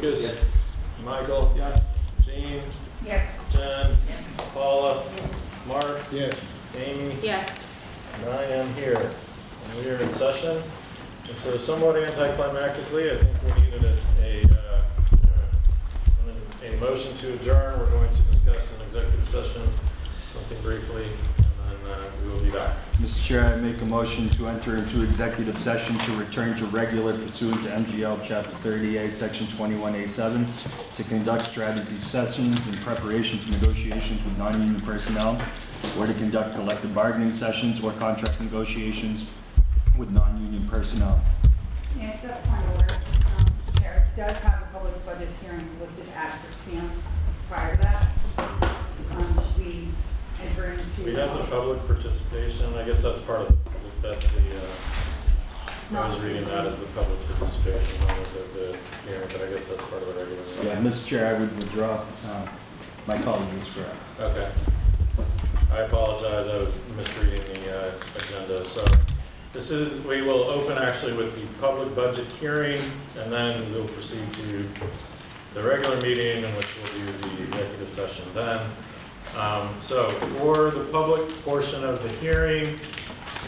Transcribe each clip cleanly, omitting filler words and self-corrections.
Lucas? Yes. Michael? Yes. Jean? Yes. Jen? Yes. Paula? Yes. Mark? Yes. Amy? Yes. And I am here. And we are in session. And so somewhat anticlimactically, I think we needed a motion to adjourn. We're going to discuss an executive session, something briefly, and then we will be back. Mr. Chair, I make a motion to enter into executive session to return to regular pursuant to MGL Chapter 30A, Section 21A7, to conduct strategy sessions in preparation for negotiations with non-union personnel, or to conduct collective bargaining sessions or contract negotiations with non-union personnel. Yes, that's point of order. Chair does have a public budget hearing listed at 6 p.m. prior to that. Should we enter into? We have the public participation. I guess that's part of I was reading that as the public participation of the hearing, but I guess that's part of the regular meeting. Yeah, Mr. Chair, I would withdraw. My colleague is correct. Okay. I apologize, I was misreading the agenda. So we will open actually with the public budget hearing, and then we'll proceed to the regular meeting, in which we'll do the executive session then. So for the public portion of the hearing,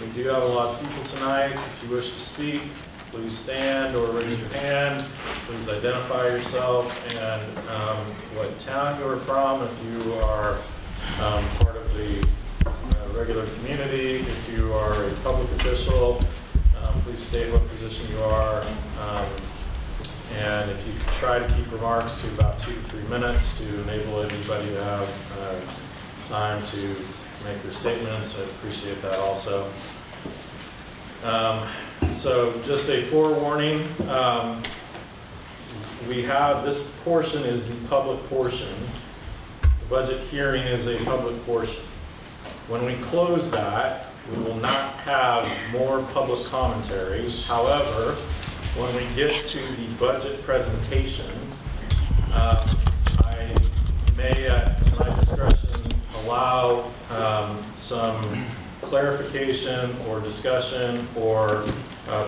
we do have a lot of people tonight. If you wish to speak, please stand or raise your hand. Please identify yourself and what town you are from. If you are part of the regular community, if you are a public official, please state what position you are. And if you could try to keep remarks to about 2 to 3 minutes to enable anybody to have time to make their statements, I'd appreciate that also. So just a forewarning, we have, this portion is the public portion. The budget hearing is a public portion. When we close that, we will not have more public commentary. However, when we get to the budget presentation, I may, at my discretion, allow some clarification or discussion or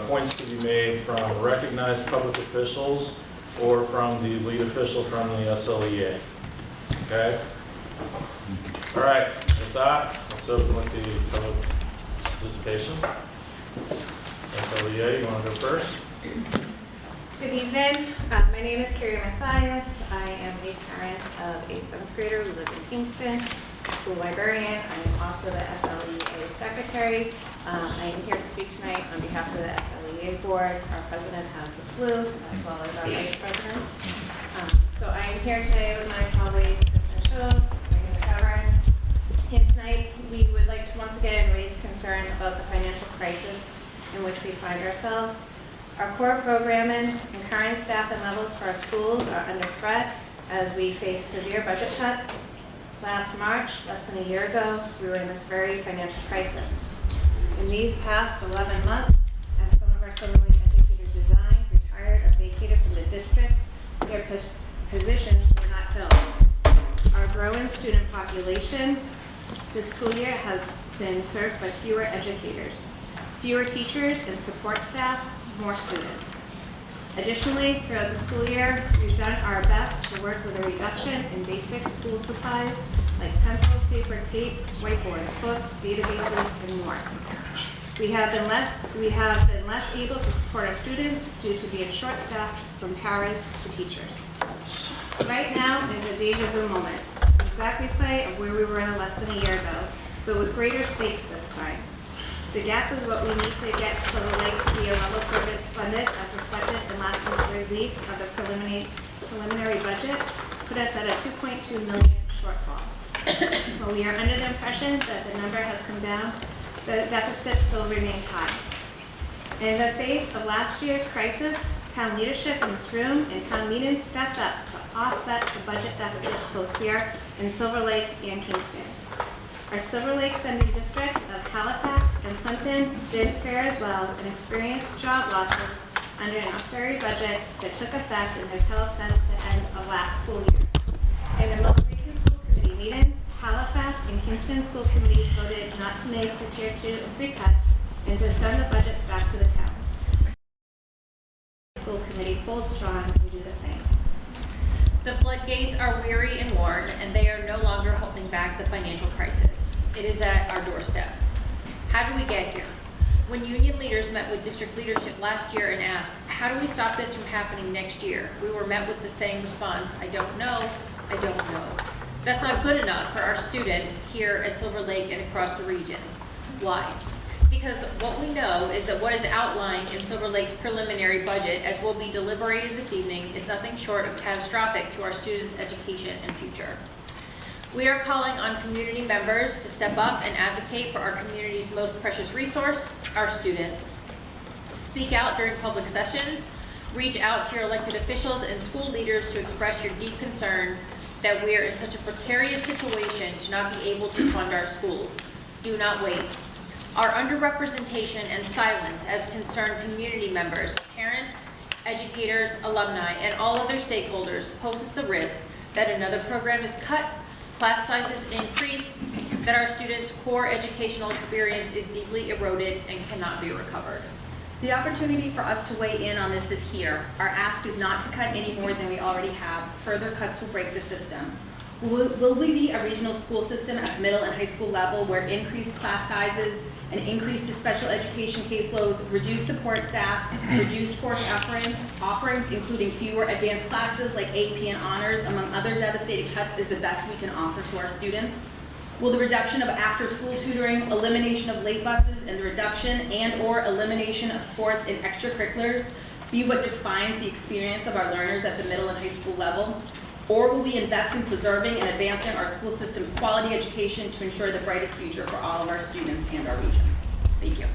points to be made from recognized public officials or from the lead official from the SLEA. Okay? All right, with that, let's open with the public participation. SLEA, you want to go first? Good evening. My name is Carrie Mathias. I am a parent of a 7th grader who lives in Kingston, a school librarian. I am also the SLEA secretary. I am here to speak tonight on behalf of the SLEA board. Our president has the flu, as well as our vice president. So I am here today with my colleagues, Kristen Cho, Megan McGovern. And tonight we would like to once again raise concern about the financial crisis in which we find ourselves. Our core programming and current staffing levels for our schools are under threat as we face severe budget cuts. Last March, less than a year ago, we were in this very financial crisis. In these past 11 months, as some of our Silver Lake educators resigned, retired, or vacated from the districts, their positions were not filled. Our growing student population this school year has been served by fewer educators, fewer teachers and support staff, more students. Additionally, throughout the school year, we've done our best to work with a reduction in basic school supplies like pencils, paper, tape, whiteboards, books, databases, and more. We have been less able to support our students due to being short-staffed from paras to teachers. Right now is a deja vu moment, an exact replay of where we were less than a year ago, but with greater stakes this time. The gap is what we need to get Silver Lake to be a level service funded as reflected in last month's release of the preliminary budget, put us at a $2.2 million shortfall. While we are under the impression that the number has come down, the deficit still remains high. In the face of last year's crisis, town leadership in this room and town meetings stepped up to offset the budget deficits both here in Silver Lake and Kingston. Our Silver Lake sending districts of Halifax and Plimpton didn't fare as well and experienced job losses under an austerity budget that took effect and has held since the end of last school year. In the most recent school committee meetings, Halifax and Kingston school committees voted not to make the Tier 2 and 3 cuts and to send the budgets back to the towns. The school committee hold strong and do the same. The floodgates are weary and worn, and they are no longer holding back the financial crisis. It is at our doorstep. How did we get here? When union leaders met with district leadership last year and asked, how do we stop this from happening next year? We were met with the same response, I don't know, I don't know. That's not good enough for our students here at Silver Lake and across the region. Why? Because what we know is that what is outlined in Silver Lake's preliminary budget, as will be deliberated this evening, is nothing short of catastrophic to our students' education and future. We are calling on community members to step up and advocate for our community's most precious resource, our students. Speak out during public sessions, reach out to your elected officials and school leaders to express your deep concern that we are in such a precarious situation to not be able to fund our schools. Do not wait. Our underrepresentation and silence as concerned community members, parents, educators, alumni, and all other stakeholders poses the risk that another program is cut, class sizes increase, that our students' core educational experience is deeply eroded and cannot be recovered. The opportunity for us to weigh in on this is here. Our ask is not to cut any more than we already have. Further cuts will break the system. Will we be a regional school system at the middle and high school level where increased class sizes, an increase to special education caseloads, reduced support staff, reduced course offerings, including fewer advanced classes like AP and honors, among other devastating cuts, is the best we can offer to our students? Will the reduction of after-school tutoring, elimination of late buses, and the reduction and/or elimination of sports and extracurriculars be what defines the experience of our learners at the middle and high school level? Or will we invest in preserving and advancing our school system's quality education to ensure the brightest future for all of our students and our region? Thank you.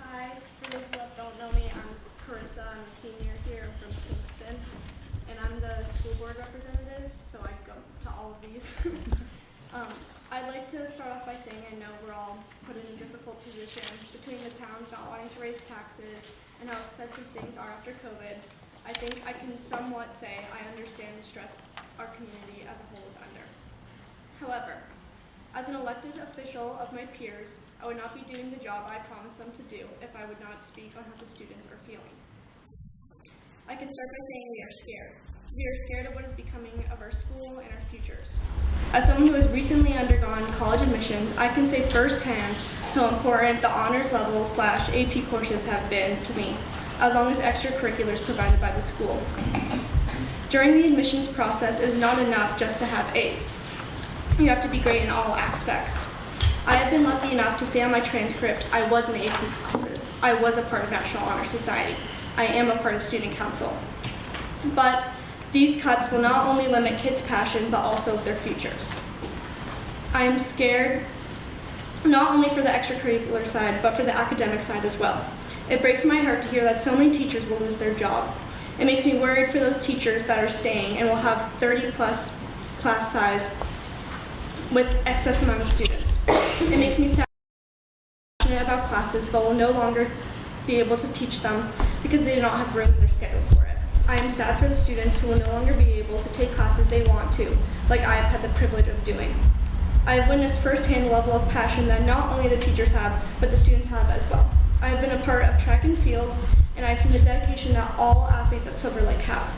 Hi, for those that don't know me, I'm Carissa. I'm a senior here from Kingston, and I'm the school board representative, so I go to all of these. I'd like to start off by saying I know we're all put in a difficult position between the towns not wanting to raise taxes and how expensive things are after COVID. I think I can somewhat say I understand the stress our community as a whole is under. However, as an elected official of my peers, I would not be doing the job I promised them to do if I would not speak on how the students are feeling. I can start by saying we are scared. We are scared of what is becoming of our school and our futures. As someone who has recently undergone college admissions, I can say firsthand how important the honors level / AP courses have been to me, as long as extracurriculars provided by the school. During the admissions process, it is not enough just to have A's. You have to be great in all aspects. I have been lucky enough to say on my transcript, I was in AP classes. I was a part of National Honor Society. I am a part of Student Council. But these cuts will not only limit kids' passion, but also their futures. I am scared, not only for the extracurricular side, but for the academic side as well. It breaks my heart to hear that so many teachers will lose their job. It makes me worried for those teachers that are staying and will have 30+ class size with excess amount of students. It makes me sad about classes, but will no longer be able to teach them because they do not have room in their schedule for it. I am sad for the students who will no longer be able to take classes they want to, like I have had the privilege of doing. I have witnessed firsthand the level of passion that not only the teachers have, but the students have as well. I have been a part of track and field, and I've seen the dedication that all athletes at Silver Lake have.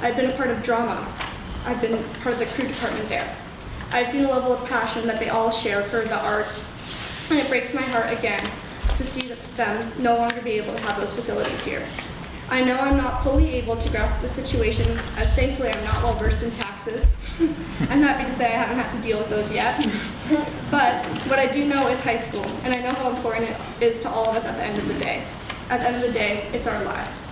I've been a part of drama. I've been part of the crew department there. I've seen the level of passion that they all share for the arts, and it breaks my heart again to see them no longer be able to have those facilities here. I know I'm not fully able to grasp the situation, as thankfully I'm not well versed in taxes. I'm happy to say I haven't had to deal with those yet. But what I do know is high school, and I know how important it is to all of us at the end of the day. At the end of the day, it's our lives.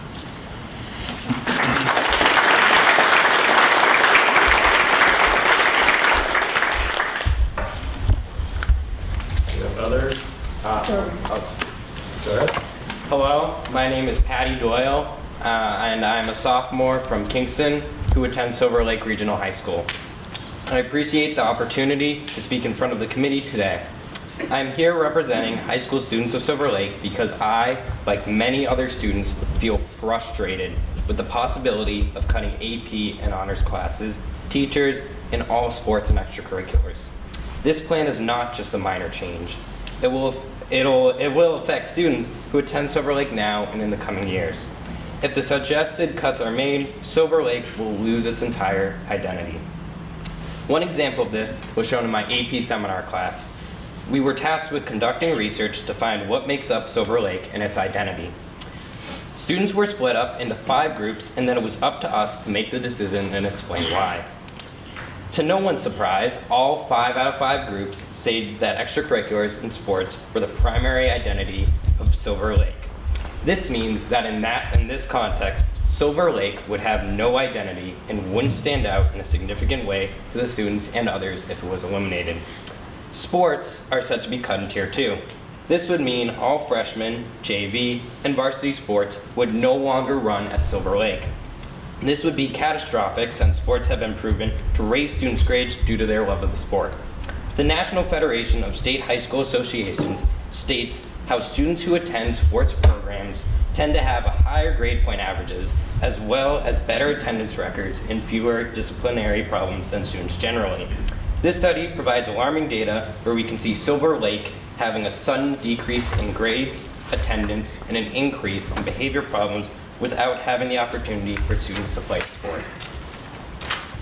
Do you have others? Go ahead. Hello, my name is Patty Doyle, and I'm a sophomore from Kingston who attends Silver Lake Regional High School. I appreciate the opportunity to speak in front of the committee today. I'm here representing high school students of Silver Lake because I, like many other students, feel frustrated with the possibility of cutting AP and honors classes, teachers, and all sports and extracurriculars. This plan is not just a minor change. it will affect students who attend Silver Lake now and in the coming years. If the suggested cuts are made, Silver Lake will lose its entire identity. One example of this was shown in my AP seminar class. We were tasked with conducting research to find what makes up Silver Lake and its identity. Students were split up into 5 groups, and then it was up to us to make the decision and explain why. To no one's surprise, all 5 out of 5 groups stated that extracurriculars and sports were the primary identity of Silver Lake. This means that in this context, Silver Lake would have no identity and wouldn't stand out in a significant way to the students and others if it was eliminated. Sports are set to be cut in Tier 2. This would mean all freshmen, JV, and varsity sports would no longer run at Silver Lake. This would be catastrophic since sports have been proven to raise students' grades due to their love of the sport. The National Federation of State High School Associations states how students who attend sports programs tend to have higher grade point averages, as well as better attendance records and fewer disciplinary problems than students generally. This study provides alarming data where we can see Silver Lake having a sudden decrease in grades, attendance, and an increase in behavior problems without having the opportunity for students to play sport.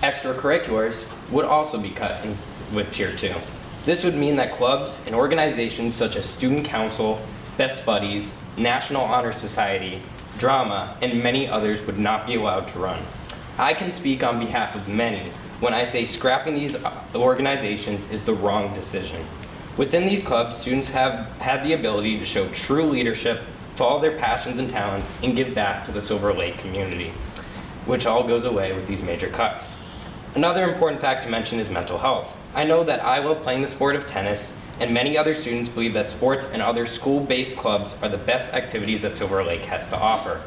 Extracurriculars would also be cut with Tier 2. This would mean that clubs and organizations such as Student Council, Best Buddies, National Honor Society, Drama, and many others would not be allowed to run. I can speak on behalf of many when I say scrapping these organizations is the wrong decision. Within these clubs, students have had the ability to show true leadership, follow their passions and talents, and give back to the Silver Lake community, which all goes away with these major cuts. Another important fact to mention is mental health. I know that I love playing the sport of tennis, and many other students believe that sports and other school-based clubs are the best activities that Silver Lake has to offer.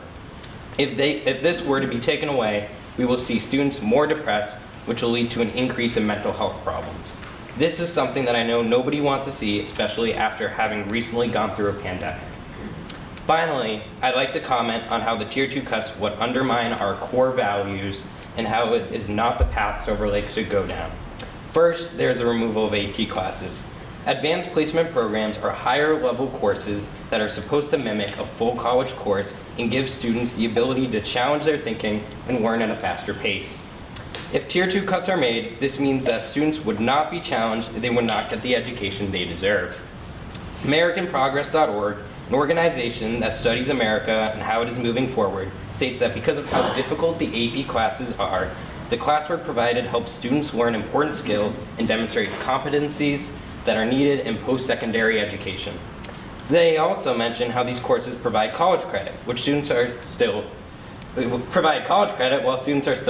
If this were to be taken away, we will see students more depressed, which will lead to an increase in mental health problems. This is something that I know nobody wants to see, especially after having recently gone through a pandemic. Finally, I'd like to comment on how the Tier 2 cuts would undermine our core values and how it is not the path Silver Lake should go down. First, there's the removal of AP classes. Advanced placement programs are higher level courses that are supposed to mimic a full college course and give students the ability to challenge their thinking and learn at a faster pace. If Tier 2 cuts are made, this means that students would not be challenged and they would not get the education they deserve. AmericanProgress.org, an organization that studies America and how it is moving forward, states that because of how difficult the AP classes are, the classwork provided helps students learn important skills and demonstrate competencies that are needed in post-secondary education. They also mention how these courses provide college credit, while students are still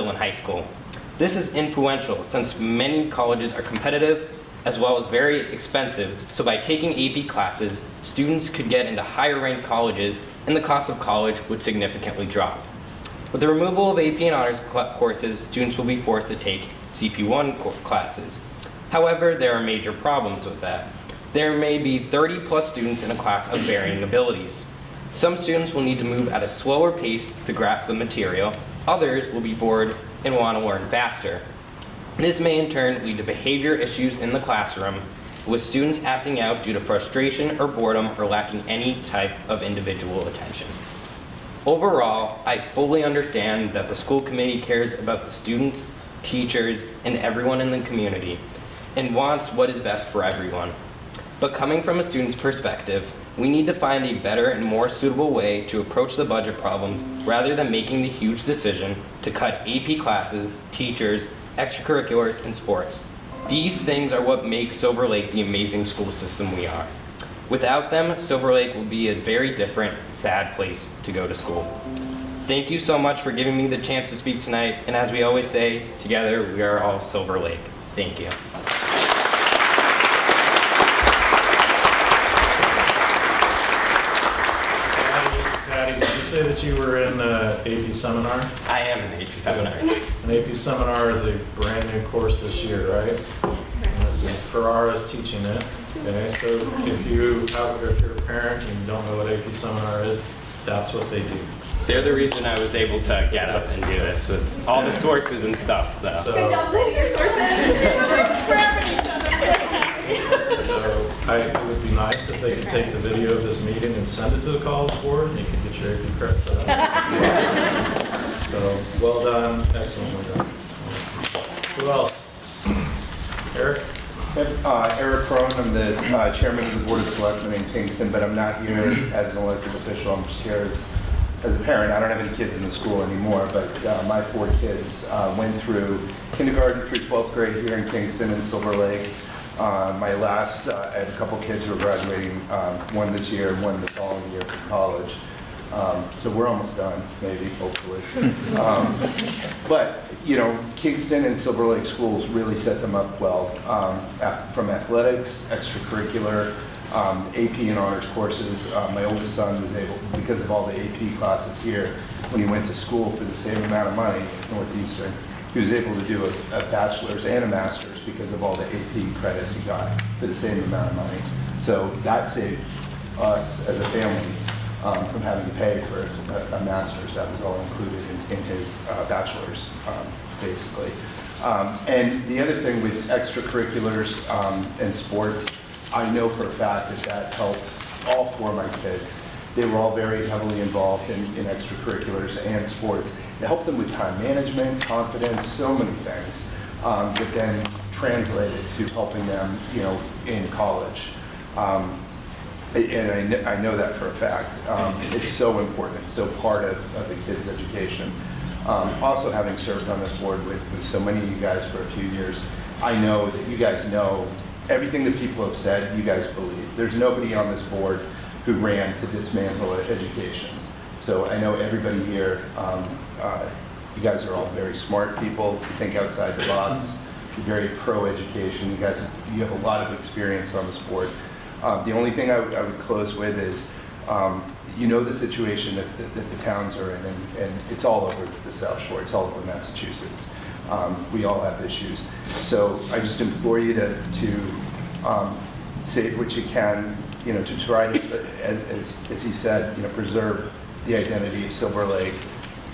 in high school. This is influential since many colleges are competitive as well as very expensive, so by taking AP classes, students could get into higher ranked colleges and the cost of college would significantly drop. With the removal of AP and honors courses, students will be forced to take CP1 classes. However, there are major problems with that. There may be 30 plus students in a class of varying abilities. Some students will need to move at a slower pace to grasp the material. Others will be bored and want to learn faster. This may in turn lead to behavior issues in the classroom, with students acting out due to frustration or boredom or lacking any type of individual attention. Overall, I fully understand that the school committee cares about the students, teachers, and everyone in the community, and wants what is best for everyone. But coming from a student's perspective, we need to find a better and more suitable way to approach the budget problems rather than making the huge decision to cut AP classes, teachers, extracurriculars, and sports. These things are what make Silver Lake the amazing school system we are. Without them, Silver Lake will be a very different, sad place to go to school. Thank you so much for giving me the chance to speak tonight, and as we always say, together we are all Silver Lake. Thank you. Patty, did you say that you were in AP seminar? I am in the AP seminar. An AP seminar is a brand new course this year, right? And this is Ferrara is teaching it. Okay, so if you're a parent and you don't know what AP seminar is, that's what they do. They're the reason I was able to get up and do this with all the sources and stuff. So. So It would be nice if they could take the video of this meeting and send it to the College Board, and you can get your AP credit for that. So, well done, excellently done. Who else? Eric? Eric Crone, I'm the chairman of the Board of Selectmen in Kingston, but I'm not here as an elected official. I'm just here as a parent. I don't have any kids in the school anymore, but my 4 kids went through kindergarten through 12th grade here in Kingston and Silver Lake. My last, I had a couple kids who are graduating, one this year and one the following year from college. So we're almost done, maybe, hopefully. But, you know, Kingston and Silver Lake schools really set them up well, from athletics, extracurricular, AP and honors courses. My oldest son was able, because of all the AP classes here, when he went to school for the same amount of money at Northeastern, he was able to do a bachelor's and a master's because of all the AP credits he got for the same amount of money. So that saved us as a family from having to pay for a master's. That was all included in his bachelor's, basically. And the other thing with extracurriculars and sports, I know for a fact that helped all 4 of my kids. They were all very heavily involved in extracurriculars and sports. It helped them with time management, confidence, so many things that then translated to helping them, you know, in college. And I know that for a fact. It's so important. It's so part of the kids' education. Also, having served on this board with so many of you guys for a few years, I know that you guys know everything that people have said, you guys believe. There's nobody on this board who ran to dismantle education. So I know everybody here, you guys are all very smart people, you think outside the box, you're very pro-education, you have a lot of experience on this board. The only thing I would close with is, you know the situation that the towns are in, and it's all over the South Shore, it's all over Massachusetts. We all have issues. So I just implore you to say what you can, you know, to try to, as he said, you know, preserve the identity of Silver Lake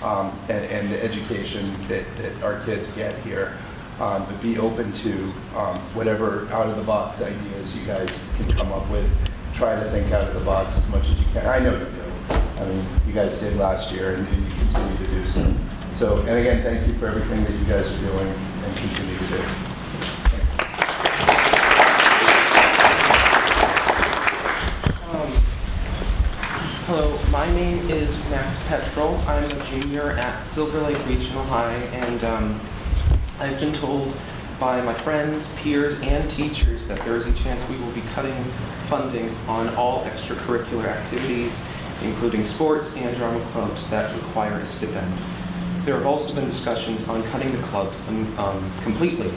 and the education that our kids get here. But be open to whatever out-of-the-box ideas you guys can come up with. Try to think out of the box as much as you can. I know you do. I mean, you guys did last year, and you continue to do so. So, and again, thank you for everything that you guys are doing and continue to do. Hello, my name is Max Petrol. I'm a junior at Silver Lake Regional High, and I've been told by my friends, peers, and teachers that there is a chance we will be cutting funding on all extracurricular activities, including sports and drama clubs that require a stipend. There have also been discussions on cutting the clubs completely.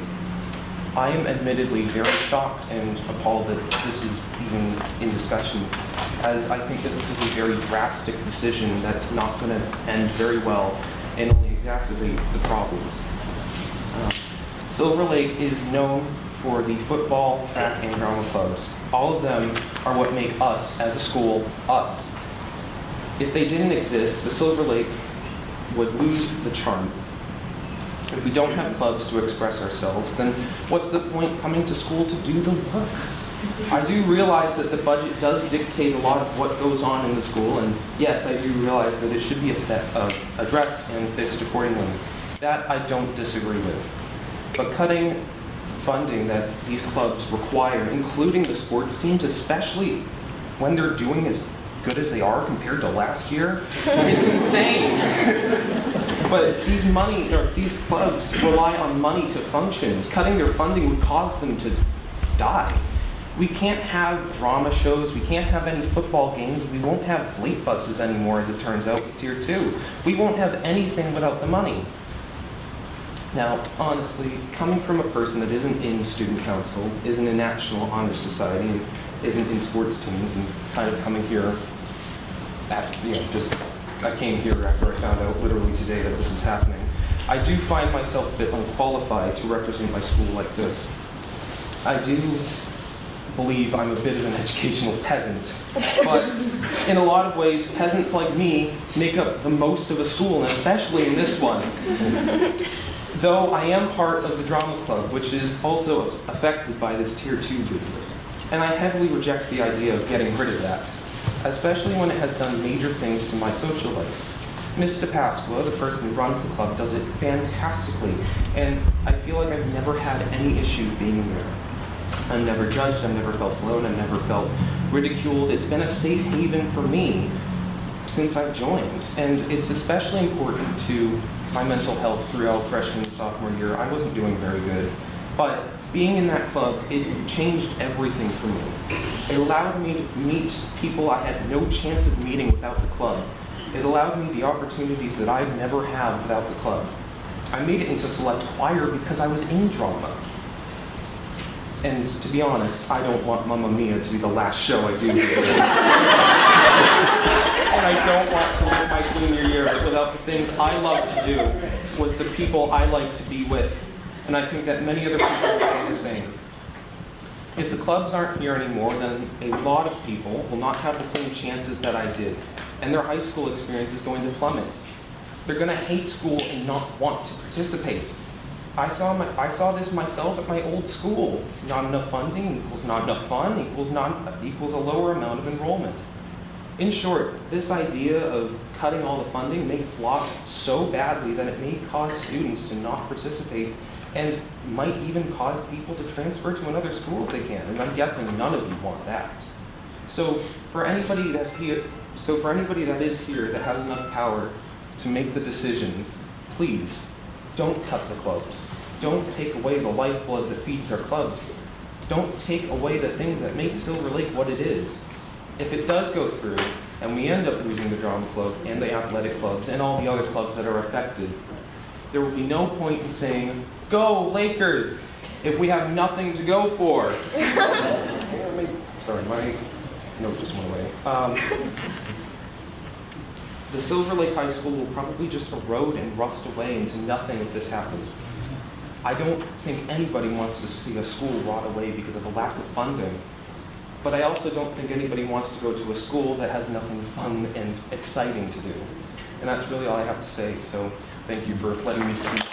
I am admittedly very shocked and appalled that this is even in discussion, as I think that this is a very drastic decision that's not going to end very well and only exacerbate the problems. Silver Lake is known for the football, track, and drama clubs. All of them are what make us, as a school, us. If they didn't exist, the Silver Lake would lose the charm. If we don't have clubs to express ourselves, then what's the point coming to school to do the work? I do realize that the budget does dictate a lot of what goes on in the school, and yes, I do realize that it should be addressed and fixed accordingly. That I don't disagree with. But cutting funding that these clubs require, including the sports teams, especially when they're doing as good as they are compared to last year, it's insane. But these clubs rely on money to function. Cutting their funding would cause them to die. We can't have drama shows, we can't have any football games, we won't have late buses anymore, as it turns out, with Tier 2. We won't have anything without the money. Now, honestly, coming from a person that isn't in student council, isn't in National Honor Society, and isn't in sports teams, and kind of coming here I came here after I found out literally today that this is happening. I do find myself a bit unqualified to represent my school like this. I do believe I'm a bit of an educational peasant, but in a lot of ways, peasants like me make up the most of a school, and especially in this one. Though I am part of the drama club, which is also affected by this Tier 2 business. And I heavily reject the idea of getting rid of that, especially when it has done major things to my social life. Ms. DePasqua, the person who runs the club, does it fantastically, and I feel like I've never had any issues being there. I'm never judged, I've never felt alone, I've never felt ridiculed. It's been a safe haven for me since I've joined, and it's especially important to my mental health throughout freshman and sophomore year. I wasn't doing very good, but being in that club, it changed everything for me. It allowed me to meet people I had no chance of meeting without the club. It allowed me the opportunities that I'd never have without the club. I made it into select choir because I was in drama. And to be honest, I don't want Mamma Mia to be the last show I do here. And I don't want to live my senior year without the things I love to do with the people I like to be with. And I think that many other people will say the same. If the clubs aren't here anymore, then a lot of people will not have the same chances that I did, and their high school experience is going to plummet. They're going to hate school and not want to participate. I saw this myself at my old school. Not enough funding equals not enough fun equals a lower amount of enrollment. In short, this idea of cutting all the funding may flop so badly that it may cause students to not participate and might even cause people to transfer to another school if they can. And I'm guessing none of you want that. So for anybody that is here that has enough power to make the decisions, please don't cut the clubs. Don't take away the lifeblood that feeds our clubs. Don't take away the things that make Silver Lake what it is. If it does go through and we end up losing the drama club and the athletic clubs and all the other clubs that are affected, there will be no point in saying, "Go Lakers," if we have nothing to go for. Sorry, my note just went away. The Silver Lake High School will probably just erode and rust away into nothing if this happens. I don't think anybody wants to see a school rot away because of a lack of funding. But I also don't think anybody wants to go to a school that has nothing fun and exciting to do. And that's really all I have to say, so thank you for letting me speak.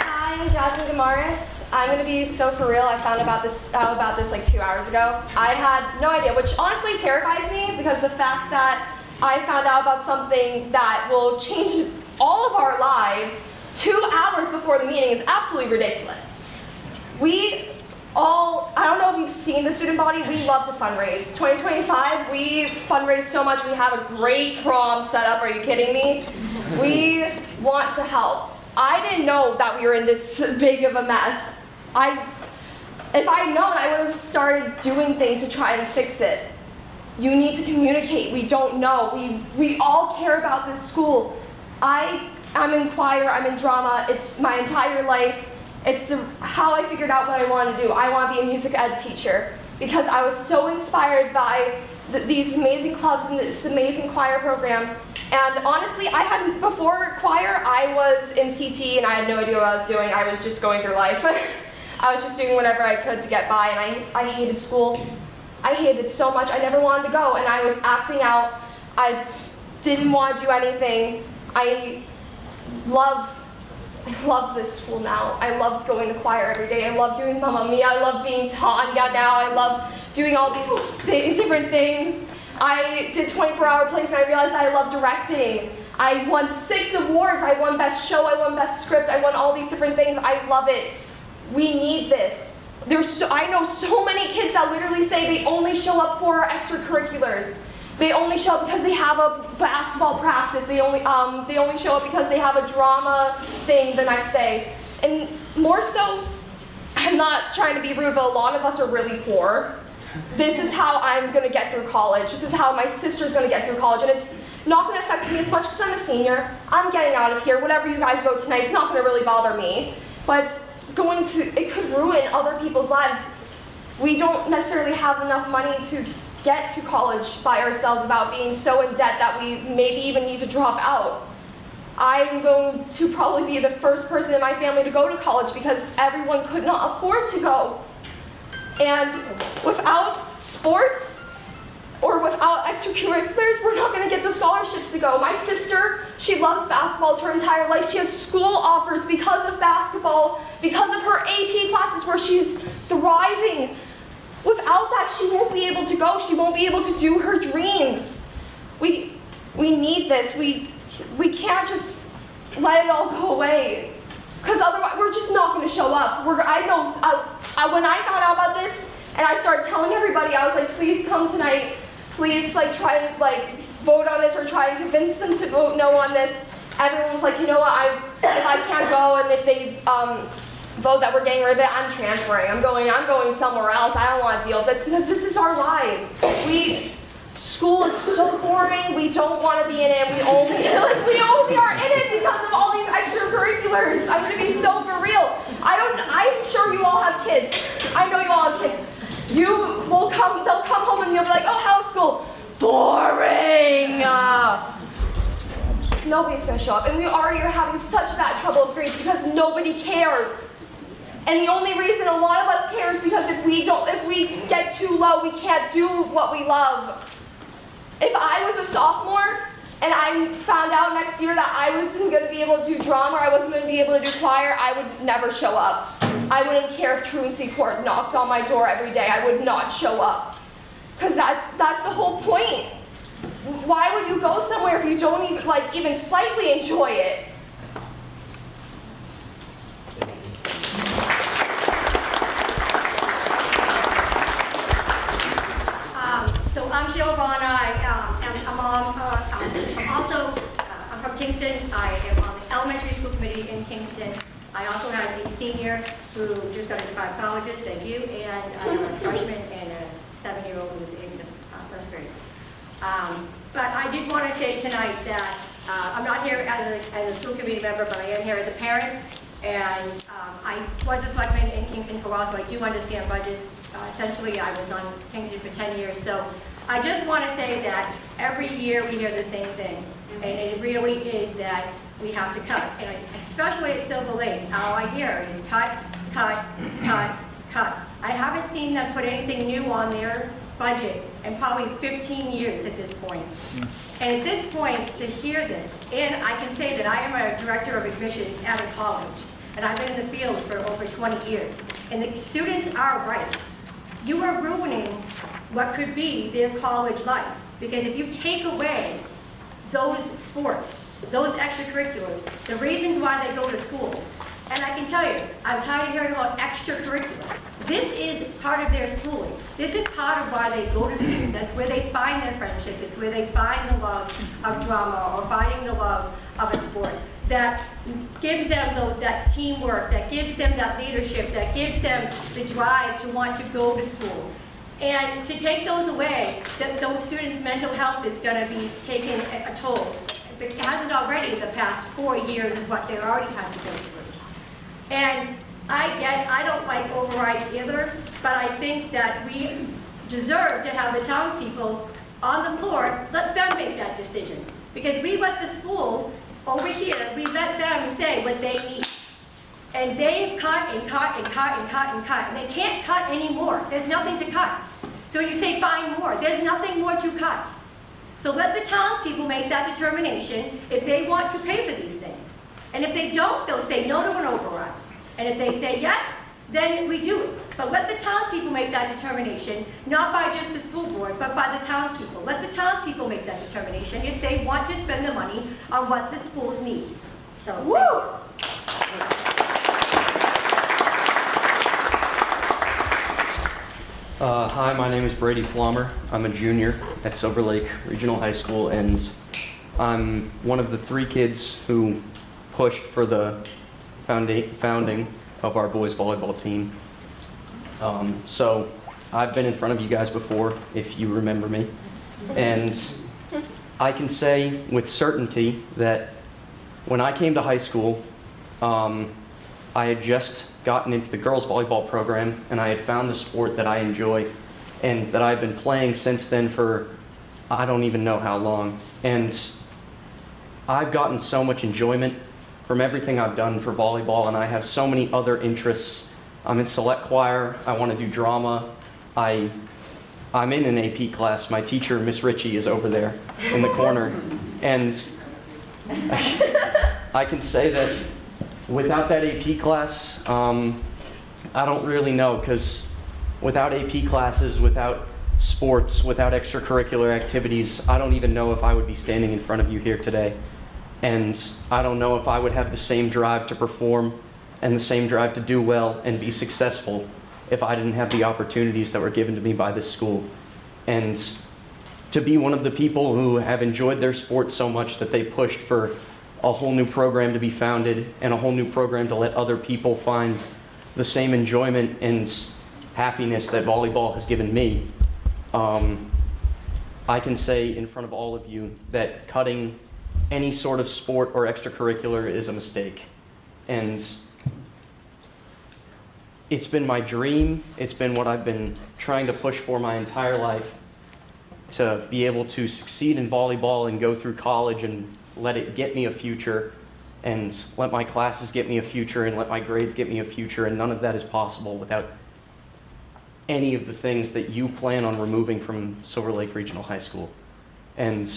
Hi, I'm Jasmine Gamaris. I'm going to be so for real. I found out about this like 2 hours ago. I had no idea, which honestly terrifies me because the fact that I found out about something that will change all of our lives 2 hours before the meeting is absolutely ridiculous. I don't know if you've seen the student body, we love to fundraise. 2025, we fundraise so much, we have a great prom set up, are you kidding me? We want to help. I didn't know that we were in this big of a mess. If I'd known, I would have started doing things to try to fix it. You need to communicate, we don't know. We all care about this school. I'm in choir, I'm in drama, it's my entire life. It's how I figured out what I wanted to do. I want to be a music ed teacher because I was so inspired by these amazing clubs and this amazing choir program. And honestly, before choir, I was in CT and I had no idea what I was doing. I was just going through life. I was just doing whatever I could to get by, and I hated school. I hated it so much. I never wanted to go, and I was acting out. I didn't want to do anything. I love this school now. I loved going to choir every day. I love doing Mamma Mia. I love being Tanya now. I love doing all these different things. I did 24-hour plays and I realized I love directing. I won 6 awards. I won best show, I won best script, I won all these different things. I love it. We need this. I know so many kids that literally say they only show up for extracurriculars. They only show up because they have a basketball practice. They only show up because they have a drama thing the next day. And more so, I'm not trying to be rude, but a lot of us are really poor. This is how I'm going to get through college. This is how my sister's going to get through college. And it's not going to affect me as much because I'm a senior. I'm getting out of here. Whatever you guys vote tonight, it's not going to really bother me. But it could ruin other people's lives. We don't necessarily have enough money to get to college by ourselves without being so in debt that we maybe even need to drop out. I'm going to probably be the first person in my family to go to college because everyone could not afford to go. And without sports or without extracurriculars, we're not going to get the scholarships to go. My sister, she loves basketball her entire life. She has school offers because of volleyball because of her AP classes where she's thriving. Without that, she won't be able to go. She won't be able to do her dreams. We need this. We can't just let it all go away, because otherwise we're just not going to show up. When I found out about this and I started telling everybody, I was like, please come tonight. Please try and vote on this or try and convince them to vote no on this. Everyone was like, you know what, if I can't go and if they vote that we're getting rid of it, I'm transferring. I'm going somewhere else. I don't want to deal with this because this is our lives. School is so boring. We don't want to be in it. We only are in it because of all these extracurriculars. I'm gonna be so for real. I'm sure you all have kids. I know you all have kids. They'll come home and you'll be like, oh, how's school? Boring. Nobody's gonna show up. And we already are having such bad trouble with grades because nobody cares. And the only reason a lot of us care is because if we get too low, we can't do what we love. If I was a sophomore and I found out next year that I wasn't going to be able to do drama or I wasn't going to be able to do choir, I would never show up. I wouldn't care if truancy court knocked on my door every day. I would not show up. Because that's the whole point. Why would you go somewhere if you don't even slightly enjoy it? So I'm Sheila Vaughn. I am a mom. I'm from Kingston. I am on the elementary school committee in Kingston. I also have a senior who just got into 5 colleges, thank you, and I have a freshman and a 7-year-old who's in the first grade. But I did want to say tonight that I'm not here as a school committee member, but I am here as a parent, and I was a selectman in Kingston for a while, so I do understand budgets. Essentially, I was on Kingston for 10 years, so I just want to say that every year we hear the same thing, and it really is that we have to cut, and especially at Silver Lake, all I hear is cut, cut, cut, cut. I haven't seen them put anything new on their budget in probably 15 years at this point. And at this point, to hear this, and I can say that I am a director of admissions at a college, and I've been in the field for over 20 years, and the students are right. You are ruining what could be their college life, because if you take away those sports, those extracurriculars, the reasons why they go to school, and I can tell you, I'm tired of hearing about extracurriculars. This is part of their schooling. This is part of why they go to school. That's where they find their friendship. It's where they find the love of drama or finding the love of a sport that gives them that teamwork, that gives them that leadership, that gives them the drive to want to go to school. And to take those away, those students' mental health is going to be taking a toll. It hasn't already in the past 4 years of what they already had to go through. And I don't like overrides either, but I think that we deserve to have the townspeople on the floor, let them make that decision. Because we let the school over here, we let them say what they need. And they cut and cut and cut and cut and cut, and they can't cut anymore. There's nothing to cut. So you say find more, there's nothing more to cut. So let the townspeople make that determination if they want to pay for these things. And if they don't, they'll say no to an override. And if they say yes, then we do it. But let the townspeople make that determination, not by just the school board, but by the townspeople. Let the townspeople make that determination if they want to spend the money on what the schools need. So, woo! Hi, my name is Brady Flommer. I'm a junior at Silver Lake Regional High School, and I'm one of the 3 kids who pushed for the founding of our boys volleyball team. So I've been in front of you guys before, if you remember me, and I can say with certainty that when I came to high school, I had just gotten into the girls volleyball program, and I had found the sport that I enjoy and that I've been playing since then for I don't even know how long. And I've gotten so much enjoyment from everything I've done for volleyball, and I have so many other interests. I'm in select choir, I want to do drama, I'm in an AP class. My teacher, Miss Ritchie, is over there in the corner. And I can say that without that AP class, I don't really know, because without AP classes, without sports, without extracurricular activities, I don't even know if I would be standing in front of you here today. And I don't know if I would have the same drive to perform and the same drive to do well and be successful if I didn't have the opportunities that were given to me by this school. And to be one of the people who have enjoyed their sport so much that they pushed for a whole new program to be founded and a whole new program to let other people find the same enjoyment and happiness that volleyball has given me, I can say in front of all of you that cutting any sort of sport or extracurricular is a mistake. And it's been my dream, it's been what I've been trying to push for my entire life, to be able to succeed in volleyball and go through college and let it get me a future, and let my classes get me a future, and let my grades get me a future, and none of that is possible without any of the things that you plan on removing from Silver Lake Regional High School. And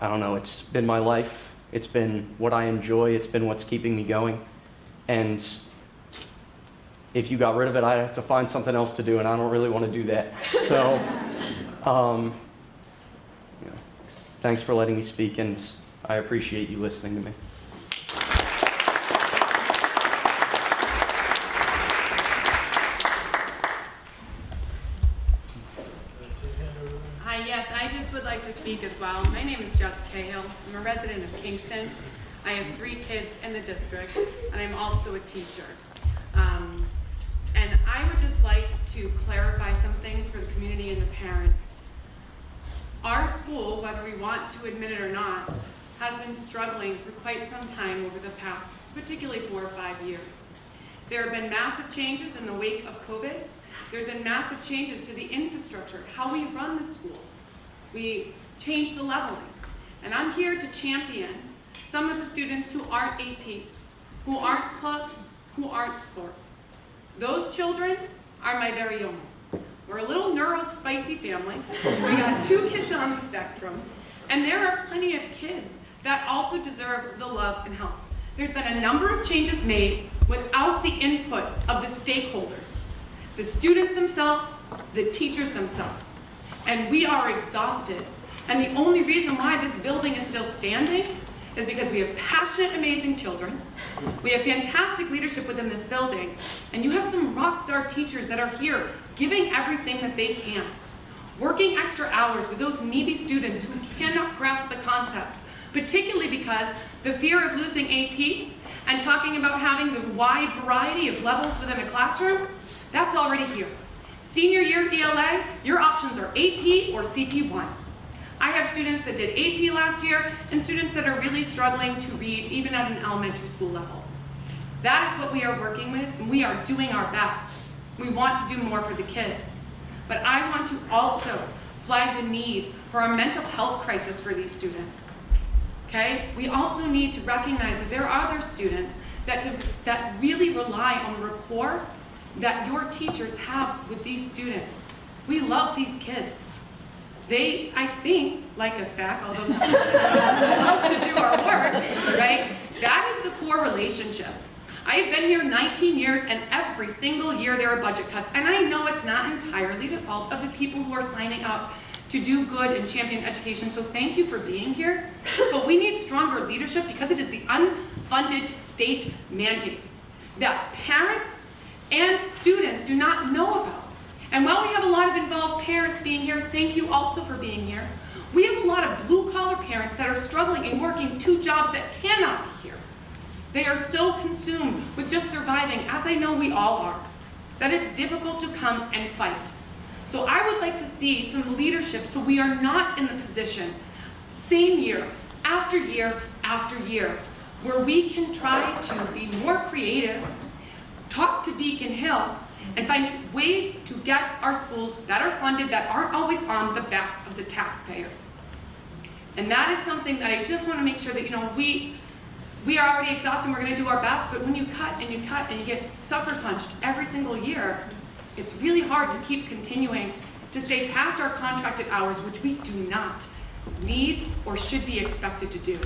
I don't know, it's been my life, it's been what I enjoy, it's been what's keeping me going, and if you got rid of it, I'd have to find something else to do, and I don't really want to do that. So, thanks for letting me speak, and I appreciate you listening to me. Hi, yes, I just would like to speak as well. My name is Jess Cahill. I'm a resident of Kingston. I have 3 kids in the district, and I'm also a teacher. And I would just like to clarify some things for the community and the parents. Our school, whether we want to admit it or not, has been struggling for quite some time over the past, particularly 4 or 5 years. There have been massive changes in the wake of COVID. There have been massive changes to the infrastructure, how we run the school. We changed the leveling. And I'm here to champion some of the students who aren't AP, who aren't clubs, who aren't sports. Those children are my very own. We're a little neuro-spicy family. We got 2 kids on the spectrum, and there are plenty of kids that also deserve the love and help. There's been a number of changes made without the input of the stakeholders, the students themselves, the teachers themselves. And we are exhausted. And the only reason why this building is still standing is because we have passionate, amazing children. We have fantastic leadership within this building. And you have some rock star teachers that are here giving everything that they can, working extra hours with those needy students who cannot grasp the concepts, particularly because the fear of losing AP and talking about having the wide variety of levels within a classroom, that's already here. Senior year ELA, your options are AP or CP1. I have students that did AP last year and students that are really struggling to read even at an elementary school level. That is what we are working with, and we are doing our best. We want to do more for the kids. But I want to also flag the need for a mental health crisis for these students. Okay? We also need to recognize that there are other students that really rely on the rapport that your teachers have with these students. We love these kids. They, I think, like us back, although sometimes they love to do our work, right? That is the core relationship. I have been here 19 years, and every single year there are budget cuts. And I know it's not entirely the fault of the people who are signing up to do good and champion education, so thank you for being here. But we need stronger leadership because it is the unfunded state mandates that parents and students do not know about. And while we have a lot of involved parents being here, thank you also for being here. We have a lot of blue-collar parents that are struggling and working 2 jobs that cannot be here. They are so consumed with just surviving, as I know we all are, that it's difficult to come and fight. So I would like to see some leadership so we are not in the position, same year, after year, after year, where we can try to be more creative, talk to Beacon Hill, and find ways to get our schools that are funded that aren't always on the backs of the taxpayers. And that is something that I just want to make sure that, we are already exhausted and we're going to do our best, but when you cut and you cut and you get sucker punched every single year, it's really hard to keep continuing to stay past our contracted hours, which we do not need or should be expected to do.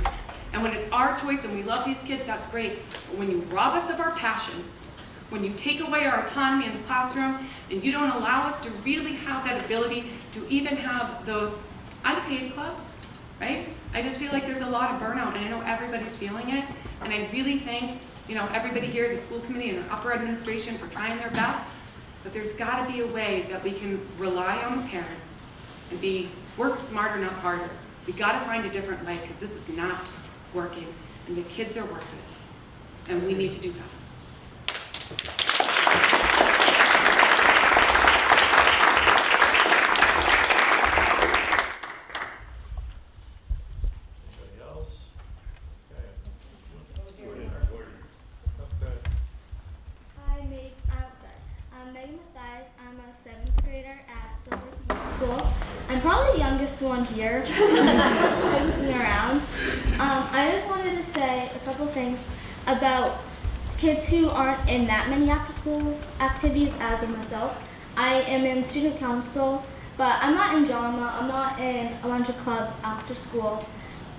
And when it's our choice and we love these kids, that's great. But when you rob us of our passion, when you take away our autonomy in the classroom, and you don't allow us to really have that ability to even have those unpaid clubs, right? I just feel like there's a lot of burnout, and I know everybody's feeling it. And I really thank, everybody here, the school committee and the upper administration for trying their best. But there's got to be a way that we can rely on the parents and work smarter, not harder. We got to find a different way, because this is not working, and the kids are worth it, and we need to do that. Anybody else? Okay. Hi, I'm Megan Mathias. I'm a 7th grader at Silver Lake School. I'm probably the youngest one here looking around. I just wanted to say a couple things about kids who aren't in that many after-school activities as in myself. I am in student council, but I'm not in drama. I'm not in a bunch of clubs after school.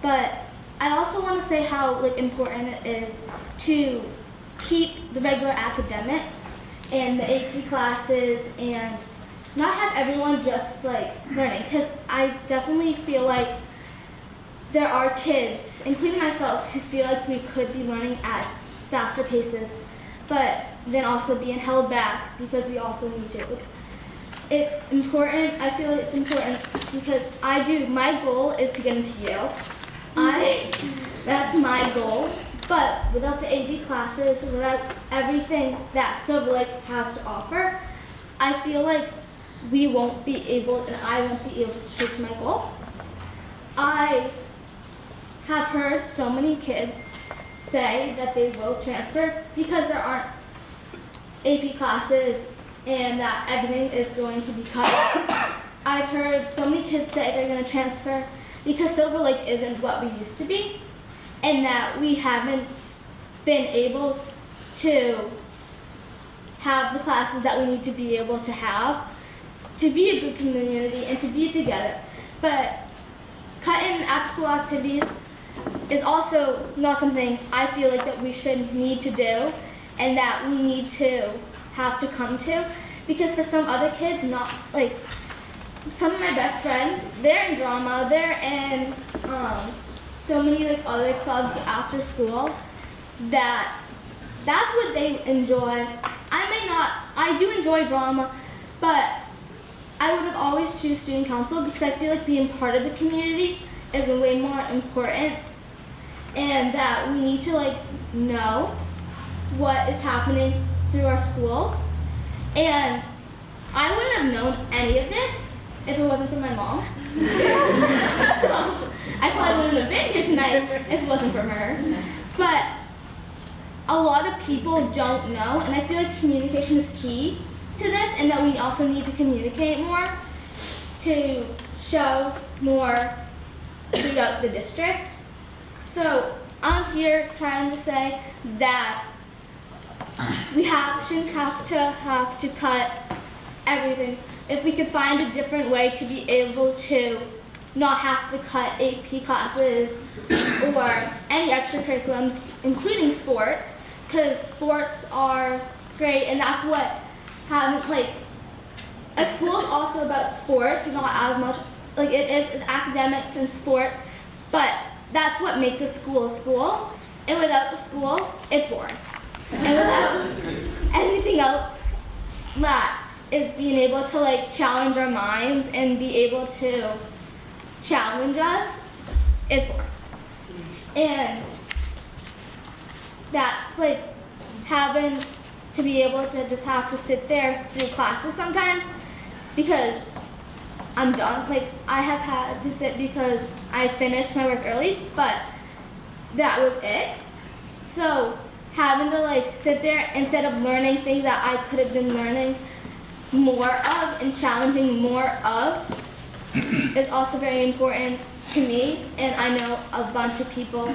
But I also want to say how important it is to keep the regular academics and the AP classes and not have everyone just learning, because I definitely feel like there are kids, including myself, who feel like we could be learning at faster paces, but then also being held back because we also need to. It's important, I feel like it's important because my goal is to get into Yale. That's my goal, but without the AP classes, without everything that Silver Lake has to offer, I feel like we won't be able, and I won't be able to reach my goal. I have heard so many kids say that they will transfer because there aren't AP classes and that everything is going to be cut. I've heard so many kids say they're going to transfer because Silver Lake isn't what we used to be, and that we haven't been able to have the classes that we need to be able to have to be a good community and to be together. But cutting after-school activities is also not something I feel like that we should need to do and that we need to have to come to, because for some other kids, not some of my best friends, they're in drama, they're in so many other clubs after school that's what they enjoy. I do enjoy drama, but I would have always choose student council because I feel like being part of the community is way more important, and that we need to know what is happening through our schools. And I wouldn't have known any of this if it wasn't for my mom. So I probably wouldn't have been here tonight if it wasn't for her. But a lot of people don't know, and I feel like communication is key to this, and that we also need to communicate more to show more throughout the district. So I'm here trying to say that we shouldn't have to cut everything. If we could find a different way to be able to not have to cut AP classes or any extracurriculums, including sports, because sports are great, and that's what a school is also about sports, not as much, it is academics and sports, but that's what makes a school, and without the school, it's boring. And without anything else, that is being able to challenge our minds and be able to challenge us, it's boring. And that's having to be able to just have to sit there through classes sometimes because I'm done. I have had to sit because I finished my work early, but that was it. So having to sit there instead of learning things that I could have been learning more of and challenging more of is also very important to me, and I know a bunch of people,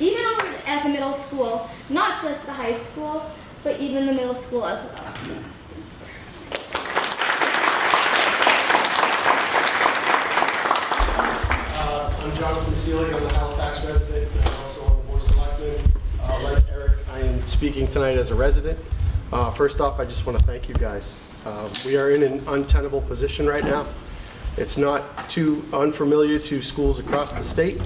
even over at the middle school, not just the high school, but even the middle school as well. I'm Jonathan Seelig. I'm a Halifax resident, and I'm also speaking tonight as a resident. First off, I just want to thank you guys. We are in an untenable position right now. It's not too unfamiliar to schools across the state,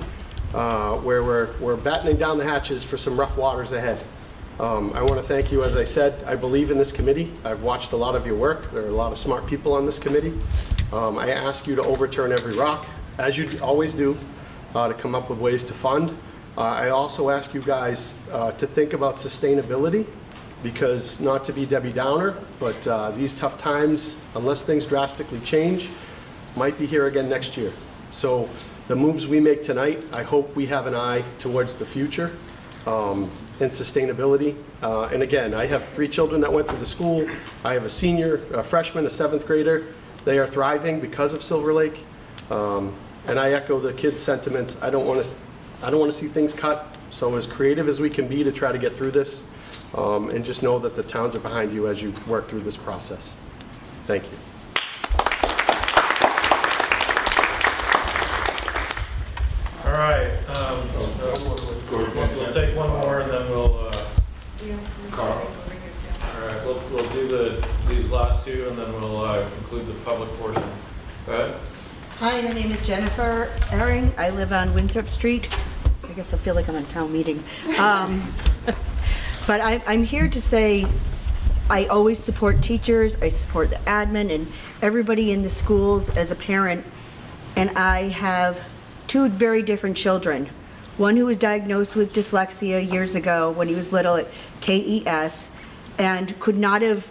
where we're battening down the hatches for some rough waters ahead. I want to thank you. As I said, I believe in this committee. I've watched a lot of your work. There are a lot of smart people on this committee. I ask you to overturn every rock, as you always do, to come up with ways to fund. I also ask you guys to think about sustainability, because not to be Debbie Downer, but these tough times, unless things drastically change, might be here again next year. So the moves we make tonight, I hope we have an eye towards the future and sustainability. And again, I have 3 children that went through the school. I have a senior, a freshman, a 7th grader. They are thriving because of Silver Lake. And I echo the kids' sentiments. I don't want to see things cut. So as creative as we can be to try to get through this, and just know that the towns are behind you as you work through this process. Thank you. All right, we'll take one more and then we'll, Carl. All right, we'll do these last 2 and then we'll conclude the public portion. Go ahead. Hi, my name is Jennifer Ehring. I live on Winthrop Street. I guess I feel like I'm in a town meeting. But I'm here to say I always support teachers, I support the admin and everybody in the schools as a parent. And I have 2 very different children. One who was diagnosed with dyslexia years ago when he was little at KES and could not have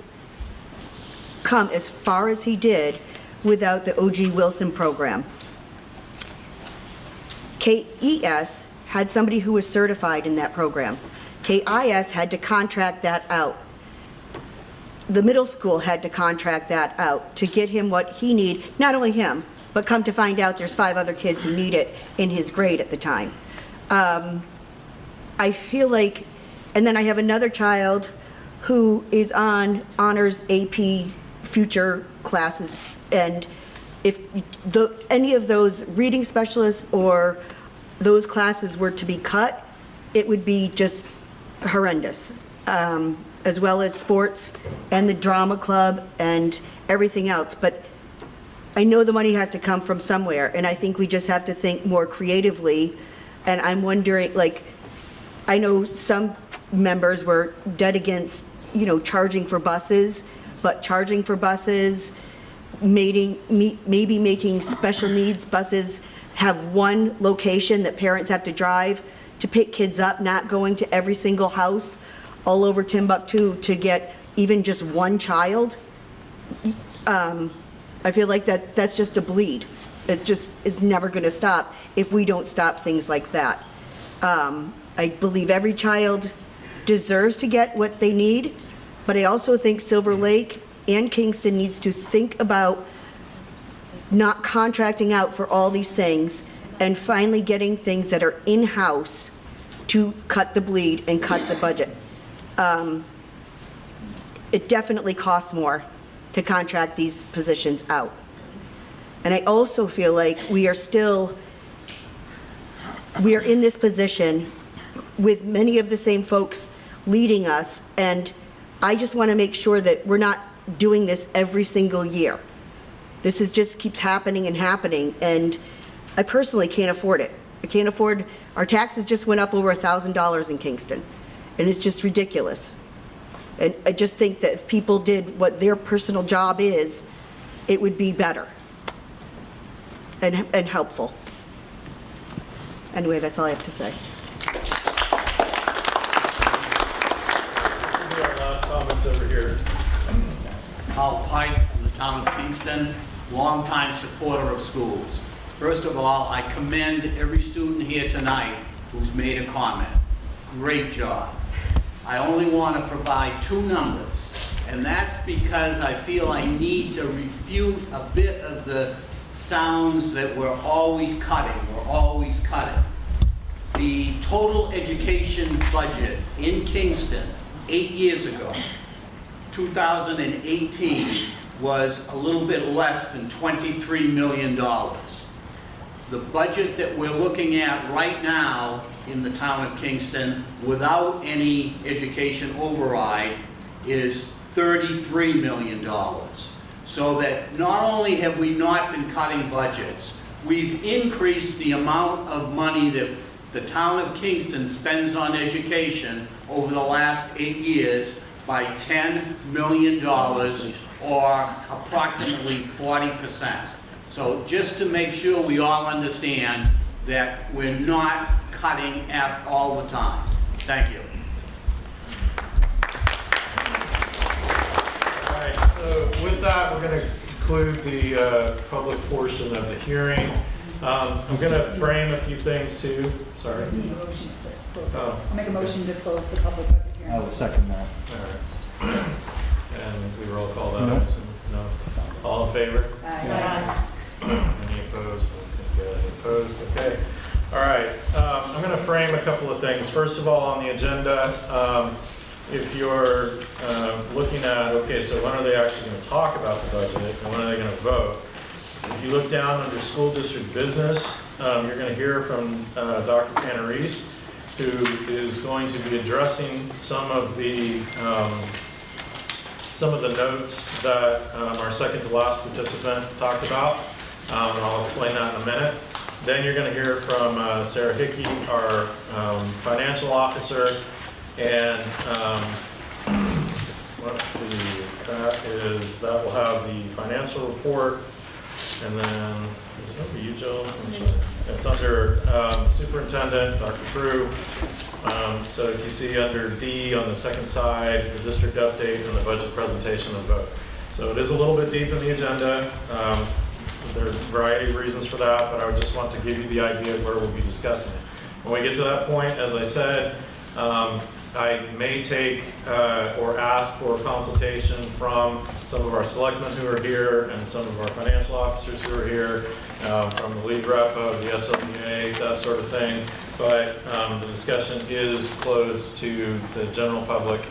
come as far as he did without the O.G. Wilson program. KES had somebody who was certified in that program. KIS had to contract that out. The middle school had to contract that out to get him what he needed, not only him, but come to find out there's 5 other kids who need it in his grade at the time. I feel like, and then I have another child who is on honors AP future classes, and if any of those reading specialists or those classes were to be cut, it would be just horrendous, as well as sports and the drama club and everything else. But I know the money has to come from somewhere, and I think we just have to think more creatively. And I'm wondering, like, I know some members were dead against, charging for buses, but charging for buses, maybe making special needs buses have one location that parents have to drive to pick kids up, not going to every single house all over Timbuktu to get even just one child. I feel like that's just a bleed. It just is never going to stop if we don't stop things like that. I believe every child deserves to get what they need, but I also think Silver Lake and Kingston needs to think about not contracting out for all these things and finally getting things that are in-house to cut the bleed and cut the budget. It definitely costs more to contract these positions out. And I also feel like we are in this position with many of the same folks leading us, and I just want to make sure that we're not doing this every single year. This just keeps happening and happening, and I personally can't afford it. I can't afford, our taxes just went up over $1,000 in Kingston, and it's just ridiculous. And I just think that if people did what their personal job is, it would be better and helpful. Anyway, that's all I have to say. Our last comment over here. Hal Pike from the town of Kingston, longtime supporter of schools. First of all, I commend every student here tonight who's made a comment. Great job. I only want to provide 2 numbers, and that's because I feel I need to refute a bit of the sounds that we're always cutting. The total education budget in Kingston 8 years ago, 2018, was a little bit less than $23 million. The budget that we're looking at right now in the town of Kingston, without any education override, is $33 million. So that not only have we not been cutting budgets, we've increased the amount of money that the town of Kingston spends on education over the last 8 years by $10 million, or approximately 40%. So just to make sure we all understand that we're not cutting all the time. Thank you. All right, so with that, we're going to conclude the public portion of the hearing. I'm going to frame a few things too. Sorry. I'll make a motion to close the public budget hearing. I will second that. All right. And we roll call that. No. No. All in favor? Aye. Any opposed? Okay, any opposed? Okay. All right. I'm going to frame a couple of things. First of all, on the agenda, if you're looking at, okay, so when are they actually going to talk about the budget and when are they going to vote? If you look down under school district business, you're going to hear from Dr. Panarese, who is going to be addressing some of the notes that our second to last participant talked about, and I'll explain that in a minute. Then you're going to hear from Sarah Hickey, our financial officer, and let's see, that will have the financial report, and then, is it over you, Jill? It's under superintendent, Dr. Crew. So if you see under D on the second side, the district update and the budget presentation and vote. So it is a little bit deep in the agenda. There's a variety of reasons for that, but I would just want to give you the idea of where we'll be discussing it. When we get to that point, as I said, I may take or ask for consultation from some of our selectmen who are here and some of our financial officers who are here, from the lead rep of the SLPA, that sort of thing. But the discussion is closed to the general public,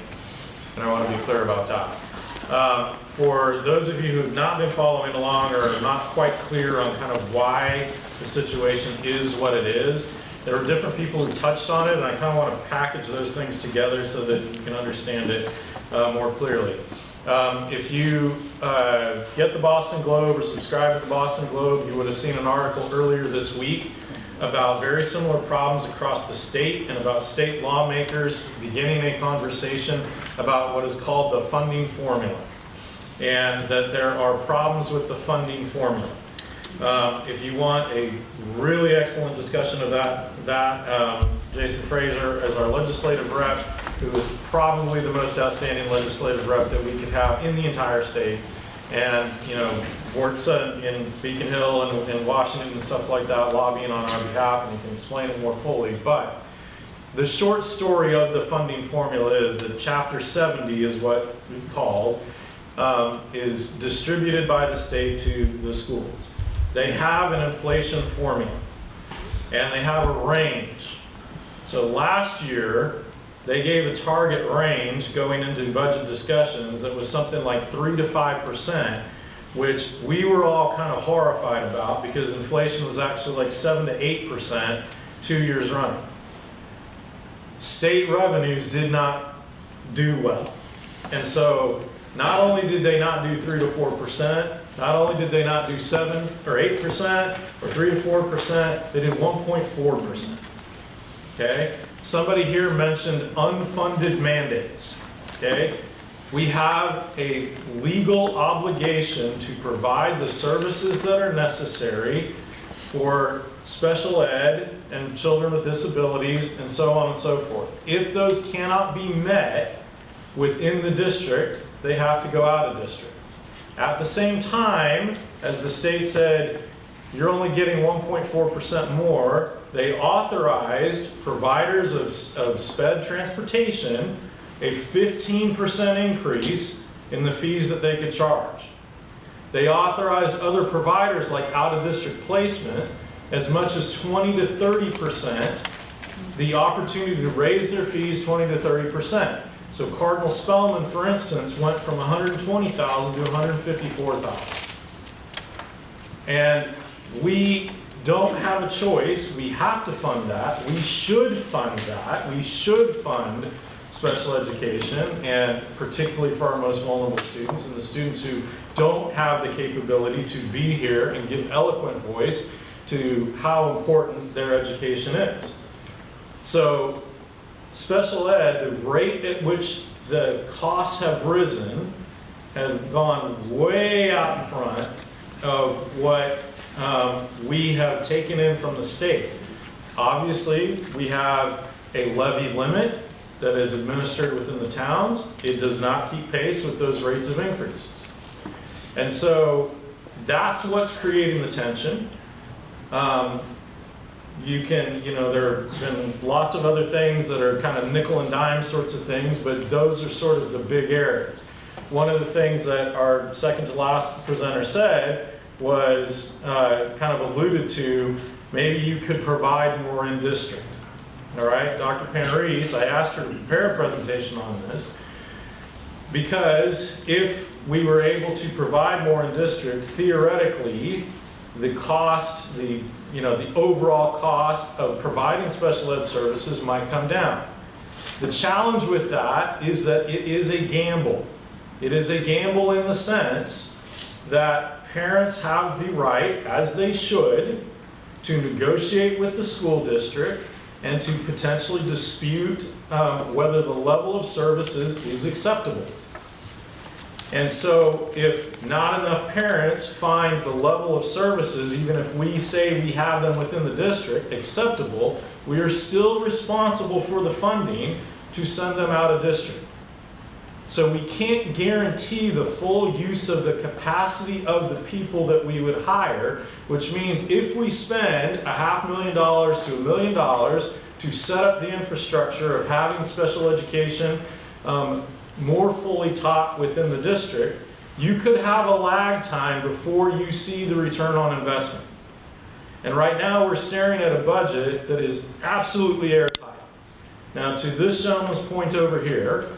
and I want to be clear about that. For those of you who have not been following along or are not quite clear on kind of why the situation is what it is, there were different people who touched on it, and I kind of want to package those things together so that you can understand it more clearly. If you get the Boston Globe or subscribe to the Boston Globe, you would have seen an article earlier this week about very similar problems across the state and about state lawmakers beginning a conversation about what is called the funding formula, and that there are problems with the funding formula. If you want a really excellent discussion of that, Jason Fraser, as our legislative rep, who is probably the most outstanding legislative rep that we could have in the entire state, and works in Beacon Hill and Washington and stuff like that, lobbying on our behalf, and he can explain it more fully. But the short story of the funding formula is that Chapter 70 is what it's called, is distributed by the state to the schools. They have an inflation formula, and they have a range. So last year, they gave a target range going into budget discussions that was something like 3 to 5%, which we were all kind of horrified about because inflation was actually like 7 to 8% 2 years running. State revenues did not do well. And so not only did they not do 3 to 4%, not only did they not do 7 or 8% or 3 to 4%, they did 1.4%. Okay? Somebody here mentioned unfunded mandates. Okay? We have a legal obligation to provide the services that are necessary for special ed and children with disabilities and so on and so forth. If those cannot be met within the district, they have to go out of district. At the same time, as the state said, you're only getting 1.4% more, they authorized providers of SPED transportation a 15% increase in the fees that they could charge. They authorized other providers like out-of-district placement as much as 20 to 30%, the opportunity to raise their fees 20 to 30%. So Cardinal Spellman, for instance, went from $120,000 to $154,000. And we don't have a choice. We have to fund that. We should fund that. We should fund special education, and particularly for our most vulnerable students and the students who don't have the capability to be here and give eloquent voice to how important their education is. So special ed, the rate at which the costs have risen have gone way out in front of what we have taken in from the state. Obviously, we have a levy limit that is administered within the towns. It does not keep pace with those rates of increases. And so that's what's creating the tension. There have been lots of other things that are kind of nickel and dime sorts of things, but those are sort of the big areas. One of the things that our second to last presenter said was kind of alluded to, maybe you could provide more in district. All right, Dr. Panarese, I asked her to prepare a presentation on this because if we were able to provide more in district, theoretically, the cost, the overall cost of providing special ed services might come down. The challenge with that is that it is a gamble. It is a gamble in the sense that parents have the right, as they should, to negotiate with the school district and to potentially dispute whether the level of services is acceptable. And so if not enough parents find the level of services, even if we say we have them within the district, acceptable, we are still responsible for the funding to send them out of district. So we can't guarantee the full use of the capacity of the people that we would hire, which means if we spend $500,000 to $1 million to set up the infrastructure of having special education more fully taught within the district, you could have a lag time before you see the return on investment. And right now we're staring at a budget that is absolutely airtight. Now to this gentleman's point over here,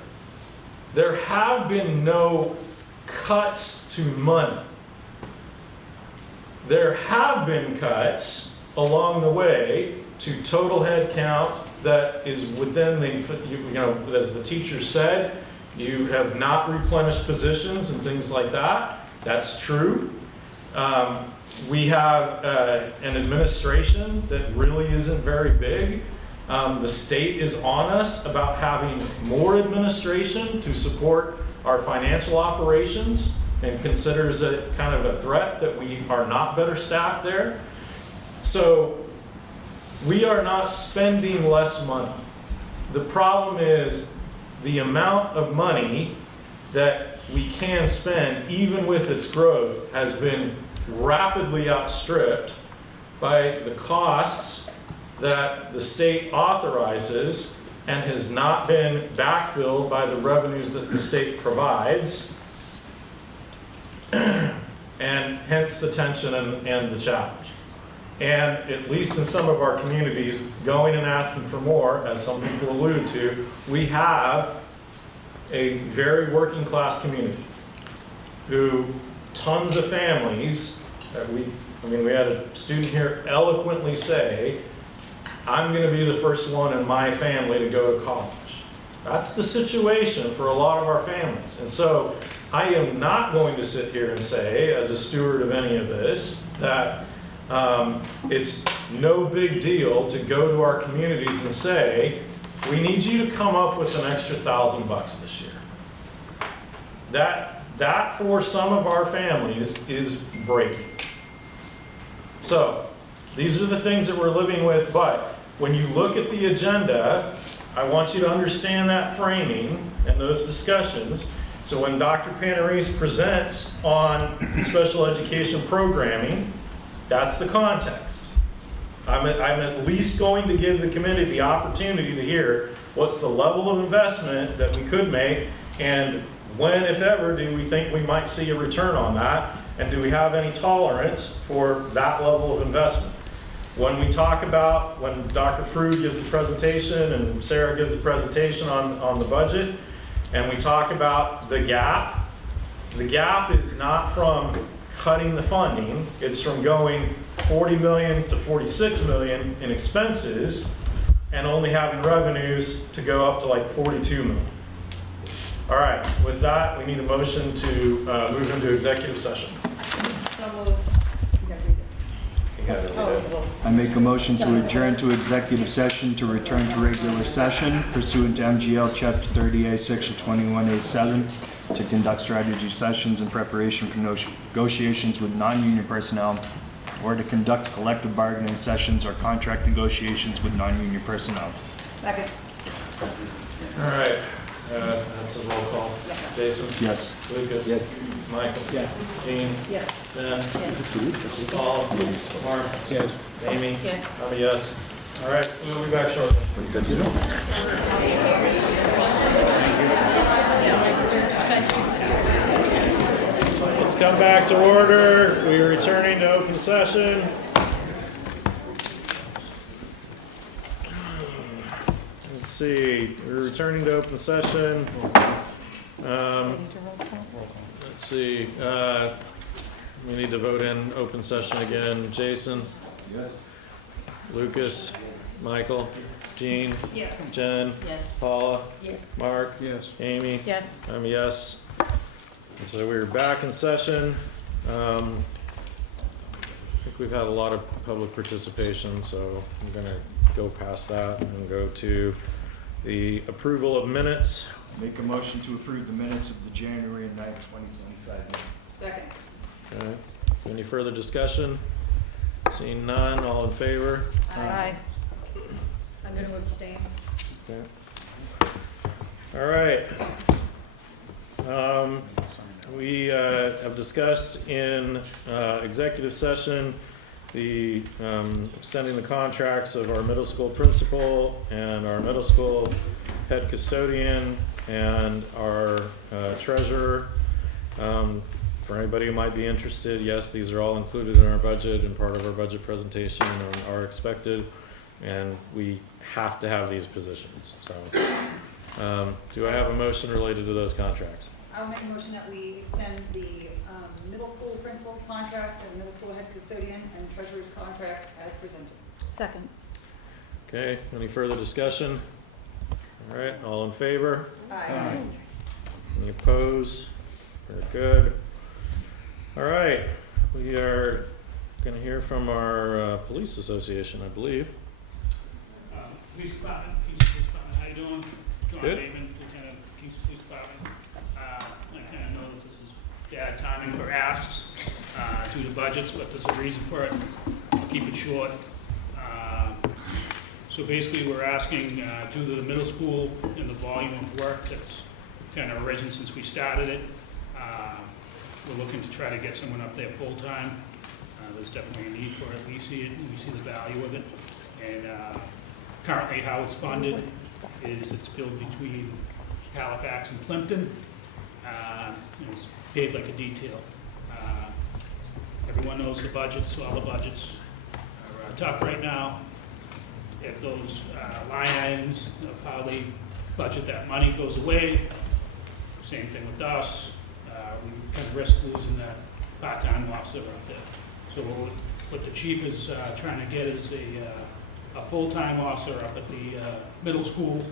there have been no cuts to money. There have been cuts along the way to total head count that is within the, as the teacher said, you have not replenished positions and things like that. That's true. We have an administration that really isn't very big. The state is on us about having more administration to support our financial operations and considers it kind of a threat that we are not better staffed there. So we are not spending less money. The problem is the amount of money that we can spend, even with its growth, has been rapidly outstripped by the costs that the state authorizes and has not been backfilled by the revenues that the state provides, and hence the tension and the challenge. And at least in some of our communities, going and asking for more, as some people allude to, we have a very working class community who tons of families, we had a student here eloquently say, I'm going to be the first one in my family to go to college. That's the situation for a lot of our families. And so I am not going to sit here and say, as a steward of any of this, that it's no big deal to go to our communities and say, we need you to come up with an extra $1,000 this year. That for some of our families is breaking. So these are the things that we're living with, but when you look at the agenda, I want you to understand that framing and those discussions. So when Dr. Panarese presents on special education programming, that's the context. I'm at least going to give the committee the opportunity to hear what's the level of investment that we could make, and when, if ever, do we think we might see a return on that, and do we have any tolerance for that level of investment? When we talk about, when Dr. Prude gives the presentation and Sarah gives the presentation on the budget, and we talk about the gap is not from cutting the funding, it's from going 40 million to 46 million in expenses and only having revenues to go up to like 42 million. All right, with that, we need a motion to move into executive session. I make a motion to adjourn to executive session to return to regular session pursuant to MGL Chapter 30A, Section 21A7, to conduct strategy sessions in preparation for negotiations with non-union personnel, or to conduct collective bargaining sessions or contract negotiations with non-union personnel. Second. All right, that's a roll call. Jason? Yes. Lucas? Yes. Michael? Yes. Jean? Yes. Ben? Yes. Paul? Mark? Yes. Amy? Yes. I'm a yes. All right, we'll be back shortly. Let's come back to order. We are returning to open session. Let's see, we're returning to open session. Let's see, we need to vote in open session again. Jason? Yes. Lucas? Michael? Jean? Yes. Jen? Yes. Paula? Yes. Mark? Yes. Amy? Yes. I'm a yes. So we're back in session. I think we've had a lot of public participation, so I'm gonna go past that and go to the approval of minutes. Make a motion to approve the minutes of the January 9th, 2025 meeting. Second. Okay. Any further discussion? Seeing none, all in favor? Aye. I'm going to abstain. Okay. All right. We have discussed in executive session the extending the contracts of our middle school principal and our middle school head custodian and our treasurer. For anybody who might be interested, yes, these are all included in our budget and part of our budget presentation and are expected, and we have to have these positions. So, do I have a motion related to those contracts? I'll make a motion that we extend the middle school principal's contract and middle school head custodian and treasurer's contract as presented. Second. Okay, any further discussion? All right, all in favor? Aye. Any opposed? Very good. All right, we are going to hear from our police association, I believe. Police Department, Kingston Police Department, how you doing? John Good. Bateman, Lieutenant of Kingston Police Department. I kind of know that this is bad timing for asks due to budgets, but there's a reason for it. I'll keep it short. So basically, we're asking, due to the middle school and the volume of work that's kind of arisen since we started it, we're looking to try to get someone up there full-time. There's definitely a need for it. We see it, and we see the value of it. And currently, how it's funded is it's billed between Halifax and Plimpton. And it's paid like a detail. Everyone knows the budgets, all the budgets are tough right now. If those line items of how they budget that money goes away, same thing with us, we kind of risk losing that part-time officer up there. So what the chief is trying to get is a full-time officer up at the middle school,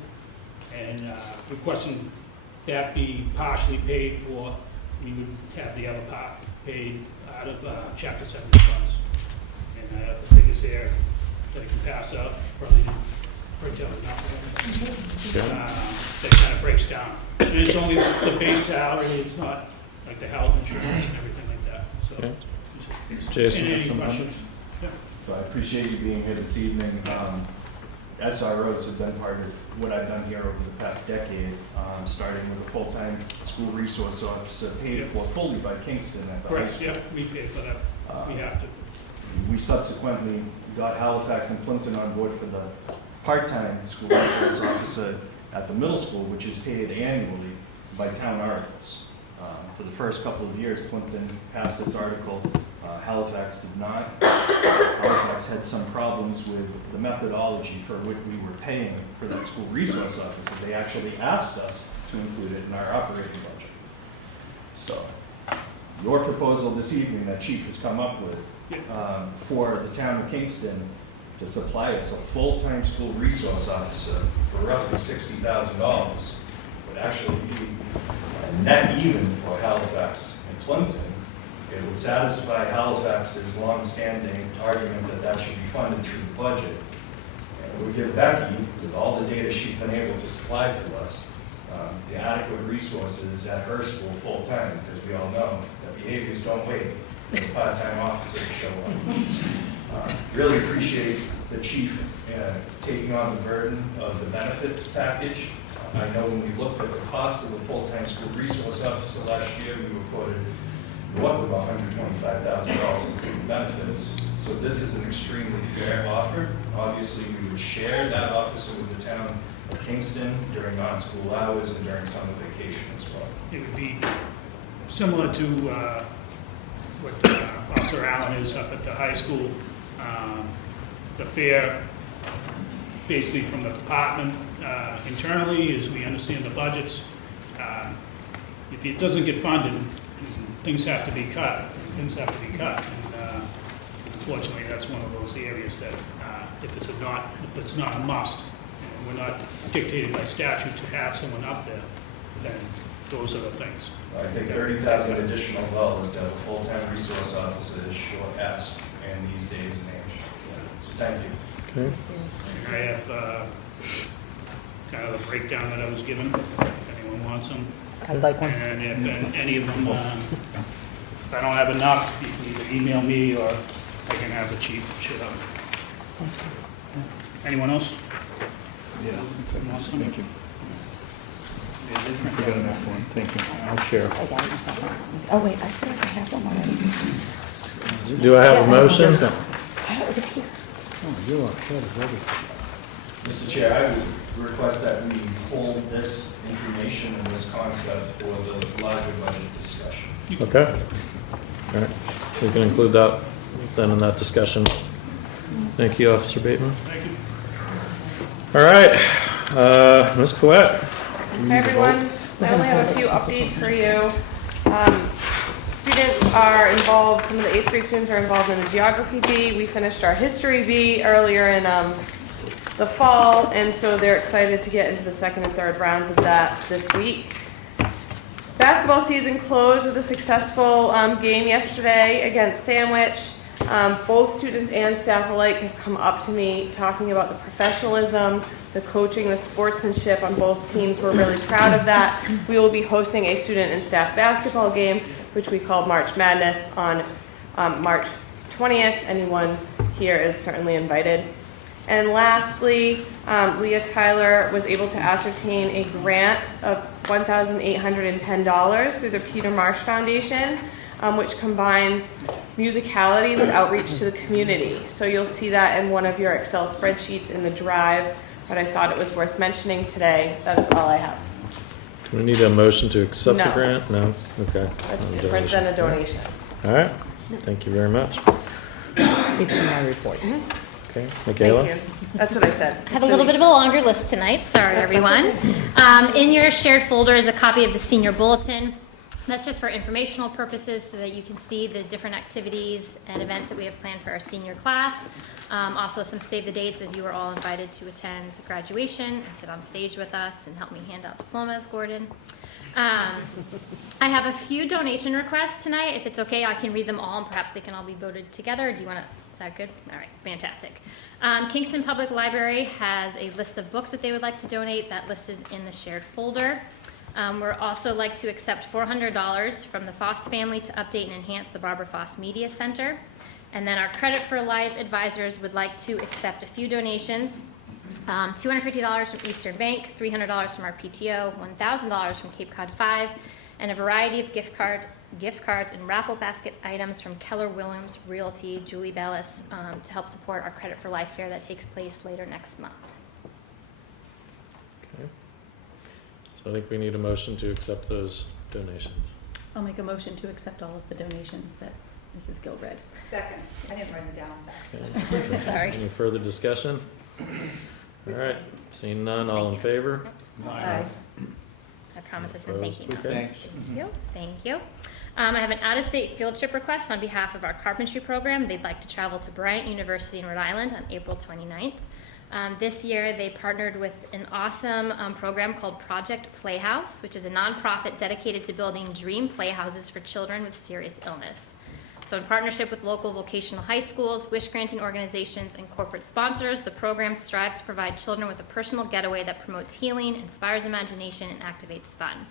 and requesting that be partially paid for. We would have the other part paid out of Chapter 70 funds. And I have the figures here that I can pass out, probably didn't print out enough. That kind of breaks down. And it's only the base salary, it's not like the health insurance and everything like that. So, Okay. it's just- Jason, any some questions? Yeah. So I appreciate you being here this evening. SROs have been part of what I've done here over the past decade, starting with a full-time school resource officer paid for fully by Kingston at the high Correct, school. yeah, we pay for that. We have to. We subsequently got Halifax and Plimpton on board for the part-time school resource officer at the middle school, which is paid annually by town articles. For the first couple of years, Plimpton passed its article. Halifax did not. Halifax had some problems with the methodology for what we were paying for that school resource officer. They actually asked us to include it in our operating budget. So your proposal this evening that Chief has come up with for the town of Kingston to supply us a full-time school resource officer for roughly $60,000 would actually be a net even for Halifax and Plimpton. It would satisfy Halifax's long-standing argument that that should be funded through the budget. And it would give Becky, with all the data she's been able to supply to us, the adequate resources at her school full-time, because we all know that behaviors don't wait for the part-time officer to show up. Really appreciate the chief taking on the burden of the benefits package. I know when we looked at the cost of a full-time school resource officer last year, we were quoted what about $125,000 including benefits. So this is an extremely fair offer. Obviously, we would share that officer with the town of Kingston during non-school hours and during summer vacation as well. It would be similar to what Officer Allen is up at the high school. The fare, basically from the department internally, as we understand the budgets, if it doesn't get funded, things have to be cut. And unfortunately, that's one of those areas that if it's not a must, and we're not dictated by statute to have someone up there, then those are the things. I think 30,000 additional dollars to have a full-time resource officer is short asked in these days and age. So thank you. And I have kind of the breakdown that I was given, if anyone wants them. I'd like one. And if any of them, if I don't have enough, you can either email me or I can have the chief ship them. Anyone else? Yeah. Awesome. Thank you. I forgot enough one. Thank you. I'll share. Oh, wait, I feel like I have one already. Do I have a motion? It was here. Oh, you are ahead of everything. Mr. Chair, I would request that we hold this information and this concept for the larger budget discussion. Okay. All right. We can include that then in that discussion. Thank you, Officer Bateman. Thank you. All right. Ms. Coette. Hi everyone, I only have a few updates for you. Students are involved, some of the 8th grade students are involved in the geography bee. We finished our history bee earlier in the fall, and so they're excited to get into the 2nd and 3rd rounds of that this week. Basketball season closed with a successful game yesterday against Sandwich. Both students and staff alike have come up to me talking about the professionalism, the coaching, the sportsmanship on both teams. We're really proud of that. We will be hosting a student and staff basketball game, which we called March Madness, on March 20th. Anyone here is certainly invited. And lastly, Leah Tyler was able to ascertain a grant of $1,810 through the Peter Marsh Foundation, which combines musicality with outreach to the community. So you'll see that in one of your Excel spreadsheets in the drive, but I thought it was worth mentioning today. That is all I have. Do we need a motion to accept the No. grant? No? Okay. That's different than a donation. All right. Thank you very much. It's in my report. Okay. Michaela? Thank you. That's what I said. I have a little bit of a longer list tonight. Sorry, everyone. In your shared folder is a copy of the senior bulletin. That's just for informational purposes so that you can see the different activities and events that we have planned for our senior class. Also some save the dates, as you are all invited to attend graduation and sit on stage with us and help me hand out diplomas, Gordon. I have a few donation requests tonight. If it's okay, I can read them all and perhaps they can all be voted together. Do you want to? Is that good? All right, fantastic. Kingston Public Library has a list of books that they would like to donate. That list is in the shared folder. We're also like to accept $400 from the Foss family to update and enhance the Barbara Foss Media Center. And then our Credit for Life advisors would like to accept a few donations. $250 from Eastern Bank, $300 from our PTO, $1,000 from Cape Cod 5, and a variety of gift cards and raffle basket items from Keller Williams Realty, Julie Bellis, to help support our Credit for Life fair that takes place later next month. Okay. So I think we need a motion to accept those donations. I'll make a motion to accept all of the donations that Mrs. Gill read. Second. I didn't write them down fast. Okay. Sorry. Any further discussion? All right. Seeing none, all in favor? Aye. I promise I said thank you. Opposed? Okay. Thank you. Thank you. I have an out-of-state field trip request on behalf of our carpentry program. They'd like to travel to Bryant University in Rhode Island on April 29th. This year, they partnered with an awesome program called Project Playhouse, which is a nonprofit dedicated to building dream playhouses for children with serious illness. So in partnership with local vocational high schools, wish-granting organizations, and corporate sponsors, the program strives to provide children with a personal getaway that promotes healing, inspires imagination, and activates fun.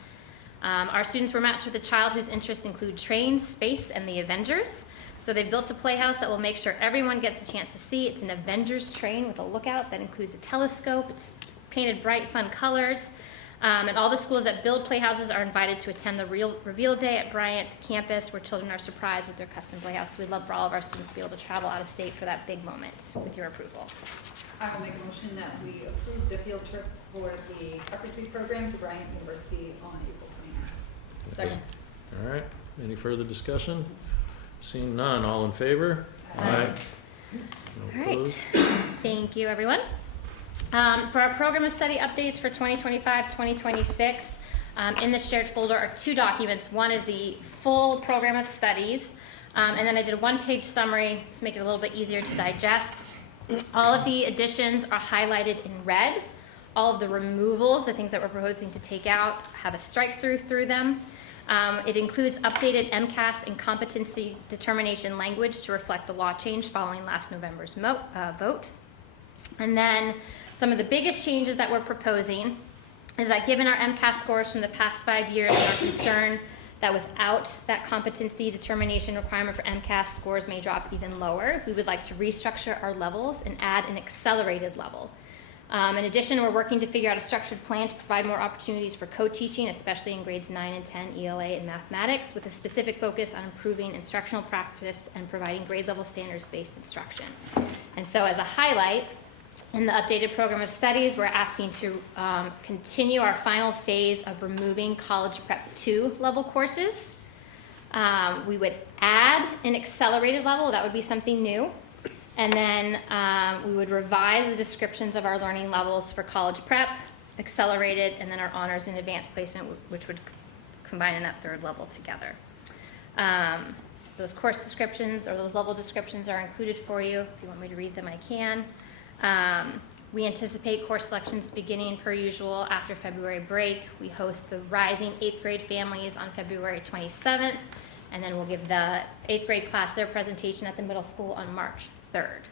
Our students were matched with a child whose interests include trains, space, and the Avengers. So they built a playhouse that will make sure everyone gets a chance to see. It's an Avengers train with a lookout that includes a telescope. It's painted bright, fun colors. And all the schools that build playhouses are invited to attend the reveal day at Bryant campus, where children are surprised with their custom playhouse. We'd love for all of our students to be able to travel out of state for that big moment with your approval. I will make a motion that we approve the field trip for the carpentry program to Bryant University on April 29th. Second. All right, any further discussion? Seeing none, all in favor? Aye. All right, thank you, everyone. For our program of study updates for 2025-2026, in the shared folder are two documents. One is the full program of studies, and then I did a one-page summary to make it a little bit easier to digest. All of the additions are highlighted in red. All of the removals, the things that we're proposing to take out, have a strike through them. It includes updated MCAS and competency determination language to reflect the law change following last November's vote. And then some of the biggest changes that we're proposing is that given our MCAS scores from the past 5 years and our concern that without that competency determination requirement for MCAS, scores may drop even lower, we would like to restructure our levels and add an accelerated level. In addition, we're working to figure out a structured plan to provide more opportunities for co-teaching, especially in grades 9 and 10 ELA and mathematics, with a specific focus on improving instructional practice and providing grade level standards-based instruction. And so as a highlight, in the updated program of studies, we're asking to continue our final phase of removing College Prep 2 level courses. We would add an accelerated level, that would be something new. And then we would revise the descriptions of our learning levels for College Prep, accelerated, and then our honors and advanced placement, which would combine in that third level together. Those course descriptions or those level descriptions are included for you. If you want me to read them, I can. We anticipate course selections beginning per usual after February break. We host the Rising 8th grade families on February 27th, and then we'll give the 8th grade class their presentation at the middle school on March 3rd.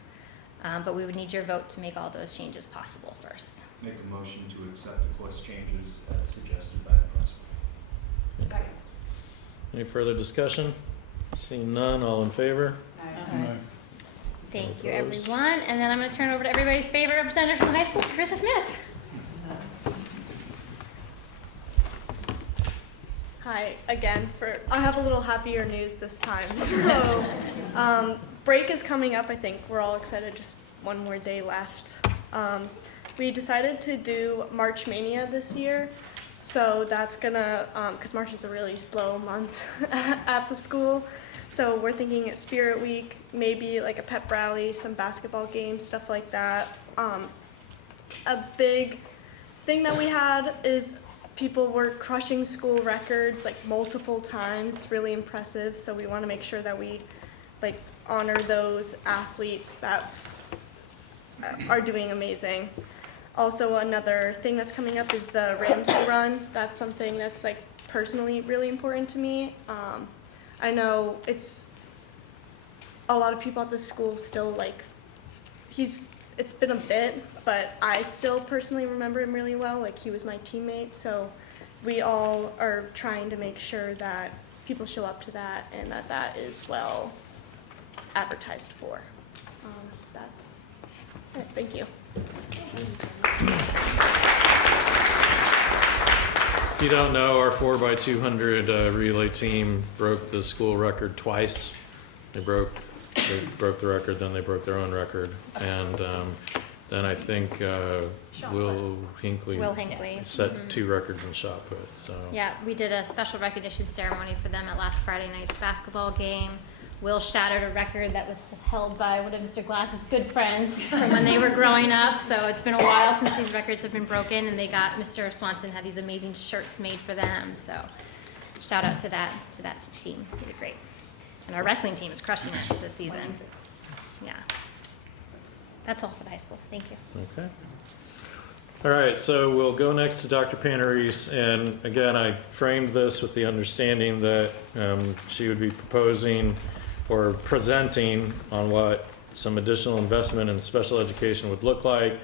But we would need your vote to make all those changes possible first. Make a motion to accept the course changes as suggested by the principal. Second. Any further discussion? Seeing none, all in favor? Aye. Thank you, everyone. And then I'm going to turn it over to everybody's favorite representative from the high school, Carissa Smith. Hi, again. I have a little happier news this time. So, break is coming up. I think we're all excited. Just one more day left. We decided to do March Mania this year. So that's gonna, because March is a really slow month at the school. So we're thinking at Spirit Week, maybe like a pep rally, some basketball games, stuff like that. A big thing that we had is people were crushing school records like multiple times, really impressive. So we want to make sure that we like honor those athletes that are doing amazing. Also, another thing that's coming up is the Ramsey Run. That's something that's like personally really important to me. I know it's a lot of people at the school still like, it's been a bit, but I still personally remember him really well. Like he was my teammate, so we all are trying to make sure that people show up to that and that that is well advertised for. That's it. Thank you. If you don't know, our 4x200 relay team broke the school record twice. They broke the record, then they broke their own record, and then I think Will Hinckley set 2 records in shot put. So Yeah, we did a special recognition ceremony for them at last Friday night's basketball game. Will shattered a record that was held by one of Mr. Glass's good friends from when they were growing up. So it's been a while since these records have been broken, and they got Mr. Swanson had these amazing shirts made for them. So shout out to that team. They did great. And our wrestling team is crushing it this season. Yeah. That's all for the high school. Thank you. Okay. All right, so we'll go next to Dr. Panarese, and again, I framed this with the understanding that she would be proposing or presenting on what some additional investment in special education would look like,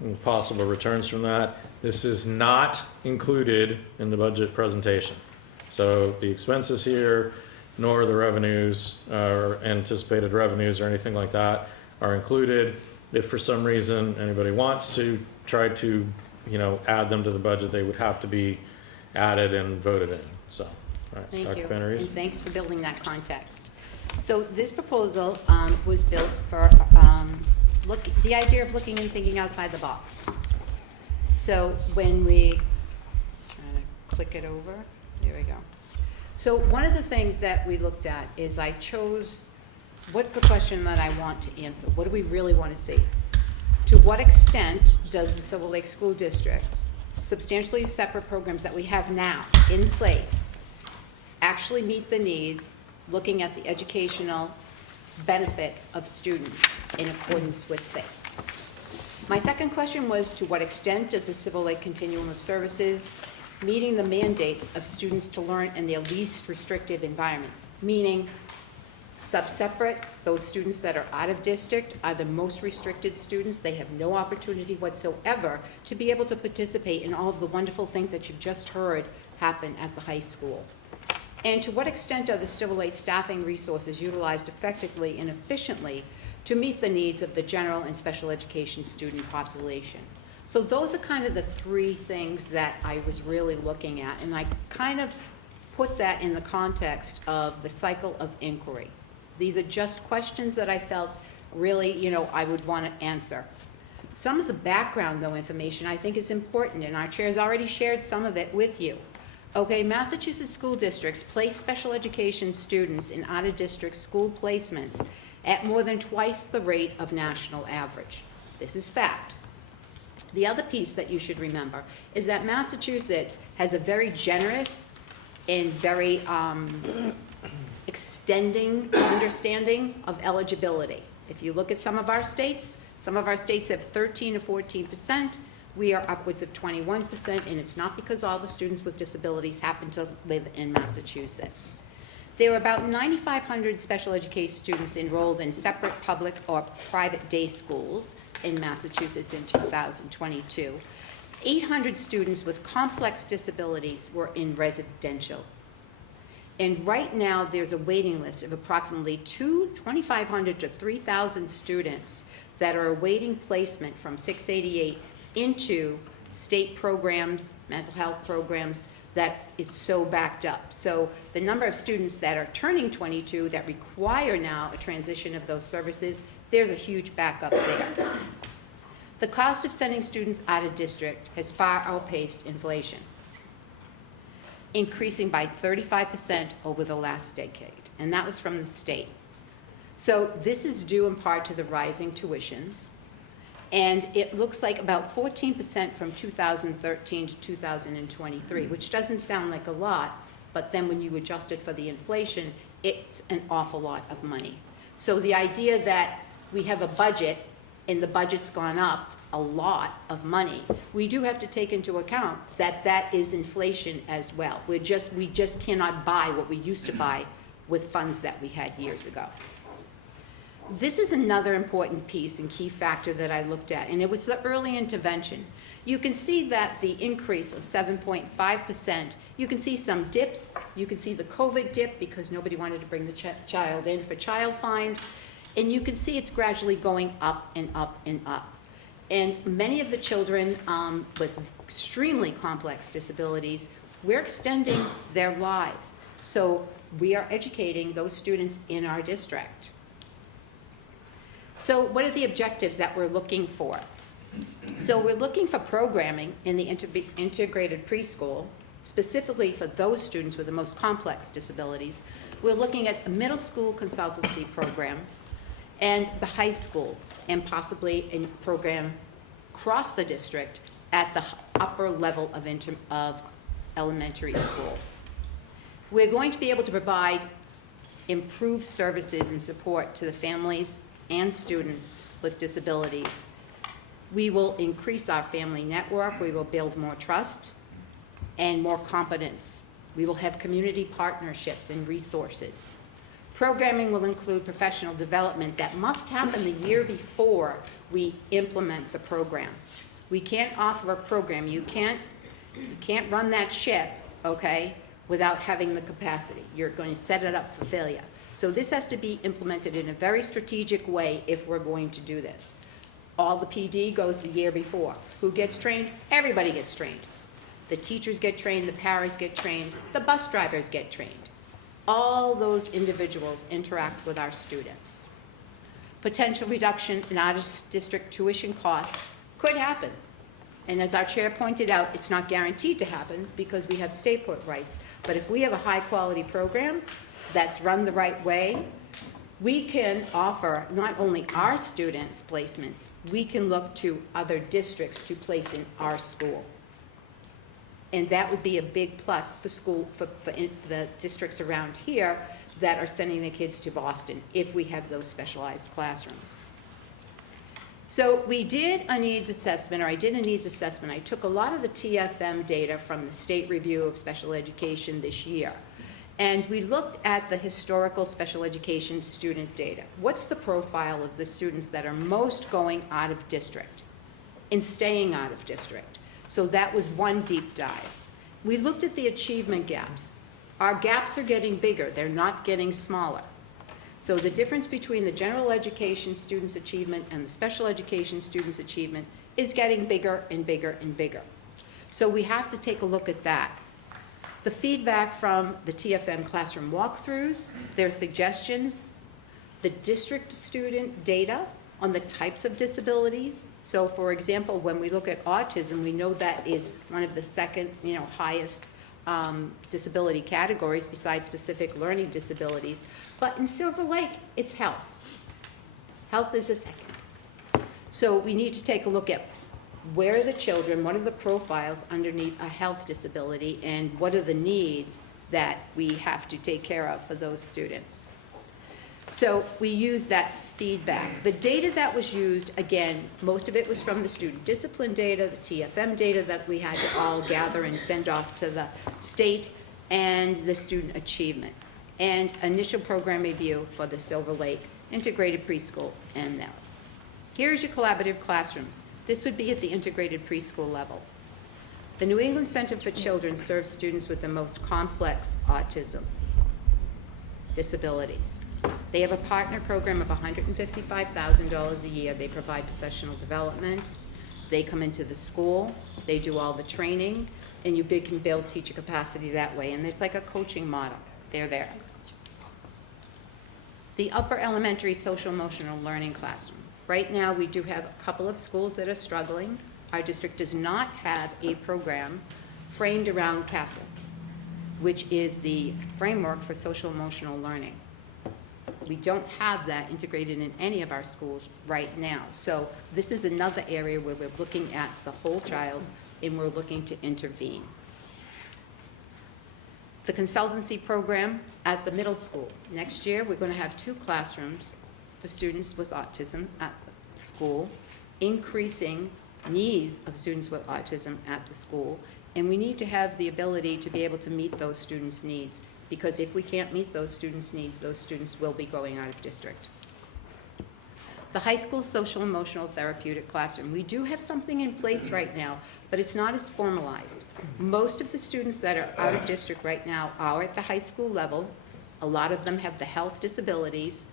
and possible returns from that. This is not included in the budget presentation. So the expenses here, nor the revenues or anticipated revenues or anything like that are included. If for some reason anybody wants to try to, add them to the budget, they would have to be added and voted in. So, all right, Thank Dr. you, Panarese. and thanks for building that context. So this proposal was built for the idea of looking and thinking outside the box. So when we, trying to click it over, there we go. So one of the things that we looked at is I chose, what's the question that I want to answer? What do we really want to see? To what extent does the Silver Lake School District, substantially separate programs that we have now in place, actually meet the needs, looking at the educational benefits of students in accordance with FAPE? My second question was, to what extent does the Silver Lake Continuum of Services meeting the mandates of students to learn in their least restrictive environment? Meaning, sub-separate, those students that are out of district are the most restricted students. They have no opportunity whatsoever to be able to participate in all of the wonderful things that you've just heard happen at the high school. And to what extent are the Silver Lake staffing resources utilized effectively and efficiently to meet the needs of the general and special education student population? So those are kind of the three things that I was really looking at, and I kind of put that in the context of the cycle of inquiry. These are just questions that I felt really, I would want to answer. Some of the background, though, information I think is important, and our chair's already shared some of it with you. Okay, Massachusetts school districts place special education students in out-of-district school placements at more than twice the rate of national average. This is fact. The other piece that you should remember is that Massachusetts has a very generous and very extending understanding of eligibility. If you look at some of our states have 13 to 14%. We are upwards of 21%, and it's not because all the students with disabilities happen to live in Massachusetts. There were about 9,500 special education students enrolled in separate public or private day schools in Massachusetts in 2022. 800 students with complex disabilities were in residential. And right now, there's a waiting list of approximately 2,500 to 3,000 students that are awaiting placement from 688 into state programs, mental health programs, that it's so backed up. So the number of students that are turning 22 that require now a transition of those services, there's a huge backup there. The cost of sending students out of district has far outpaced inflation, increasing by 35% over the last decade, and that was from the state. So this is due in part to the rising tuitions, and it looks like about 14% from 2013 to 2023, which doesn't sound like a lot, but then when you adjust it for the inflation, it's an awful lot of money. So the idea that we have a budget and the budget's gone up a lot of money, we do have to take into account that that is inflation as well. We just cannot buy what we used to buy with funds that we had years ago. This is another important piece and key factor that I looked at, and it was the early intervention. You can see that the increase of 7.5%, you can see some dips. You can see the COVID dip because nobody wanted to bring the child in for child find, and you can see it's gradually going up and up and up. And many of the children with extremely complex disabilities, we're extending their lives. So we are educating those students in our district. So what are the objectives that we're looking for? So we're looking for programming in the integrated preschool, specifically for those students with the most complex disabilities. We're looking at a middle school consultancy program and the high school, and possibly a program across the district at the upper level of elementary school. We're going to be able to provide improved services and support to the families and students with disabilities. We will increase our family network, we will build more trust and more competence. We will have community partnerships and resources. Programming will include professional development that must happen the year before we implement the program. We can't offer a program, you can't run that ship, okay, without having the capacity. You're going to set it up for failure. So this has to be implemented in a very strategic way if we're going to do this. All the PD goes the year before. Who gets trained? Everybody gets trained. The teachers get trained, the paras get trained, the bus drivers get trained. All those individuals interact with our students. Potential reduction in out-of-district tuition costs could happen. And as our chair pointed out, it's not guaranteed to happen because we have stay put rights. But if we have a high-quality program that's run the right way, we can offer not only our students placements, we can look to other districts to place in our school. And that would be a big plus for the districts around here that are sending their kids to Boston if we have those specialized classrooms. So we did a needs assessment, or I did a needs assessment. I took a lot of the TFM data from the State Review of Special Education this year. And we looked at the historical special education student data. What's the profile of the students that are most going out of district and staying out of district? So that was one deep dive. We looked at the achievement gaps. Our gaps are getting bigger, they're not getting smaller. So the difference between the general education students' achievement and the special education students' achievement is getting bigger and bigger and bigger. So we have to take a look at that. The feedback from the TFM classroom walkthroughs, their suggestions, the district student data on the types of disabilities. So for example, when we look at autism, we know that is one of the second, highest disability categories besides specific learning disabilities. But in Silver Lake, it's health. Health is a second. So we need to take a look at where are the children, what are the profiles underneath a health disability, and what are the needs that we have to take care of for those students. So we use that feedback. The data that was used, again, most of it was from the student discipline data, the TFM data that we had to all gather and send off to the state, and the student achievement, and initial program review for the Silver Lake Integrated Preschool and now. Here's your collaborative classrooms. This would be at the integrated preschool level. The New England Center for Children serves students with the most complex autism disabilities. They have a partner program of $155,000 a year. They provide professional development. They come into the school. They do all the training, and you can build teacher capacity that way. And it's like a coaching model. They're there. The upper elementary social emotional learning classroom. Right now, we do have a couple of schools that are struggling. Our district does not have a program framed around CASEL, which is the framework for social emotional learning. We don't have that integrated in any of our schools right now. So this is another area where we're looking at the whole child and we're looking to intervene. The consultancy program at the middle school. Next year, we're going to have 2 classrooms for students with autism at the school, increasing needs of students with autism at the school, and we need to have the ability to be able to meet those students' needs, because if we can't meet those students' needs, those students will be going out of district. The high school social emotional therapeutic classroom. We do have something in place right now, but it's not as formalized. Most of the students that are out of district right now are at the high school level. A lot of them have the health disabilities,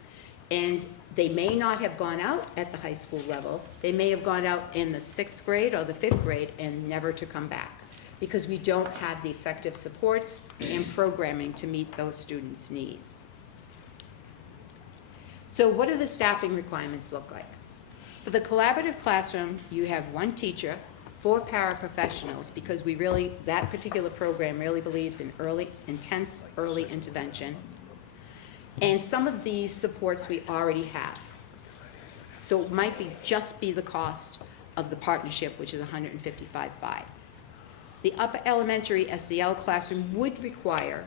and they may not have gone out at the high school level. They may have gone out in the 6th grade or the 5th grade and never to come back, because we don't have the effective supports and programming to meet those students' needs. So what do the staffing requirements look like? For the collaborative classroom, you have 1 teacher, 4 paraprofessionals, because that particular program really believes in intense early intervention. And some of these supports we already have. So it might just be the cost of the partnership, which is $155,500. The upper elementary SEL classroom would require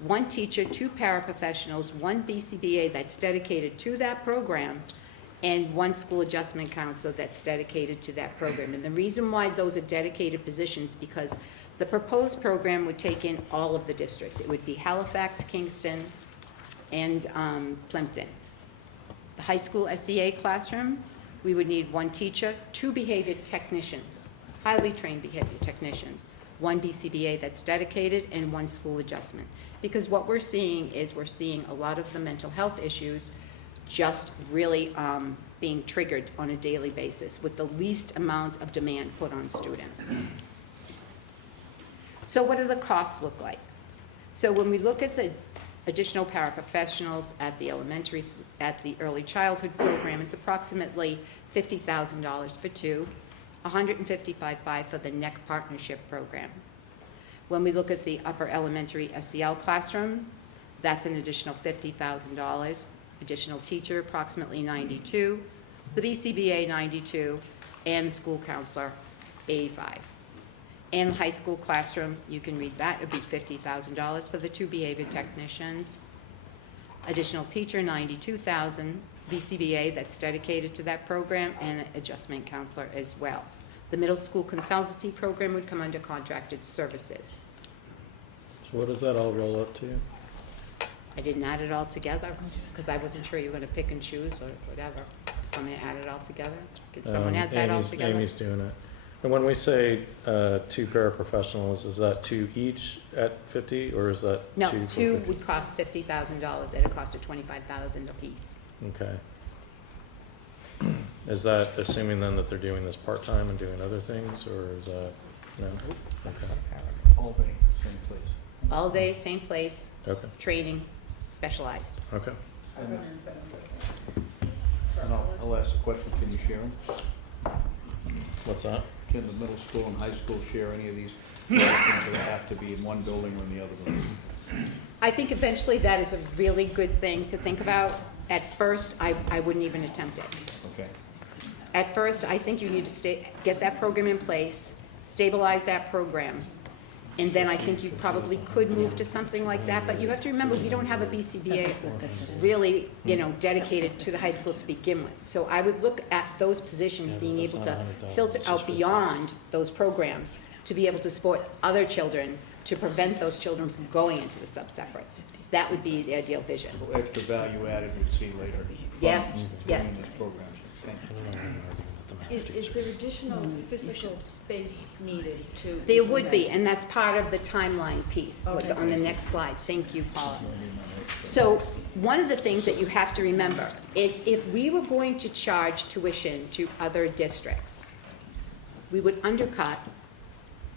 one teacher, 2 paraprofessionals, 1 BCBA that's dedicated to that program, and 1 school adjustment counselor that's dedicated to that program. And the reason why those are dedicated positions, because the proposed program would take in all of the districts. It would be Halifax, Kingston, and Plimpton. The high school SEA classroom, we would need 1 teacher, 2 behavior technicians, highly trained behavior technicians, 1 BCBA that's dedicated, and 1 school adjustment. Because what we're seeing is we're seeing a lot of the mental health issues just really being triggered on a daily basis with the least amount of demand put on students. So what do the costs look like? So when we look at the additional paraprofessionals at the at the early childhood program, it's approximately $50,000 for 2, $155,500 for the NEC partnership program. When we look at the upper elementary SEL classroom, that's an additional $50,000. Additional teacher, approximately $92,000, the BCBA $92,000, and the school counselor $85,000. And high school classroom, you can read that, it would be $50,000 for the 2 behavior technicians. Additional teacher, $92,000, BCBA that's dedicated to that program, and an adjustment counselor as well. The middle school consultancy program would come under contracted services. So what does that all roll up to? I didn't add it all together because I wasn't sure you were going to pick and choose or whatever. I'm going to add it all together. Could someone add that all together? Amy's doing it. And when we say 2 paraprofessionals, is that 2 each at 50, or is that No, 2 for 2 50? would cost $50,000 at a cost of $25,000 apiece. Okay. Is that assuming then that they're doing this part-time and doing other things, or is that, no? Okay. All day, same place. All day, same place, Okay. training, specialized. Okay. And I'll ask the question, can you share them? What's that? Can the middle school and high school share any of these? Or do they have to be in one building or in the other building? I think eventually that is a really good thing to think about. At first, I wouldn't even attempt it. Okay. At first, I think you need to get that program in place, stabilize that program, and then I think you probably could move to something like that. But you have to remember, we don't have a BCBA really, dedicated to the high school to begin with. So I would look at those positions being able to filter out beyond those programs to be able to support other children, to prevent those children from going into the sub-separates. That would be the ideal vision. Extra value added we'd see later. Yes, from yes. this program. Thank you. Is there additional physical space needed to? There would be, and that's part of the timeline piece on the next slide. Thank you, Paula. So one of the things that you have to remember is if we were going to charge tuition to other districts, we would undercut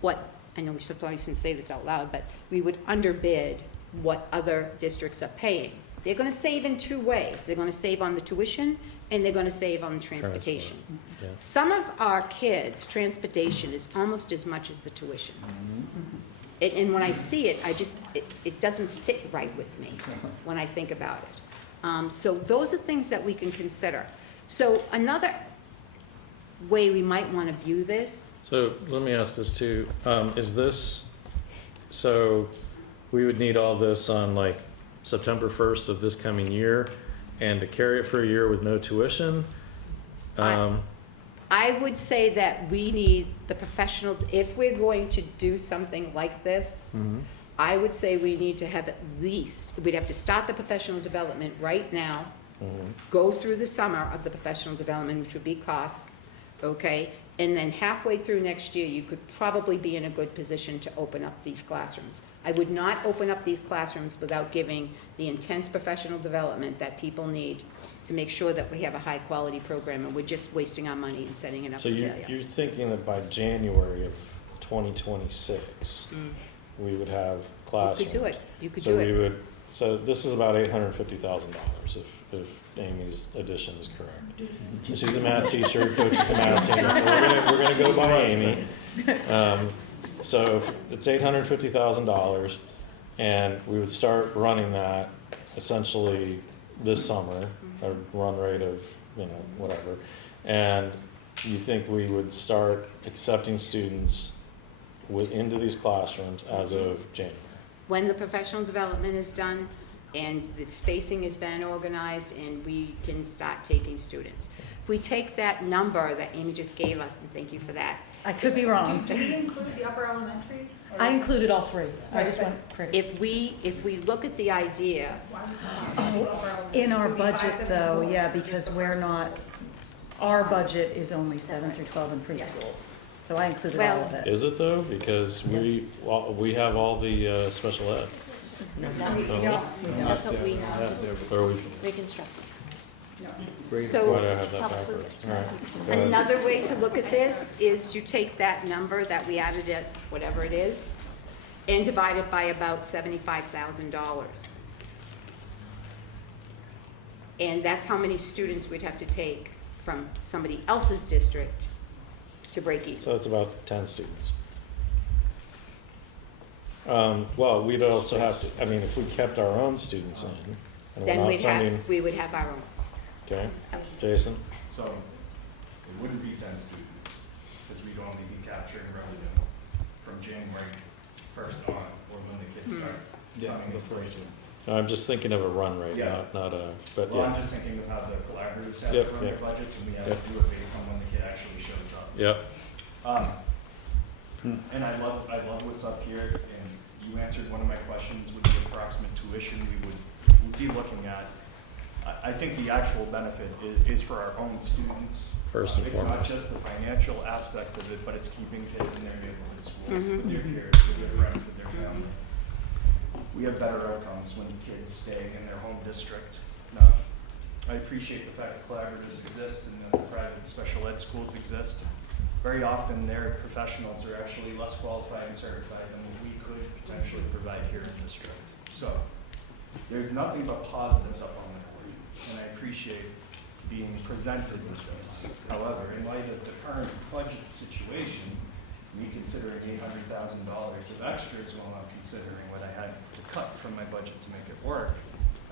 what, I know we probably shouldn't say this out loud, but we would underbid what other districts are paying. They're going to save in 2 ways. They're going to save on the tuition, and they're going to save on the transportation. Yeah. Some of our kids' transportation is almost as much as the tuition. And when I see it, it doesn't sit right with me when I think about it. So those are things that we can consider. So another way we might want to view this. So let me ask this too. Is this, so we would need all this on like September 1st of this coming year, and to carry it for a year with no tuition? I would say that we need the professional, if we're going to do something like this, I would say we need to have at least, we'd have to start the professional development right now, go through the summer of the professional development, which would be costs, okay? And then halfway through next year, you could probably be in a good position to open up these classrooms. I would not open up these classrooms without giving the intense professional development that people need to make sure that we have a high-quality program, and we're just wasting our money and setting it up So for failure. you're thinking that by January of 2026, we would have classrooms? You could do it. You could So do it. we would, so this is about $850,000 if Amy's addition is correct. She's a math teacher, coaches the math team, so we're gonna go by Amy. So if it's $850,000, and we would start running that essentially this summer, a run rate of, whatever. And you think we would start accepting students into these classrooms as of January? when the professional development is done and the spacing has been organized and we can start taking students. If we take that number that Amy just gave us, and thank you for that. I could be wrong. Do we include the upper elementary? Or I is it- included all three. I Right, just but- went pretty. If we look at the idea, In our So we buy budget seven though, more, yeah, just because the we're first not, our budget is only 7 through 12 in preschool. So I included all of it. Is it though? Because we have all the special ed. No, we don't. That's what we just Or we- reconstruct. Why So do I have that backwards? All right. Go ahead. another way to look at this is to take that number that we added at whatever it is and divide it by about $75,000. And that's how many students we'd have to take from somebody else's district to break even. So it's about 10 students. Well, we'd also have to, I mean, if we kept our own students in, and we're Then not sending, we would have our own. okay, Jason? So it wouldn't be 10 students, because we'd only be capturing revenue from January 1st on, or when the kids start coming into placement. No, I'm just thinking of a run rate, Yeah. not a, but Well, I'm yeah. just thinking of how the collaboratives have Yep, to run their yep. budgets, and we have Yep. to do it based on when the kid actually shows up. Yep. And I love what's up here, and you answered one of my questions with the approximate tuition we'd be looking at. I think the actual benefit is for our own students. First and It's not foremost. just the financial aspect of it, but it's keeping kids in their neighborhood school, Mhm. with their peers, with their friends, with their family. We have better outcomes when kids stay in their home district. Now, I appreciate the fact that collaboratives exist and that the private special ed schools exist. Very often, their professionals are actually less qualified and certified than what we could potentially provide here in the district. So, there's nothing but positives up on the board, and I appreciate being presented with this. However, in light of the current budget situation, me considering $800,000 of extras while I'm considering what I had to cut from my budget to make it work,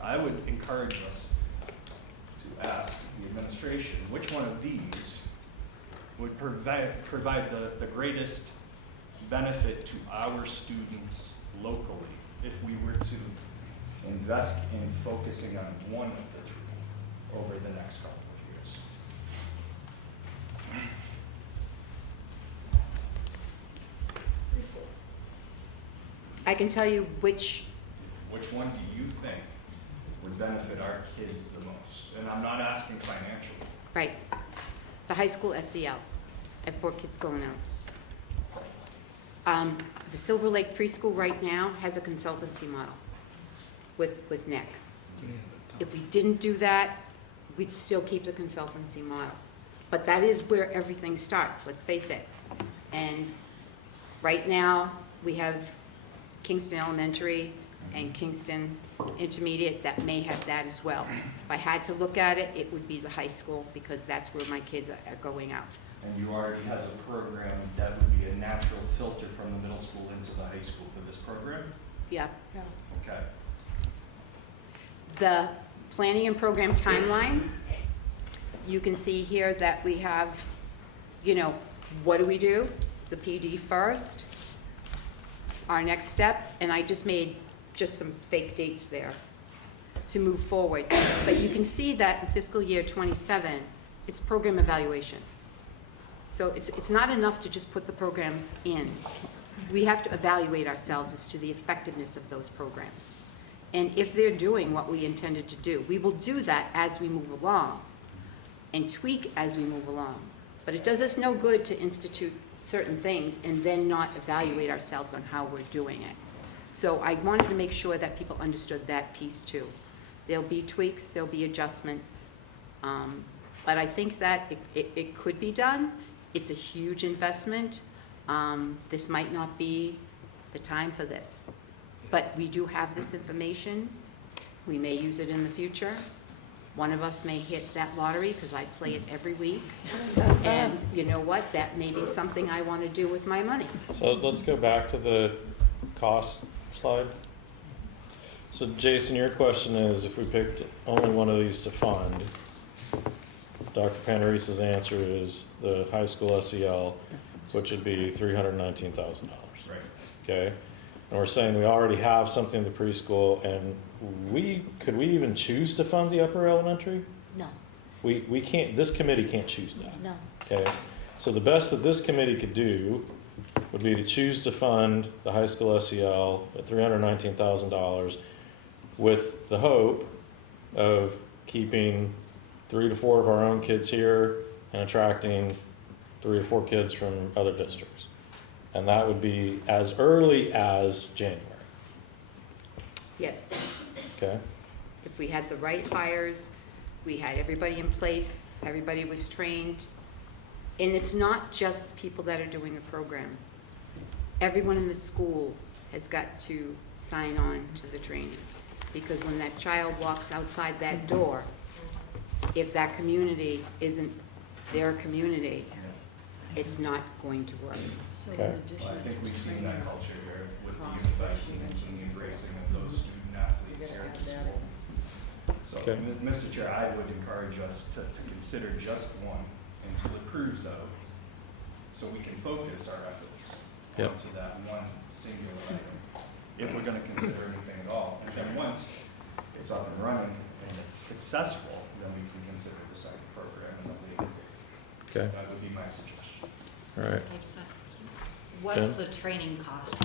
I would encourage us to ask the administration, which one of these would provide the greatest benefit to our students locally if we were to invest in focusing on one of the three over the next couple of years. I can tell you which, Which one do you think would benefit our kids the most? And I'm not asking financially. right, the high school SEL. I have 4 kids going out. The Silver Lake Preschool right now has a consultancy model with Nick. If we didn't do that, we'd still keep the consultancy model. But that is where everything starts, let's face it. And right now, we have Kingston Elementary and Kingston Intermediate that may have that as well. If I had to look at it, it would be the high school because that's where my kids are going out. And you already have a program that would be a natural filter from the middle school into the high school for this program? Yeah. Okay. The planning and program timeline, you can see here that we have, what do we do? The PD first, our next step, and I just made some fake dates there to move forward. But you can see that in fiscal year 27, it's program evaluation. So it's not enough to just put the programs in. We have to evaluate ourselves as to the effectiveness of those programs. And if they're doing what we intended to do, we will do that as we move along and tweak as we move along. But it does us no good to institute certain things and then not evaluate ourselves on how we're doing it. So I wanted to make sure that people understood that piece too. There'll be tweaks, there'll be adjustments, but I think that it could be done. It's a huge investment. This might not be the time for this, but we do have this information. We may use it in the future. One of us may hit that lottery because I play it every week. And you know what? That may be something I want to do with my money. So let's go back to the cost slide. So Jason, your question is, if we picked only one of these to fund, Dr. Panarise's answer is the high school SEL, which would be $319,000. Right. Okay. and we're saying we already have something in the preschool, and could we even choose to fund the upper elementary? No, We can't, this committee can't choose that. no. Okay, so the best that this committee could do would be to choose to fund the high school SEL at $319,000 with the hope of keeping 3 to 4 of our own kids here and attracting 3 to 4 kids from other districts. And that would be as early as January, Yes. okay? If we had the right hires, we had everybody in place, everybody was trained. And it's not just people that are doing the program. Everyone in the school has got to sign on to the training. Because when that child walks outside that door, if that community isn't their community, it's not going to work. Okay. Well, I think we've seen that culture here with the unified teams and the embracing of those student athletes here at the school. So, Okay. Mr. Chair, I would encourage us to consider just one until it proves out, so we can focus our efforts Yep. onto that one singular item, if we're gonna consider anything at all. And then once it's up and running and it's successful, then we can consider the second program and the later. Okay. That would be my suggestion. All right. Can I just ask a question? What's What's the training cost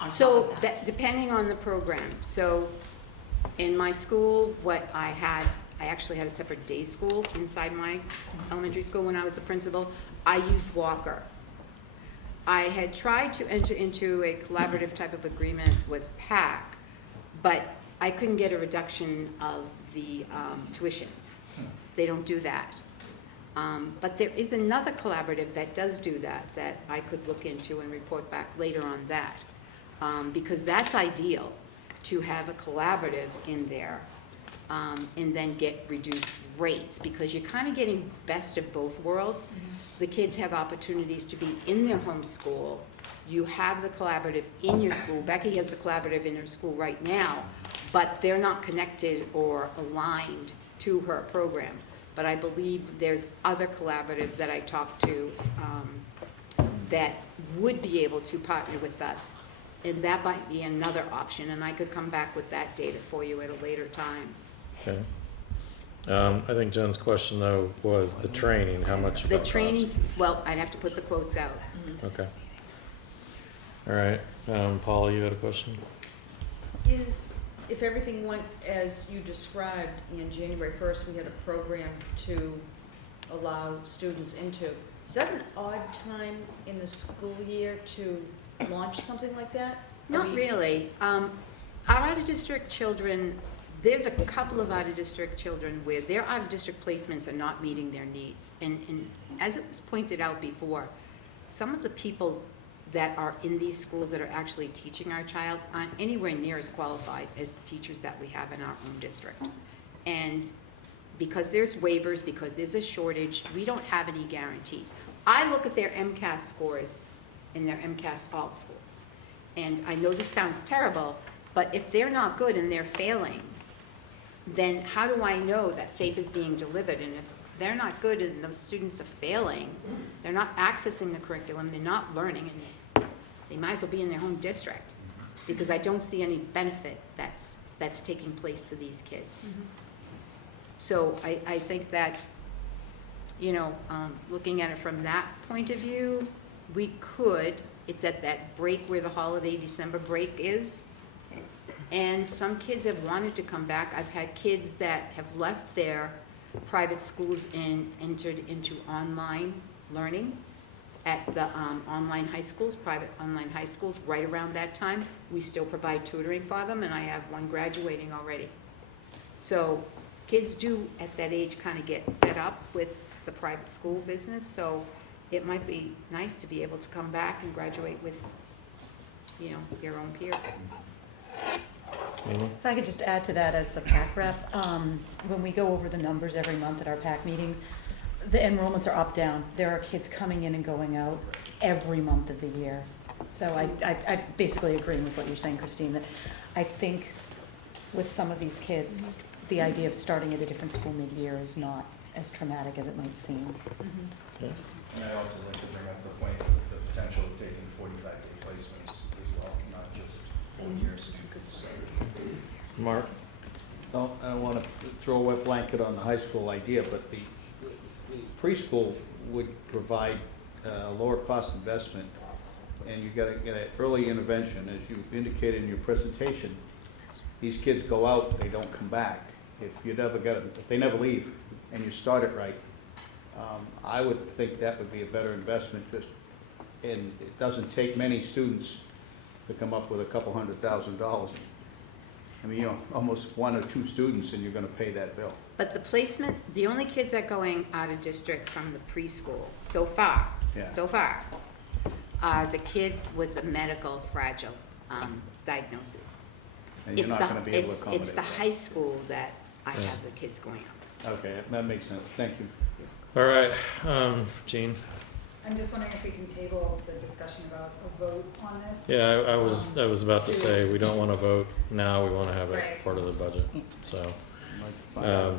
on top So of that? that, depending on the program, so in my school, what I actually had a separate day school inside my elementary school when I was a principal. I used Walker. I had tried to enter into a collaborative type of agreement with PAC, but I couldn't get a reduction of the tuitions. They don't do that. But there is another collaborative that does do that I could look into and report back later on that. Because that's ideal, to have a collaborative in there and then get reduced rates, because you're kind of getting best of both worlds. The kids have opportunities to be in their home school. You have the collaborative in your school. Becky has the collaborative in her school right now, but they're not connected or aligned to her program. But I believe there's other collaboratives that I talked to that would be able to partner with us. And that might be another option, and I could come back with that data for you at a later time. Okay. I think Jen's question though was the training, how much The that training, costs? well, I'd have to put the quotes out. Okay. All right, Paula, you had a question? If everything went as you described, in January 1st, we had a program to allow students into, is that an odd time in the school year to launch something like that? Not really. Our out-of-district children, there's a couple of out-of-district children where their out-of-district placements are not meeting their needs. And as it was pointed out before, some of the people that are in these schools that are actually teaching our child aren't anywhere near as qualified as the teachers that we have in our own district. And because there's waivers, because there's a shortage, we don't have any guarantees. I look at their MCAS scores in their MCAS alt scores. And I know this sounds terrible, but if they're not good and they're failing, then how do I know that FAPE is being delivered? And if they're not good and those students are failing, they're not accessing the curriculum, they're not learning, and they might as well be in their home district, because I don't see any benefit that's taking place for these kids. So I think that, you know, looking at it from that point of view, we could, it's at that break where the holiday December break is, and some kids have wanted to come back. I've had kids that have left their private schools and entered into online learning at the online high schools, private online high schools, right around that time. We still provide tutoring for them, and I have one graduating already. So kids do, at that age, kind of get fed up with the private school business, so it might be nice to be able to come back and graduate with, you know, your own peers. If I could just add to that as the PAC rep, when we go over the numbers every month at our PAC meetings, the enrollments are up, down. There are kids coming in and going out every month of the year. So I basically agree with what you're saying, Christine, that I think with some of these kids, the idea of starting at a different school mid-year is not as traumatic as it might seem. Okay. And I'd also like to bring up the point of the potential of taking 45-day placements as well, not just 1-year students. Mark? Well, I don't want to throw a wet blanket on the high school idea, but the preschool would provide a lower cost investment, and you got to get an early intervention, as you indicated in your presentation. These kids go out, they don't come back. If they never leave, and you start it right, I would think that would be a better investment. And it doesn't take many students to come up with a couple $100,000. I mean, almost 1 or 2 students, and you're going to pay that bill. But the placements, the only kids that are going out of district from the preschool so far, are the kids with the medical fragile diagnosis. And you're not going to be able to accommodate It's the that. high school that I have the kids going out. Okay, that makes sense. Thank you. All right, Jean? I'm just wondering if we can table the discussion about a vote on this? Yeah, I was about to say, we don't want to vote now, we want to have it Right. part of the budget, so. Find out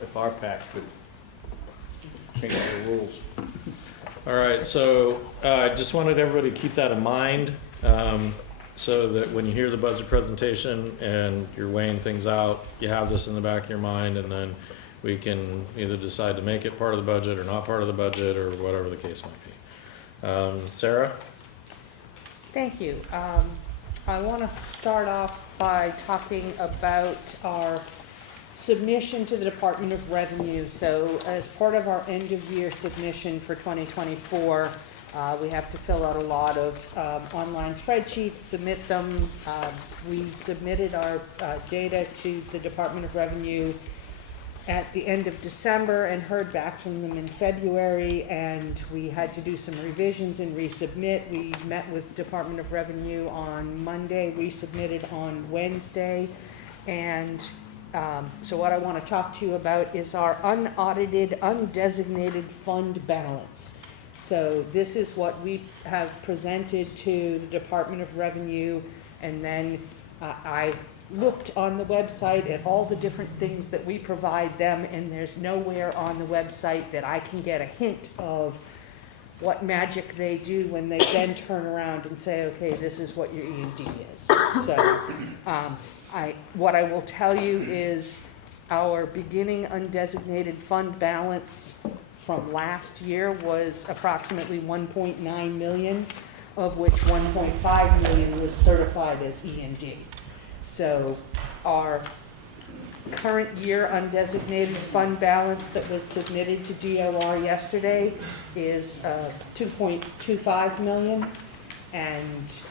if our PAC could change the rules. All right, so I just wanted everybody to keep that in mind, so that when you hear the budget presentation and you're weighing things out, you have this in the back of your mind, and then we can either decide to make it part of the budget or not part of the budget, or whatever the case might be. Sarah? Thank you. I want to start off by talking about our submission to the Department of Revenue. So as part of our end-of-year submission for 2024, we have to fill out a lot of online spreadsheets, submit them. We submitted our data to the Department of Revenue at the end of December and heard back from them in February, and we had to do some revisions and resubmit. We met with Department of Revenue on Monday, resubmitted on Wednesday, and so what I want to talk to you about is our unaudited, undesignated fund balance. So this is what we have presented to the Department of Revenue, and then I looked on the website at all the different things that we provide them, and there's nowhere on the website that I can get a hint of what magic they do when they then turn around and say, okay, this is what your E&D is. So what I will tell you is our beginning undesignated fund balance from last year was approximately 1.9 million, of which 1.5 million was certified as E&D. So our current year undesignated fund balance that was submitted to DOR yesterday is 2.25 million. And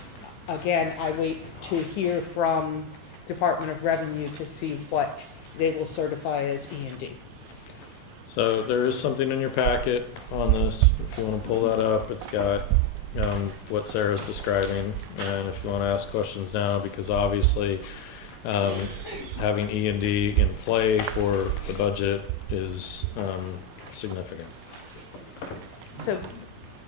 again, I wait to hear from Department of Revenue to see what they will certify as E&D. So there is something in your packet on this, if you want to pull that up. It's got what Sarah's describing, and if you want to ask questions now, because obviously having E&D in play for the budget is significant. So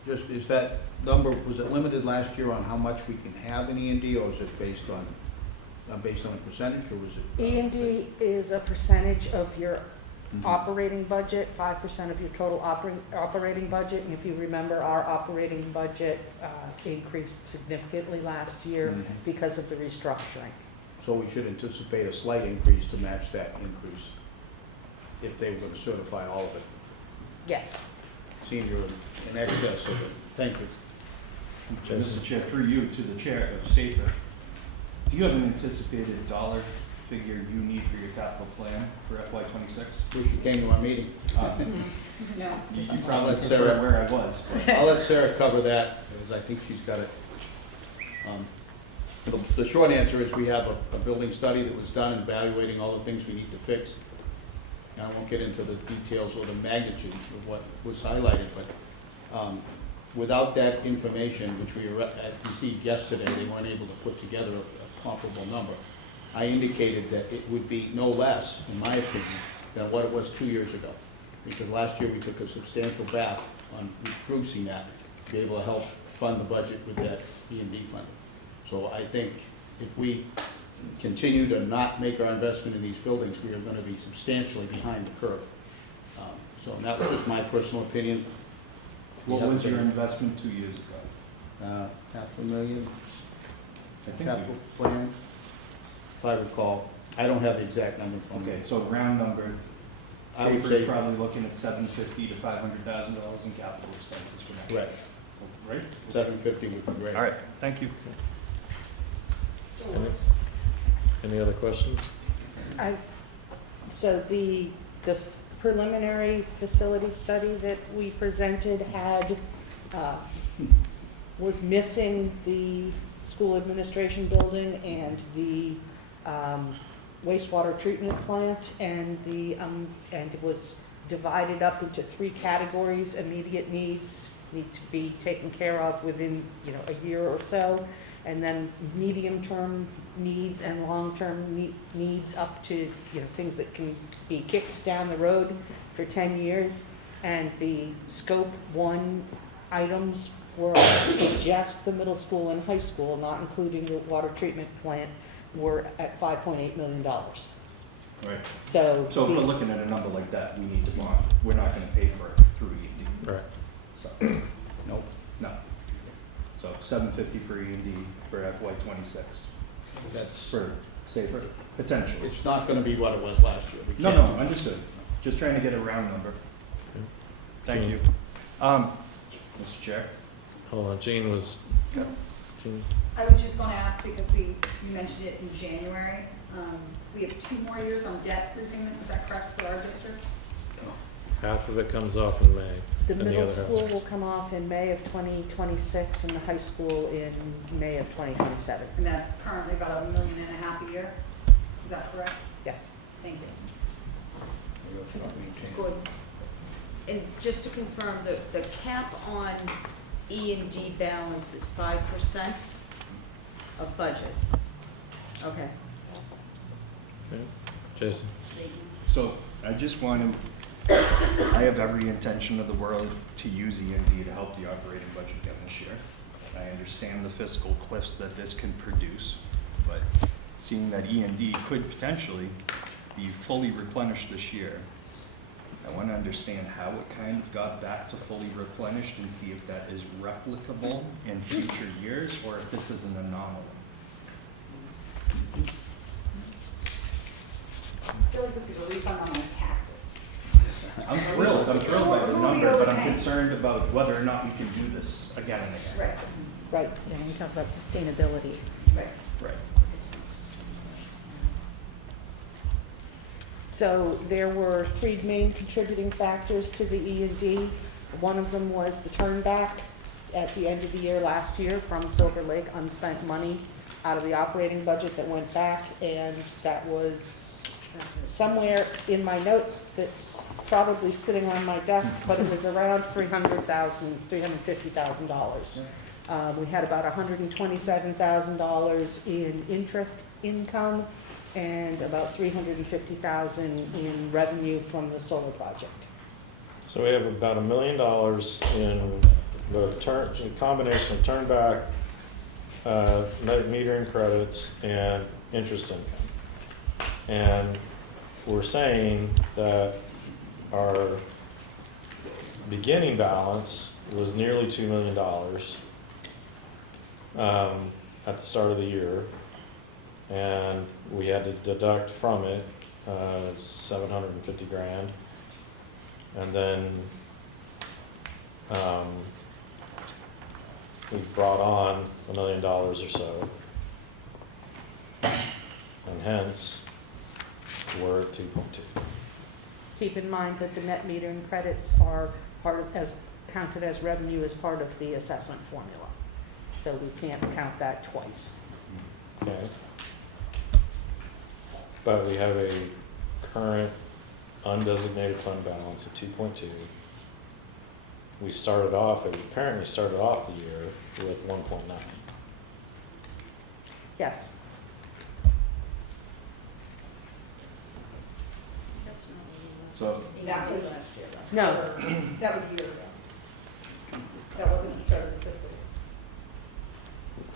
Just, is that number, was it limited last year on how much we can have in E&D, or is it based on a percentage, or was it? E&D is a percentage of your operating budget, 5% of your total operating budget. And if you remember, our operating budget increased significantly last year because of the restructuring. So we should anticipate a slight increase to match that increase if they were going to certify all of it. Yes. Seeing you're in excess of it. Thank you. Mr. Chair, through you to the chair of SAFER, do you have an anticipated dollar figure you need for your capital plan for FY26? Wish you came to our meeting. No. You I'll probably let prefer Sarah, where I was. But. I'll let Sarah cover that, because I think she's got it. The short answer is we have a building study that was done evaluating all the things we need to fix. Now, I won't get into the details or the magnitude of what was highlighted, but without that information, which we received yesterday, they weren't able to put together a comparable number. I indicated that it would be no less, in my opinion, than what it was 2 years ago. Because last year we took a substantial bath on reducing that to be able to help fund the budget with that E&D funding. So I think if we continue to not make our investment in these buildings, we are going to be substantially behind the curve. So that was just my personal opinion. What was your investment 2 years ago? $500,000. think capital plan, if I recall. I don't have the exact number from me. Okay, so round number, I would Safer's say- probably looking at $750,000 to $500,000 in capital expenses for next year. Right. Right? 750 would be great. All right, thank you. Any other questions? So the preliminary facility study that we presented had, was missing the school administration building and the wastewater treatment plant, and and it was divided up into 3 categories: immediate needs, need to be taken care of within, a year or so, and then medium-term needs and long-term needs up to, things that can be kicked down the road for 10 years. And the scope 1 items were just the middle school and high school, not including the water treatment plant, were at $5.8 million. Right. So if we're looking at a number like that, we need to bond. We're not gonna pay for it through E&D. Right. So, Nope. no. So 750 for E&D for FY '26. That's, For Safer, potentially. it's not gonna be what it was last year. We No, can't no, do- understood. Just trying to get a round number. Thank you. Mr. Chair? Hold on, Jean was, Jean, I was just gonna ask, because you mentioned it in January, we have 2 more years on debt repayment, is that correct for our district? half of it comes off in May. the and the middle other half- school will come off in May of 2026 and the high school in May of 2027. And that's currently about $1.5 million a year, is that correct? Yes. Thank you. Maybe it's not maintained. Good. And just to confirm, the cap on E&D balance is 5% of budget? Okay. Okay. Jason? So I just want to, I have every intention of the world to use E&D to help the operating budget again this year. I understand the fiscal cliffs that this can produce, but seeing that E&D could potentially be fully replenished this year, I want to understand how it kind of got back to fully replenished and see if that is replicable in future years or if this is an anomaly. I feel like this is a refund on my taxes. I'm thrilled by the number, but I'm concerned about whether or not we can do this again and again. Right, Right. Yeah, when we talk about sustainability. right. Right. So there were 3 main contributing factors to the E&D. One of them was the turnback at the end of the year last year from Silver Lake, unspent money out of the operating budget that went back, and that was somewhere in my notes that's probably sitting on my desk, but it was around $350,000. We had about $127,000 in interest income and about $350,000 in revenue from the solar project. So we have about $1 million in the combination of turnback, metering credits, and interest income. And we're saying that our beginning balance was nearly $2 million at the start of the year, and we had to deduct from it $750,000, and then we brought on $1 million or so, and hence we're at 2.2. Keep in mind that the net metering credits are counted as revenue as part of the assessment formula. So we can't count that twice. Okay. But we have a current undesignated fund balance of 2.2. We apparently started off the year with 1.9. Yes. So That was, No. that was a year ago. That wasn't the start of the fiscal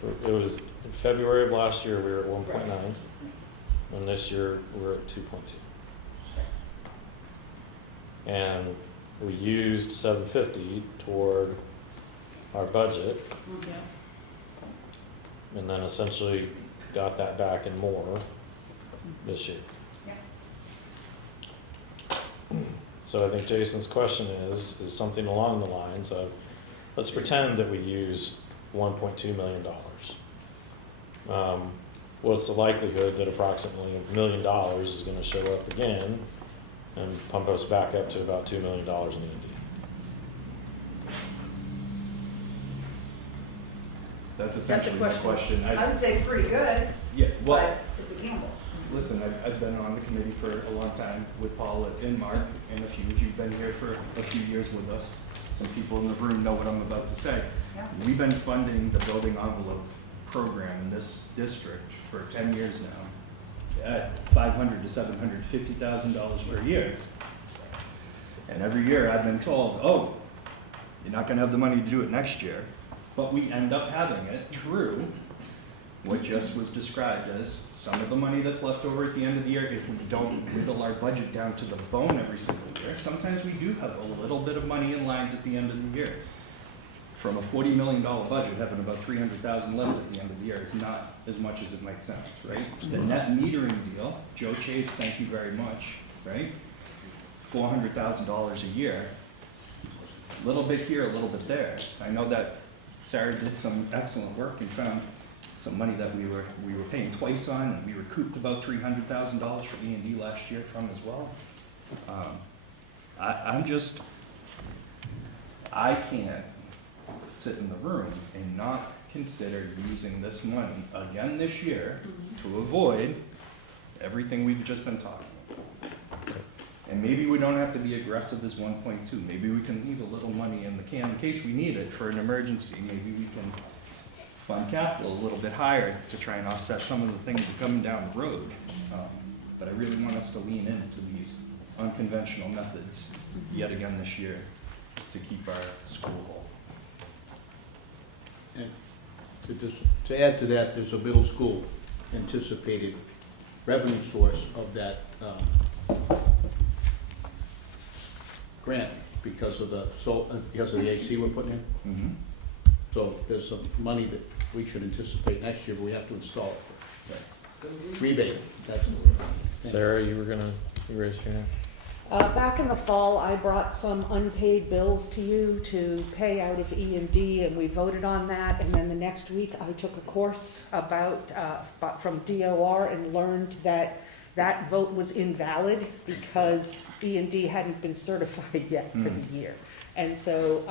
year. It was in February of last year, we were at 1.9, and this year we're at 2.2. And we used 750 toward our budget. and then essentially got that back and more this year. So I think Jason's question is something along the lines of, let's pretend that we use $1.2 million. What's the likelihood that approximately $1 million is going to show up again and pump us back up to about $2 million in E&D? That's That's essentially a my question. question. I would say pretty good, Yeah, well, but it's a gamble. listen, I've been on the committee for a long time with Paul and Mark and a few of you have been here for a few years with us. Some people in the room know what I'm about to say. Yeah. We've been funding the building envelope program in this district for 10 years now at $500,000 to $750,000 per year. And every year I've been told, oh, you're not going to have the money to do it next year. But we end up having it through what just was described as some of the money that's left over at the end of the year. If we don't whittle our budget down to the bone every single year, sometimes we do have a little bit of money in lines at the end of the year. From a $40 million budget, having about $300,000 left at the end of the year is not as much as it might sound, right? The net metering deal, Joe Chaves, thank you very much, right? $400,000 a year, a little bit here, a little bit there. I know that Sarah did some excellent work and found some money that we were paying twice on, and we recouped about $300,000 for E&D last year from as well. I can't sit in the room and not consider using this money again this year to avoid everything we've just been talking about. And maybe we don't have to be aggressive as 1.2. Maybe we can leave a little money in the can in case we need it for an emergency. Maybe we can fund capital a little bit higher to try and offset some of the things that are coming down the road. But I really want us to lean into these unconventional methods yet again this year to keep our school whole. And to add to that, there's a middle school anticipated revenue source of that grant because of the AC we're putting in. Mm-hmm. So there's some money that we should anticipate next year, but we have to install it. Rebate, that's the word. Sarah, you raised your hand? Back in the fall, I brought some unpaid bills to you to pay out of E&D, and we voted on that. And then the next week, I took a course from DOR and learned that that vote was invalid because E&D hadn't been certified yet for the year. And so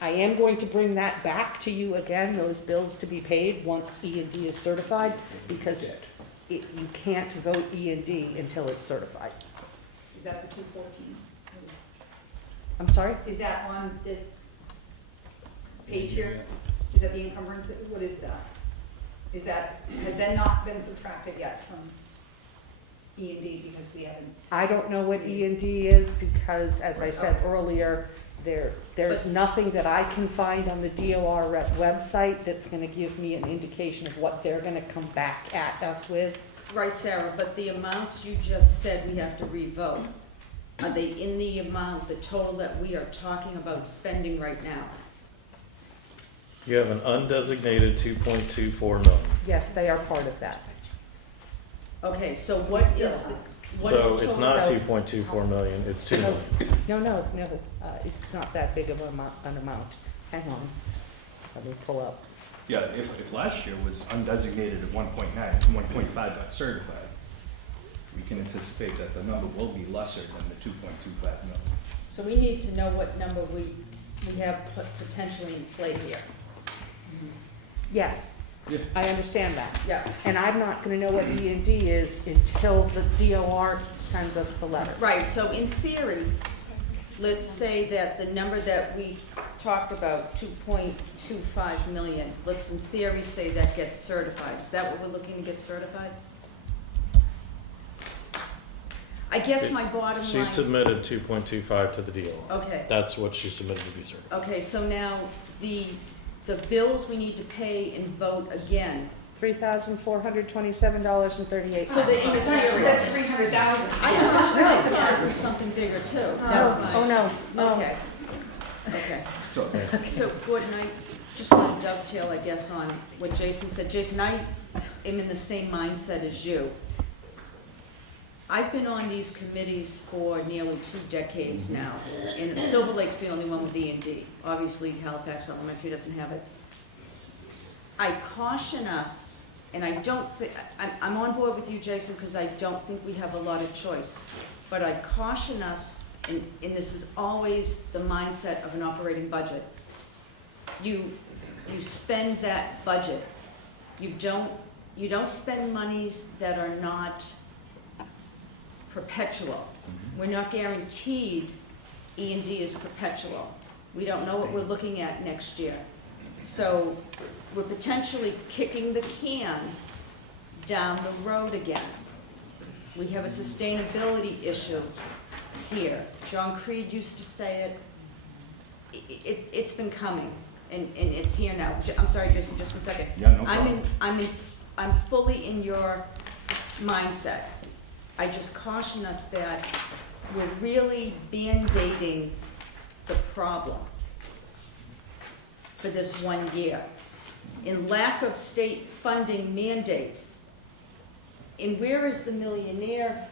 I am going to bring that back to you again, those bills to be paid once E&D is certified, because you can't vote E&D until it's certified. Is that the 214? I'm sorry? Is that on this page here? Is that the encumbrance? What is that? Is that, has that not been subtracted yet from E&D because we haven't? I don't know what E&D is because, as I said earlier, there's nothing that I can find on the DOR website that's going to give me an indication of what they're going to come back at us with. Right, Sarah, but the amounts you just said we have to revote, are they in the amount, the total that we are talking about spending right now? You have an undesignated $2.24 million. Yes, they are part of that. Okay, so what is the, what So is the it's total? not 2.24 million, it's 2 million. No, it's not that big of an amount. Hang on, let me pull up. Yeah, if last year was undesignated at 1.9 and 1.5 got certified, we can anticipate that the number will be lesser than the 2.25 million. So we need to know what number we have potentially in play here. Yes, Yeah. I understand that. Yeah. And I'm not gonna know what E&D is until the DOR sends us the letter. Right, so in theory, let's say that the number that we talked about, 2.25 million, let's in theory say that gets certified. Is that what we're looking to get certified? I guess my bottom line. She submitted 2.25 to the DOR. Okay. That's what she submitted to be certified. Okay, so now the bills we need to pay and vote again. $3,427.38. So the immaterials. That's 300,000. I thought it was something bigger too. Oh, no. Okay. Okay. So, So Gordon, just want to dovetail, I guess, on what Jason said. Jason, I am in the same mindset as you. I've been on these committees for nearly 2 decades now, and Silver Lake's the only one with E&D. Obviously, Halifax Elementary doesn't have it. I caution us, and I don't think, I'm on board with you, Jason, because I don't think we have a lot of choice. But I caution us, and this is always the mindset of an operating budget. You spend that budget. You don't spend monies that are not perpetual. We're not guaranteed E&D is perpetual. We don't know what we're looking at next year. So we're potentially kicking the can down the road again. We have a sustainability issue here. John Creed used to say it. It's been coming, and it's here now. I'm sorry, Jason, just 1 second. Yeah, no problem. I'm fully in your mindset. I just caution us that we're really band-aiding the problem for this 1 year. In lack of state funding mandates, and where is the millionaire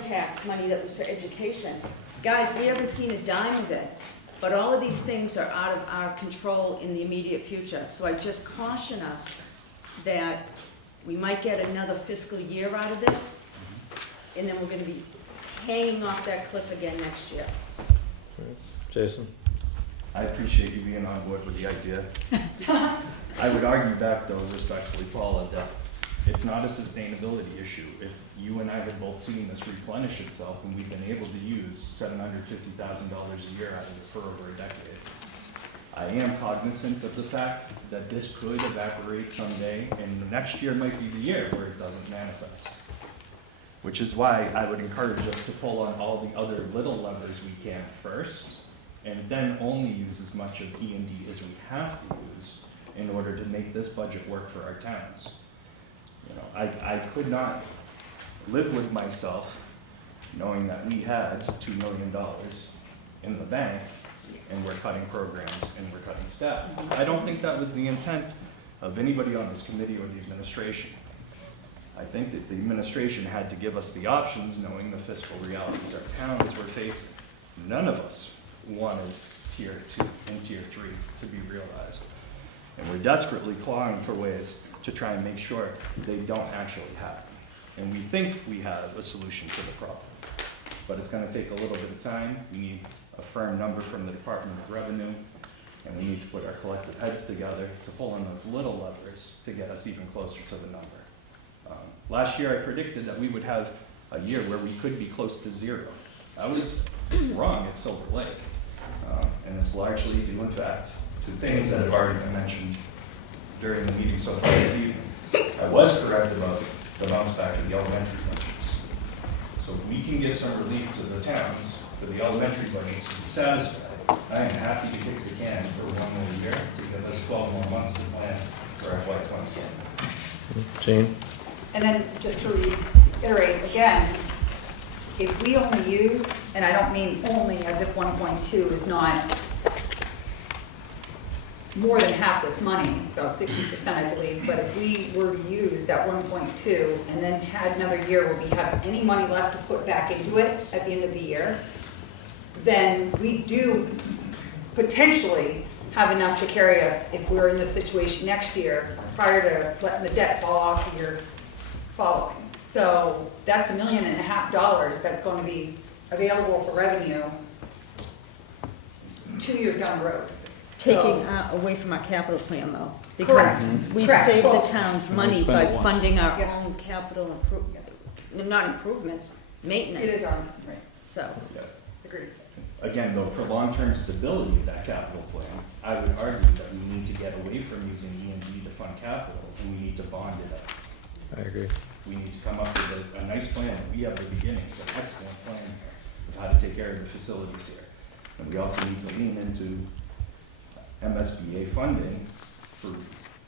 tax money that was for education? Guys, we haven't seen a dime of it, but all of these things are out of our control in the immediate future. So I just caution us that we might get another fiscal year out of this, and then we're going to be hanging off that cliff again next year. Jason? I appreciate you being on board with the idea. I would argue back, though, respectfully, Paula, that it's not a sustainability issue. If you and I have both seen this replenish itself, and we've been able to use $750,000 a year out of it for over a decade. I am cognizant of the fact that this could evaporate someday, and next year might be the year where it doesn't manifest. Which is why I would encourage us to pull on all the other little levers we can first, and then only use as much of E&D as we have to use in order to make this budget work for our towns. You know, I could not live with myself knowing that we had $2 million in the bank and we're cutting programs and we're cutting staff. I don't think that was the intent of anybody on this committee or the administration. I think that the administration had to give us the options, knowing the fiscal realities our towns were facing. None of us wanted Tier 2 and Tier 3 to be realized. And we're desperately clawing for ways to try and make sure they don't actually happen. And we think we have a solution to the problem. But it's going to take a little bit of time. We need a firm number from the Department of Revenue, and we need to put our collective heads together to pull in those little levers to get us even closer to the number. Last year I predicted that we would have a year where we could be close to zero. I was wrong at Silver Lake, and it's largely due, in fact, to things that have already been mentioned during the meeting so far this evening. I was correct about the bounce back of the elementary budgets. So if we can give some relief to the towns for the elementary budgets to be satisfied, I am happy to kick the can for 1 more year to give us 12 more months to plan for FY27. Jane? And then just to reiterate again, if we only use, and I don't mean only as if 1.2 is not more than half this money, it's about 60%, I believe, but if we were to use that 1.2 and then had another year where we have any money left to put back into it at the end of the year, then we do potentially have enough to carry us if we're in this situation next year prior to letting the debt fall off the year following. So that's $1.5 million that's going to be available for revenue 2 years down the road. Taking away from our capital plan, though, because we've saved the town's money by funding our own capital not improvements, maintenance. It is on, right. So, Agreed. Again, though, for long-term stability of that capital plan, I would argue that we need to get away from using E&D to fund capital, and we need to bond it up. I agree. We need to come up with a nice plan. We have the beginning, an excellent plan here of how to take care of the facilities here. And we also need to lean into MSBA funding for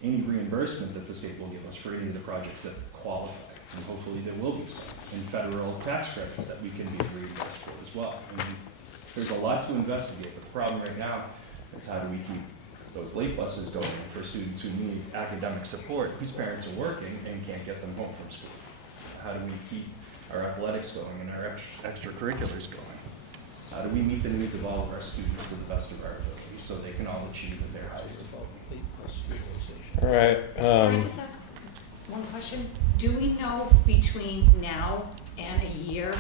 any reimbursement that the state will give us for any of the projects that qualify. And hopefully there will be some, and federal tax credits that we can be reimbursed for as well. I mean, there's a lot to investigate, but the problem right now is how do we keep those late buses going for students who need academic support, whose parents are working and can't get them home from school? How do we keep our athletics going and our extracurriculars going? How do we meet the needs of all of our students to the best of our ability so they can all achieve at their highest ability? All right. Can I just ask one question? Do we know between now and a year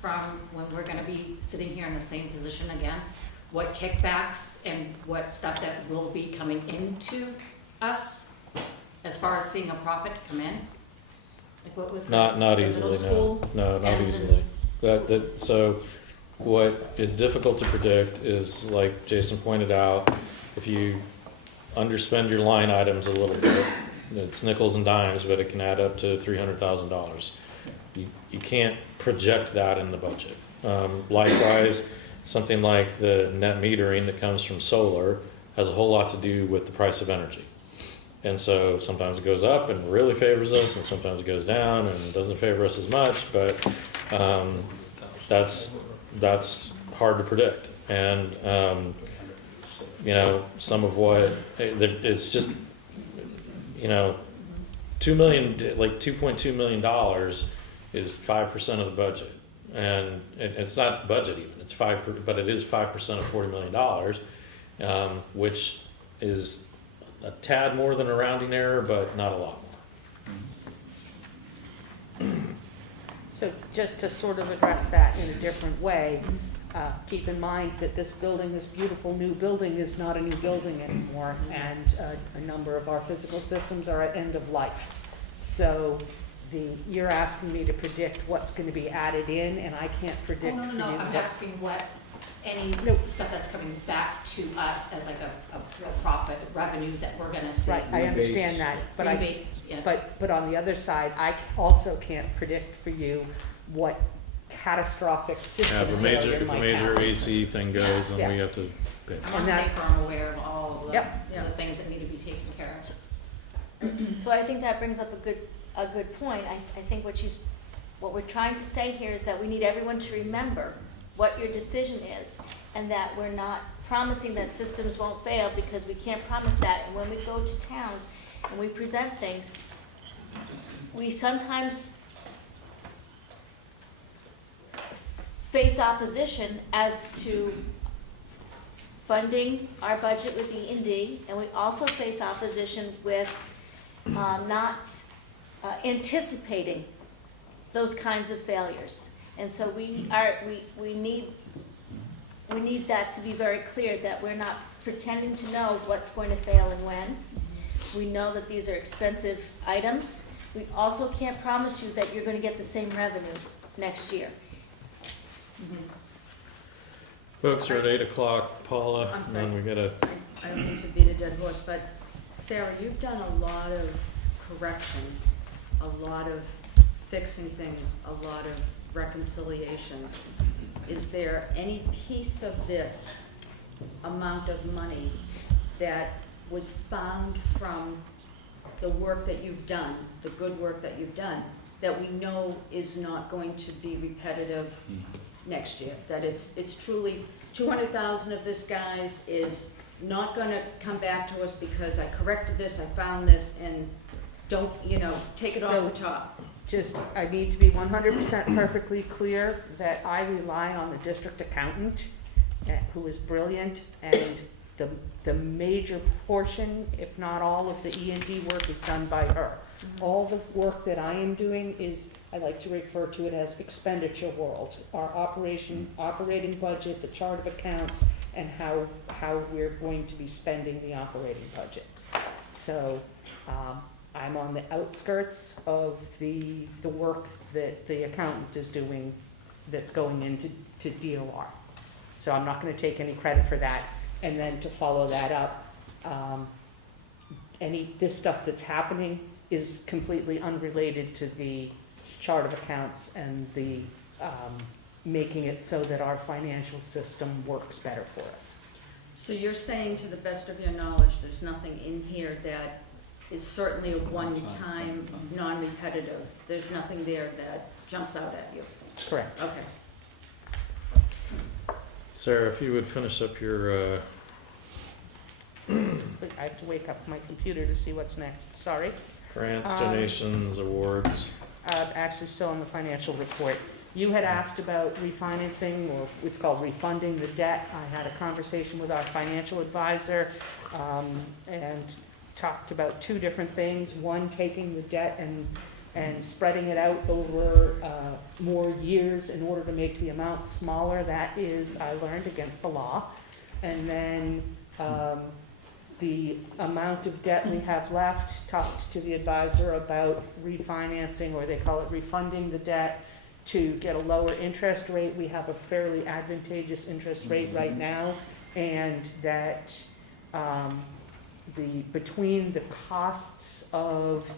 from when we're gonna be sitting here in the same position again, what kickbacks and what stuff that will be coming into us as far as seeing a profit come in? Like what was Not the middle easily, no. school No, not ends in- easily. So what is difficult to predict is, like Jason pointed out, if you underspend your line items a little bit, it's nickels and dimes, but it can add up to $300,000. You can't project that in the budget. Likewise, something like the net metering that comes from solar has a whole lot to do with the price of energy. And so sometimes it goes up and really favors us, and sometimes it goes down and doesn't favor us as much, but that's hard to predict. And some of what it's just, $2.2 million is 5% of the budget, and it's not budget even. It's 5%, but it is 5% of $40 million, which is a tad more than a rounding error, but not a lot more. So just to sort of address that in a different way, keep in mind that this building, this beautiful new building, is not a new building anymore, and a number of our physical systems are at end of life. So you're asking me to predict what's going to be added in, and I can't predict for you. No, I'm what- asking what, any stuff that's coming back to us as like a profit, revenue that we're gonna see. Right, I understand that, but Rebate, yeah. but on the other side, I also can't predict for you what catastrophic system If a major, failure if a might major happen. AC thing goes, then we Yeah. have to pay. I want to say I'm aware of all of the, Yep. the things that need to be taken care of. So I think that brings up a good point. I think what we're trying to say here is that we need everyone to remember what your decision is, and that we're not promising that systems won't fail, because we can't promise that. And when we go to towns and we present things, we sometimes face opposition as to funding our budget with E&D, and we also face opposition with not anticipating those kinds of failures. And so we need that to be very clear, that we're not pretending to know what's going to fail and when. We know that these are expensive items. We also can't promise you that you're going to get the same revenues next year. Folks are at 8 o'clock, Paula, I'm and sorry. then we gotta, I don't mean to beat a dead horse, but Sarah, you've done a lot of corrections, a lot of fixing things, a lot of reconciliations. Is there any piece of this amount of money that was found from the work that you've done, the good work that you've done, that we know is not going to be repetitive next year? That it's truly 200,000 of this, guys, is not gonna come back to us because I corrected this, I found this, and don't, take it off the top. Just, I need to be 100% perfectly clear that I rely on the district accountant, who is brilliant, and the major portion, if not all, of the E&D work is done by her. All the work that I am doing is, I like to refer to it as expenditure world, our operating budget, the chart of accounts, and how we're going to be spending the operating budget. So, I'm on the outskirts of the work that the accountant is doing that's going into DOR. So I'm not gonna take any credit for that. And then to follow that up, this stuff that's happening is completely unrelated to the chart of accounts and the making it so that our financial system works better for us. So you're saying, to the best of your knowledge, there's nothing in here that is certainly a one-time, non-repetitive? There's nothing there that jumps out at you? Correct. Okay. Sarah, if you would finish up your I have to wake up my computer to see what's next, sorry. Grants, donations, awards. Actually still in the financial report. You had asked about refinancing, or it's called refunding the debt. I had a conversation with our financial advisor, and talked about two different things. One, taking the debt and spreading it out over more years in order to make the amount smaller. That is, I learned, against the law. And then the amount of debt we have left, talked to the advisor about refinancing, or they call it refunding the debt, to get a lower interest rate. We have a fairly advantageous interest rate right now, and that between the costs of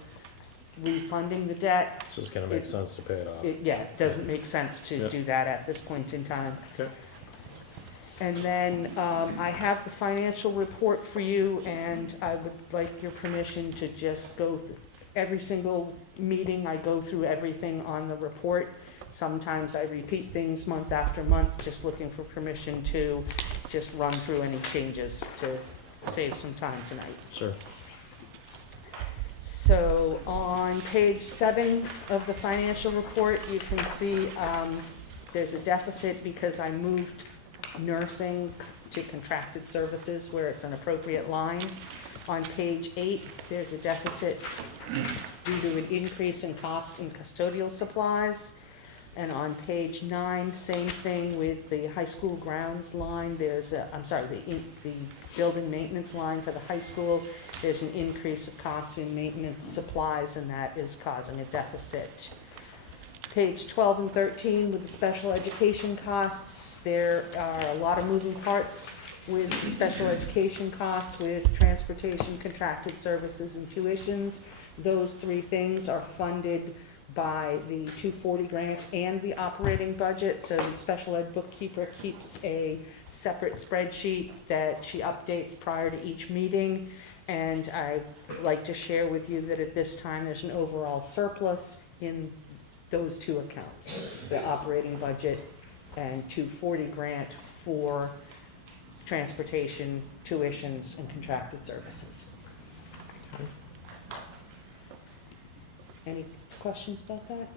refunding the debt. It's just gonna make sense to pay it off. Yeah, it doesn't make sense to Yep. do that at this point in time. Okay. And then I have the financial report for you, and I would like your permission to just go, every single meeting, I go through everything on the report. Sometimes I repeat things month after month, just looking for permission to just run through any changes to save some time tonight. Sure. So on page 7 of the financial report, you can see there's a deficit because I moved nursing to contracted services where it's an appropriate line. On page 8, there's a deficit due to an increase in cost in custodial supplies. And on page 9, same thing with the high school grounds line. There's the building maintenance line for the high school. There's an increase of costs in maintenance supplies, and that is causing a deficit. Page 12 and 13 with the special education costs. There are a lot of moving parts with the special education costs, with transportation, contracted services, and tuitions. Those three things are funded by the 240 grant and the operating budget. So the special ed bookkeeper keeps a separate spreadsheet that she updates prior to each meeting. And I'd like to share with you that at this time, there's an overall surplus in those two accounts, the operating budget and 240 grant for transportation, tuitions, and contracted services. Any questions about that?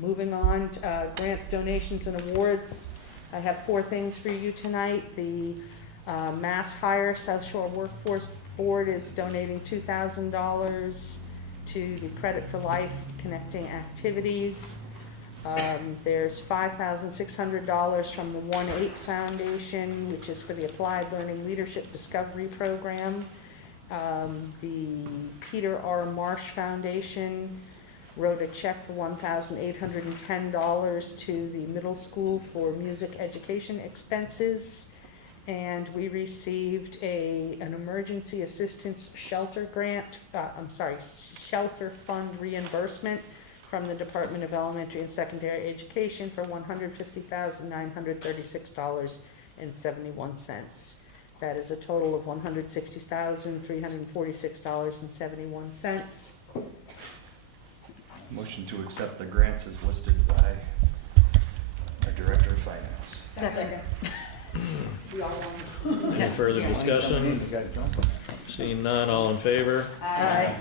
Moving on, grants, donations, and awards. I have 4 things for you tonight. The Mass Hire South Shore Workforce Board is donating $2,000 to the Credit for Life Connecting Activities. There's $5,600 from the 1-8 Foundation, which is for the Applied Learning Leadership Discovery Program. The Peter R. Marsh Foundation wrote a check for $1,810 to the middle school for music education expenses. And we received an emergency assistance shelter grant, shelter fund reimbursement from the Department of Elementary and Secondary Education for $150,936.71. That is a total of $160,346.71. Motion to accept the grants is listed by our Director of Finance. Second. We all want. Any further discussion? Seeing none, all in favor? Aye.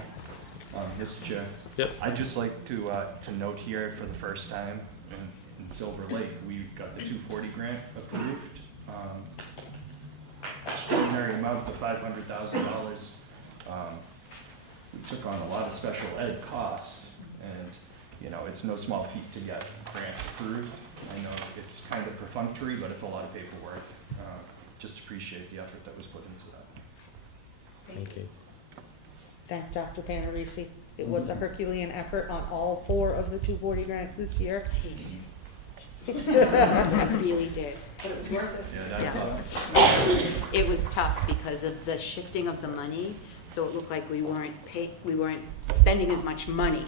Mr. Chair. Yep. I'd just like to note here for the first time in Silver Lake, we got the 240 grant approved. Extraordinary amount of $500,000. We took on a lot of special ed costs, and it's no small feat to get grants approved. I know it's kind of perfunctory, but it's a lot of paperwork. Just appreciate the effort that was put into that. Thank you. Thank Dr. Panarisi. It was a Herculean effort on all 4 of the 240 grants this year. Really did. But it was worth it. Yeah, that's all. It was tough because of the shifting of the money, so it looked like we weren't spending as much money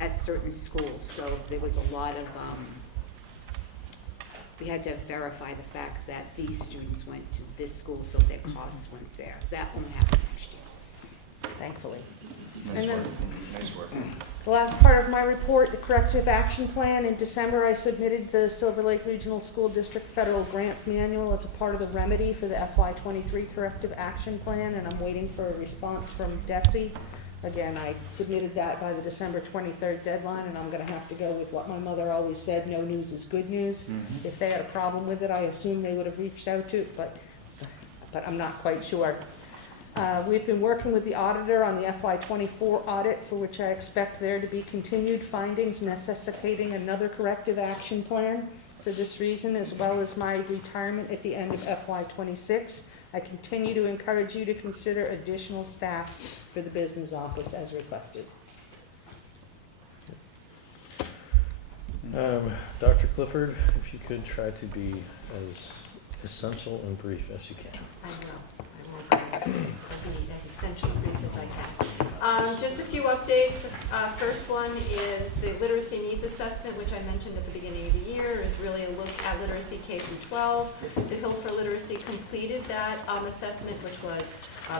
at certain schools, so there was a lot of, we had to verify the fact that these students went to this school, so their costs went there. That won't happen next year. Thankfully. Nice work. Nice work. The last part of my report, the corrective action plan. In December, I submitted the Silver Lake Regional School District Federal Grants Manual as a part of the remedy for the FY23 corrective action plan, and I'm waiting for a response from DESE. Again, I submitted that by the December 23rd deadline, and I'm going to have to go with what my mother always said, no news is good news. If they had a problem with it, I assume they would have reached out to it, but I'm not quite sure. We've been working with the auditor on the FY24 audit, for which I expect there to be continued findings necessitating another corrective action plan. For this reason, as well as my retirement at the end of FY26, I continue to encourage you to consider additional staff for the business office as requested. Dr. Clifford, if you could try to be as essential and brief as you can. I will. I'll be as essentially brief as I can. Just a few updates. The first one is the literacy needs assessment, which I mentioned at the beginning of the year, is really a look at literacy K through 12. The Hill for Literacy completed that assessment, which was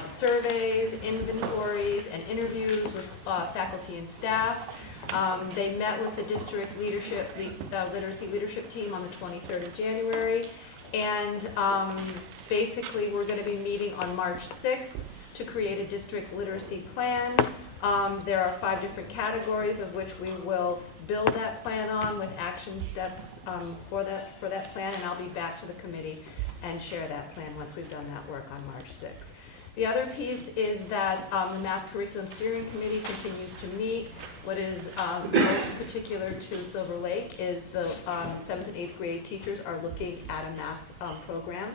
surveys, inventories, and interviews with faculty and staff. They met with the district leadership, literacy leadership team on the 23rd of January. And basically, we're going to be meeting on March 6th to create a district literacy plan. There are 5 different categories of which we will build that plan on with action steps for that plan, and I'll be back to the committee and share that plan once we've done that work on March 6th. The other piece is that the Math Curriculum Steering Committee continues to meet. What is most particular to Silver Lake is the 7th and 8th grade teachers are looking at a math program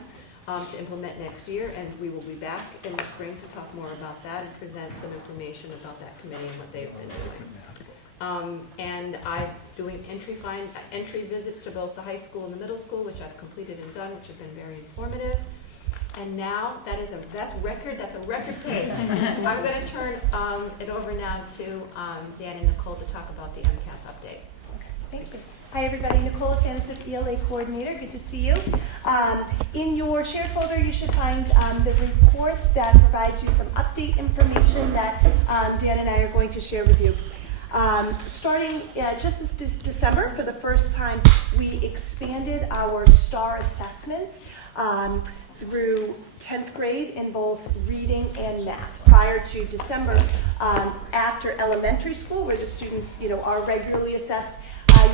to implement next year, and we will be back in the spring to talk more about that and present some information about that committee and what they've been doing. And I'm doing entry visits to both the high school and the middle school, which I've completed and done, which have been very informative. And now, that's a record pace. I'm going to turn it over now to Dan and Nicole to talk about the MCAS update. Thanks. Hi everybody, Nicole Afanis, ELA Coordinator, good to see you. In your shared folder you should find the report that provides you some update information that Dan and I are going to share with you. Starting just this December, for the first time, we expanded our STAR assessments through 10th grade in both reading and math. Prior to December, after elementary school, where the students are regularly assessed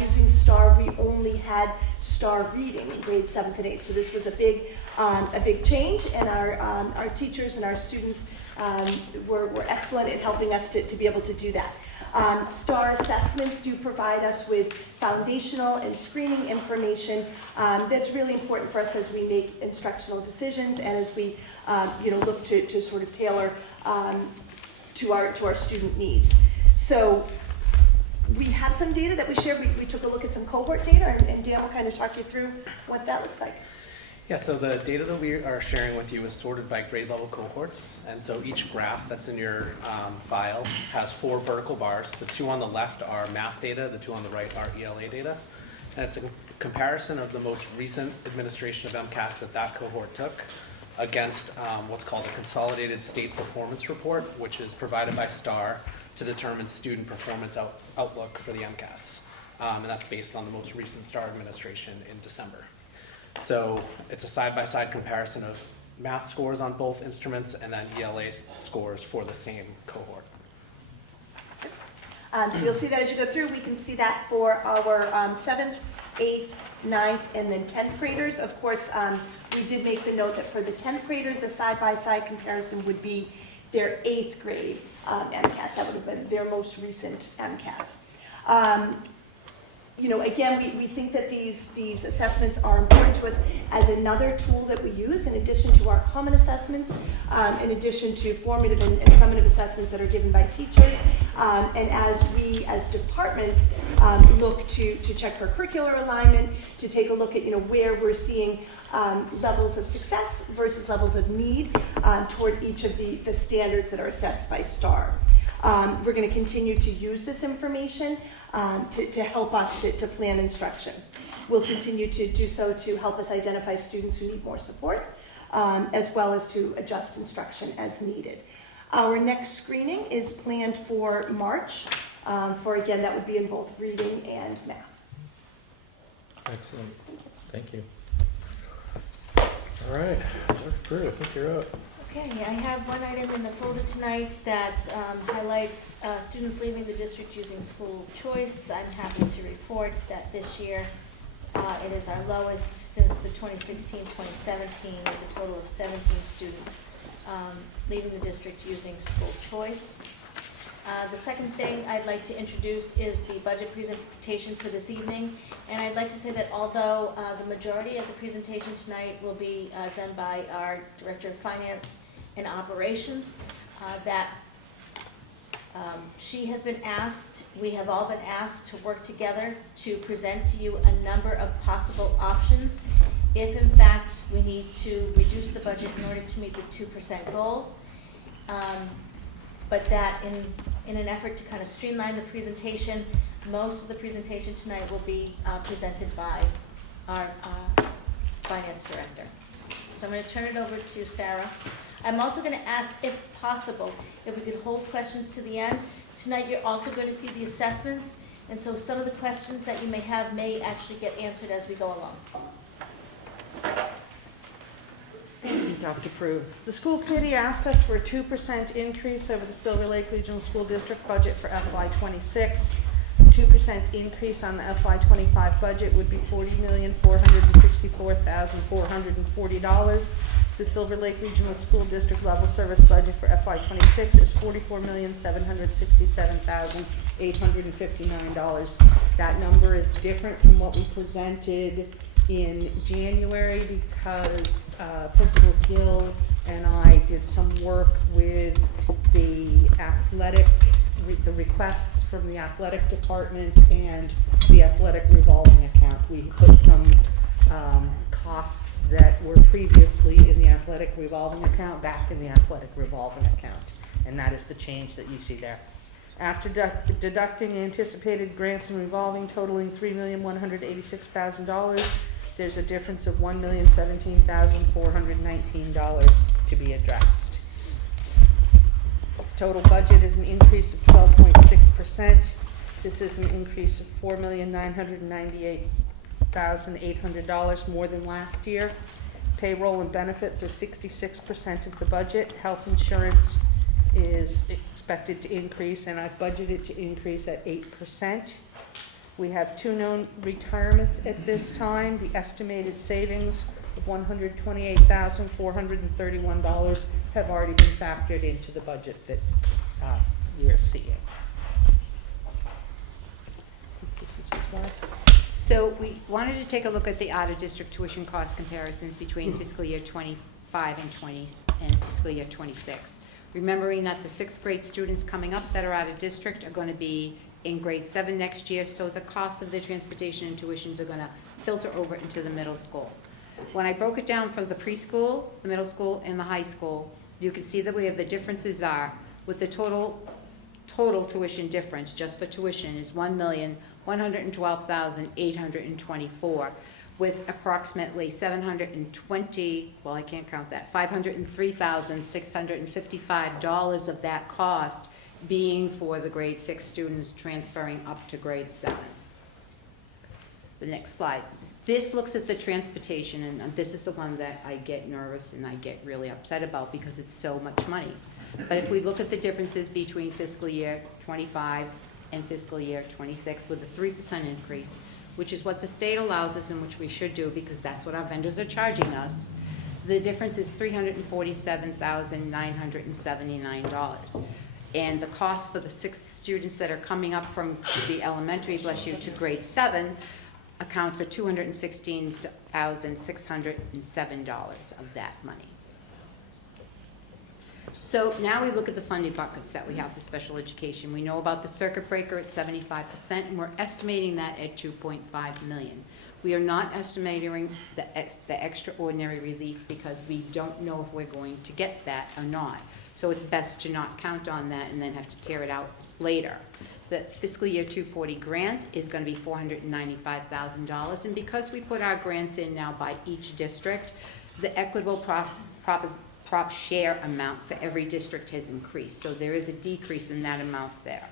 using STAR, we only had STAR reading in grades 7th and 8th. So this was a big change, and our teachers and our students were excellent at helping us to be able to do that. STAR assessments do provide us with foundational and screening information that's really important for us as we make instructional decisions and as we look to sort of tailor to our student needs. So we have some data that we shared. We took a look at some cohort data, and Dan will kind of talk you through what that looks like. Yeah, so the data that we are sharing with you is sorted by grade level cohorts, and so each graph that's in your file has 4 vertical bars. The 2 on the left are math data, the 2 on the right are ELA data, and it's a comparison of the most recent administration of MCAS that cohort took against what's called a Consolidated State Performance Report, which is provided by STAR to determine student performance outlook for the MCAS, and that's based on the most recent STAR administration in December. So it's a side-by-side comparison of math scores on both instruments and then ELA scores for the same cohort. So you'll see that as you go through. We can see that for our 7th, 8th, 9th, and then 10th graders. Of course, we did make the note that for the 10th graders, the side-by-side comparison would be their 8th grade MCAS. That would have been their most recent MCAS. Again, we think that these assessments are important to us as another tool that we use in addition to our common assessments, in addition to formative and summative assessments that are given by teachers, and as we, as departments, look to check for curricular alignment, to take a look at where we're seeing levels of success versus levels of need toward each of the standards that are assessed by STAR. We're going to continue to use this information to help us to plan instruction. We'll continue to do so to help us identify students who need more support, as well as to adjust instruction as needed. Our next screening is planned for March for, again, that would be in both reading and math. Excellent. Thank you. All right, Dr. Pruitt, I think you're up. Okay, I have one item in the folder tonight that highlights students leaving the district using school choice. I'm happy to report that this year it is our lowest since the 2016-2017, with a total of 17 students leaving the district using school choice. The second thing I'd like to introduce is the budget presentation for this evening. And I'd like to say that although the majority of the presentation tonight will be done by our Director of Finance and Operations, she has been asked, we have all been asked to work together to present to you a number of possible options if in fact we need to reduce the budget in order to meet the 2% goal. But that in an effort to kind of streamline the presentation, most of the presentation tonight will be presented by our Finance Director. So I'm going to turn it over to Sarah. I'm also going to ask, if possible, if we could hold questions to the end. Tonight you're also going to see the assessments, and so some of the questions that you may have may actually get answered as we go along. Thank you, Dr. Pruitt. The school committee asked us for a 2% increase over the Silver Lake Regional School District budget for FY26. A 2% increase on the FY25 budget would be $40,464,440. The Silver Lake Regional School District level service budget for FY26 is $44,767,859. That number is different from what we presented in January because Principal Gill and I did some work with the requests from the athletic department and the athletic revolving account. We put some costs that were previously in the athletic revolving account back in the athletic revolving account, and that is the change that you see there. After deducting anticipated grants and revolving totaling $3,186,000, there's a difference of $1,017,419 to be addressed. The total budget is an increase of 12.6%. This is an increase of $4,998,800 more than last year. Payroll and benefits are 66% of the budget. Health insurance is expected to increase, and I've budgeted to increase at 8%. We have 2 known retirements at this time. The estimated savings of $128,431 have already been factored into the budget that we are seeing. This is your slide. So we wanted to take a look at the out-of-district tuition cost comparisons between fiscal year 25 and fiscal year 26. Remembering that the 6th grade students coming up that are out of district are going to be in grade 7 next year, so the cost of their transportation and tuitions are going to filter over into the middle school. When I broke it down for the preschool, the middle school, and the high school, you can see that where the differences are with the total tuition difference just for tuition is $1,112,824, with approximately $503,655 of that cost being for the grade 6 students transferring up to grade 7. The next slide. This looks at the transportation, and this is the one that I get nervous and I get really upset about because it's so much money. But if we look at the differences between fiscal year 25 and fiscal year 26 with a 3% increase, which is what the state allows us and which we should do because that's what our vendors are charging us, the difference is $347,979. And the cost for the 6 students that are coming up from the elementary, bless you, to grade 7 account for $216,607 of that money. So now we look at the funding buckets that we have for special education. We know about the circuit breaker at 75%, and we're estimating that at $2.5 million. We are not estimating the extraordinary relief because we don't know if we're going to get that or not. So it's best to not count on that and then have to tear it out later. The fiscal year 240 grant is going to be $495,000, and because we put our grants in now by each district, the equitable prop share amount for every district has increased. So there is a decrease in that amount there.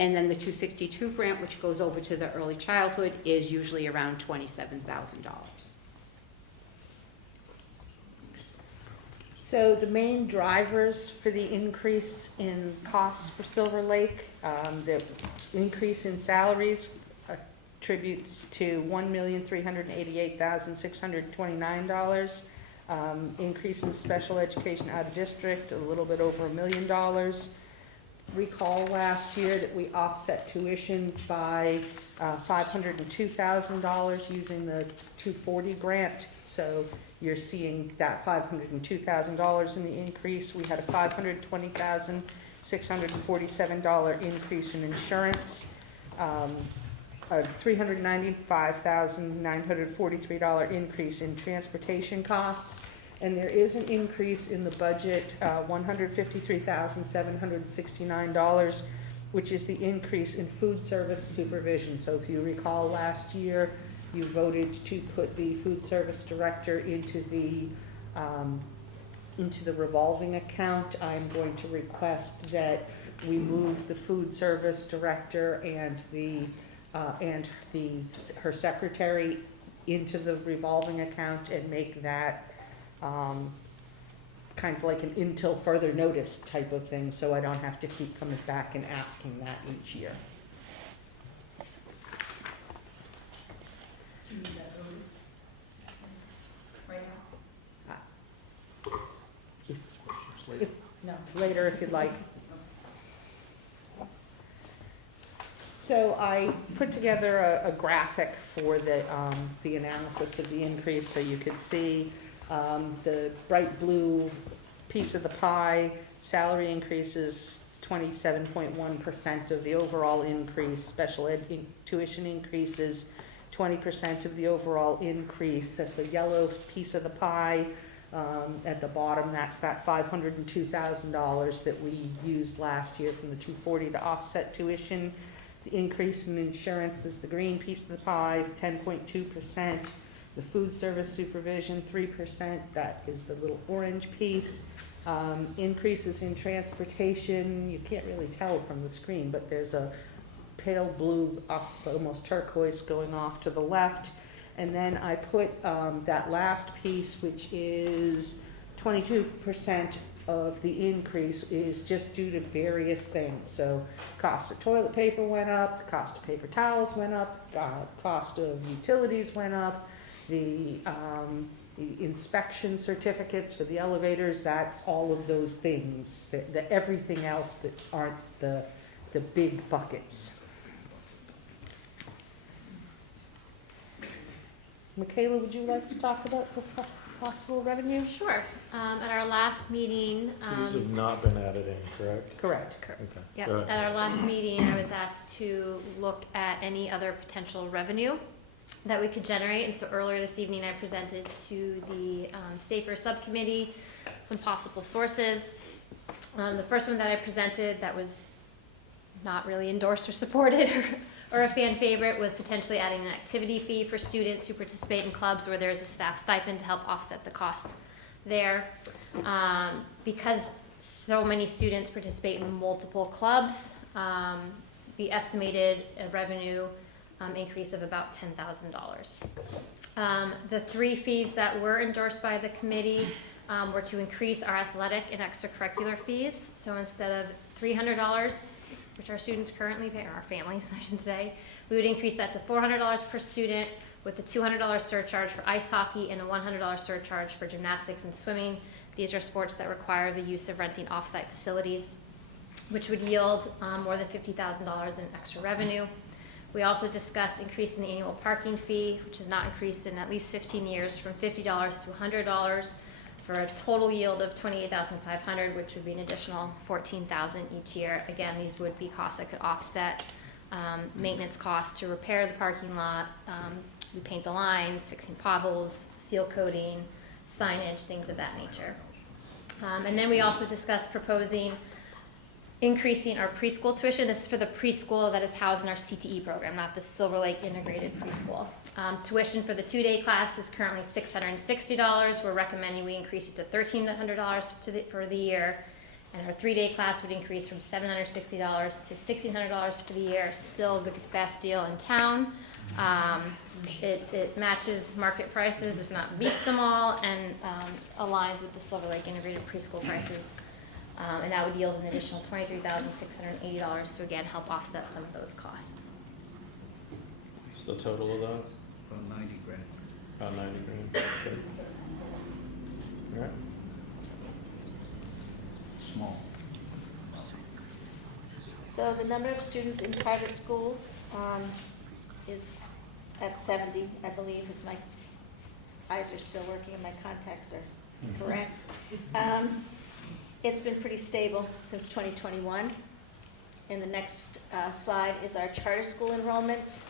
And then the 262 grant, which goes over to the early childhood, is usually around $27,000. So the main drivers for the increase in costs for Silver Lake, the increase in salaries attributes to $1,388,629. Increase in special education out of district, a little bit over $1 million. Recall last year that we offset tuitions by $502,000 using the 240 grant. So you're seeing that $502,000 in the increase. We had a $520,647 increase in insurance, a $395,943 increase in transportation costs, and there is an increase in the budget, $153,769, which is the increase in food service supervision. So if you recall last year, you voted to put the food service director into the revolving account. I'm going to request that we move the food service director and her secretary into the revolving account and make that kind of like an until further notice type of thing, so I don't have to keep coming back and asking that each year. Do you need that voted? Right now? No, later if you'd like. So I put together a graphic for the analysis of the increase, so you could see the bright blue piece of the pie. Salary increases 27.1% of the overall increase. Special ed tuition increases 20% of the overall increase. At the yellow piece of the pie, at the bottom, that's that $502,000 that we used last year from the 240 to offset tuition. The increase in insurance is the green piece of the pie, 10.2%. The food service supervision, 3%. That is the little orange piece. Increases in transportation, you can't really tell from the screen, but there's a pale blue, almost turquoise going off to the left. And then I put that last piece, which is 22% of the increase, is just due to various things. So cost of toilet paper went up, the cost of paper towels went up, cost of utilities went up, the inspection certificates for the elevators, that's all of those things, the everything else that aren't the big buckets. Michaela, would you like to talk about possible revenue? Sure. At our last meeting. These have not been added in, correct? Correct. Okay. Yeah, Go ahead. at our last meeting, I was asked to look at any other potential revenue that we could generate, and so earlier this evening I presented to the SAFER subcommittee some possible sources. The first one that I presented that was not really endorsed or supported or a fan favorite was potentially adding an activity fee for students who participate in clubs where there's a staff stipend to help offset the cost there. Because so many students participate in multiple clubs, the estimated revenue increase of about $10,000. The three fees that were endorsed by the committee were to increase our athletic and extracurricular fees. So instead of $300, which our students currently pay, or our families, I should say, we would increase that to $400 per student with a $200 surcharge for ice hockey and a $100 surcharge for gymnastics and swimming. These are sports that require the use of renting off-site facilities, which would yield more than $50,000 in extra revenue. We also discussed increasing the annual parking fee, which has not increased in at least 15 years, from $50 to $100 for a total yield of $28,500, which would be an additional $14,000 each year. Again, these would be costs that could offset maintenance costs to repair the parking lot, repaint the lines, fixing potholes, seal coating, signage, things of that nature. And then we also discussed proposing increasing our preschool tuition. This is for the preschool that is housed in our CTE program, not the Silver Lake Integrated Preschool. Tuition for the 2-day class is currently $660. We're recommending we increase it to $1,300 for the year. And our 3-day class would increase from $760 to $1,600 for the year, still the best deal in town. It matches market prices, if not beats them all, and aligns with the Silver Lake integrated preschool prices. And that would yield an additional $23,680 to again help offset some of those costs. What's the total of that? About 90 grand. About 90 grand. Okay. All right. Small. So the number of students in private schools is at 70, I believe, if my eyes are still working and my contacts are correct. It's been pretty stable since 2021. And the next slide is our charter school enrollment,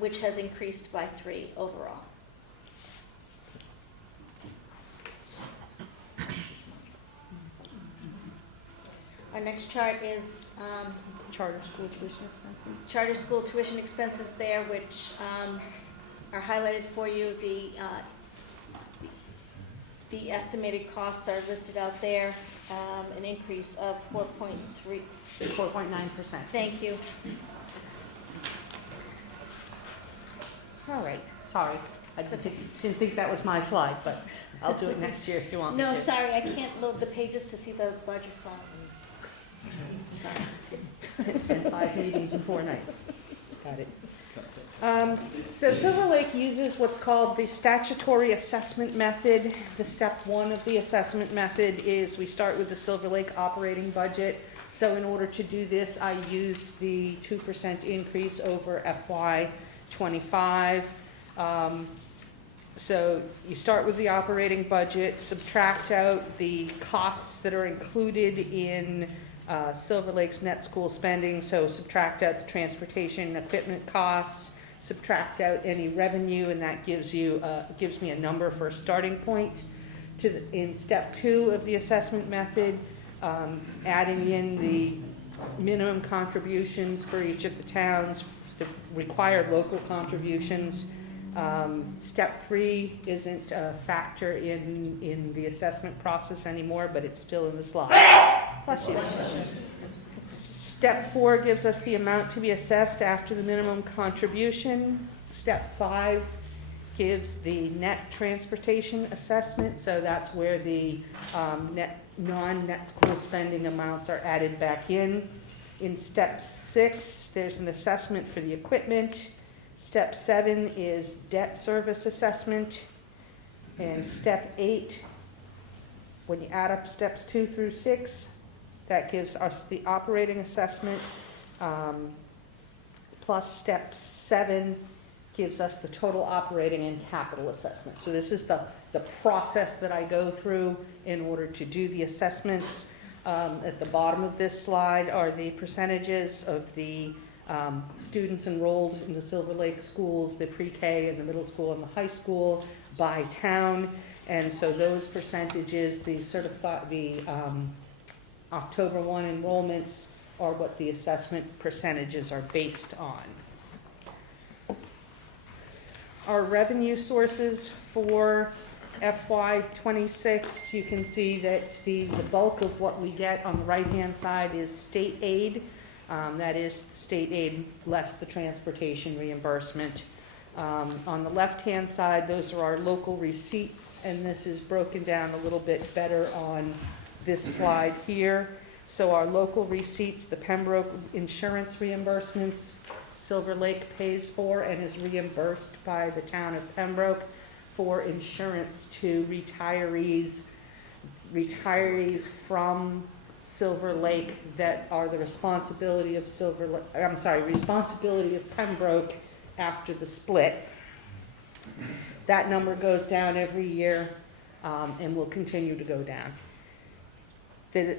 which has increased by 3 overall. Our next chart is Charter school tuition expenses. charter school tuition expenses there, which are highlighted for you. The estimated costs are listed out there, an increase of 4.9%. Thank you. All right, sorry. I didn't think that was my slide, but I'll do it next year if you want me to. No, sorry, I can't load the pages to see the budget file. Sorry. It's been 5 meetings and 4 nights. Got it. So Silver Lake uses what's called the statutory assessment method. The step 1 of the assessment method is we start with the Silver Lake operating budget. So in order to do this, I used the 2% increase over FY25. So you start with the operating budget, subtract out the costs that are included in Silver Lake's net school spending, so subtract out the transportation and equipment costs, subtract out any revenue, and that gives me a number for a starting point. In step 2 of the assessment method, adding in the minimum contributions for each of the towns, the required local contributions. Step 3 isn't a factor in the assessment process anymore, but it's still in the slide. Step 4 gives us the amount to be assessed after the minimum contribution. Step 5 gives the net transportation assessment, so that's where the non-net school spending amounts are added back in. In step 6, there's an assessment for the equipment. Step 7 is debt service assessment. And step 8, when you add up steps 2 through 6, that gives us the operating assessment, plus step 7 gives us the total operating and capital assessment. So this is the process that I go through in order to do the assessments. At the bottom of this slide are the percentages of the students enrolled in the Silver Lake schools, the pre-K and the middle school and the high school by town. And so those percentages, the October 1 enrollments are what the assessment percentages are based on. Our revenue sources for FY26, you can see that the bulk of what we get on the right-hand side is state aid. That is state aid less the transportation reimbursement. On the left-hand side, those are our local receipts, and this is broken down a little bit better on this slide here. So our local receipts, the Pembroke insurance reimbursements, Silver Lake pays for and is reimbursed by the town of Pembroke for insurance to retirees from Silver Lake that are the responsibility of responsibility of Pembroke after the split. That number goes down every year and will continue to go down. The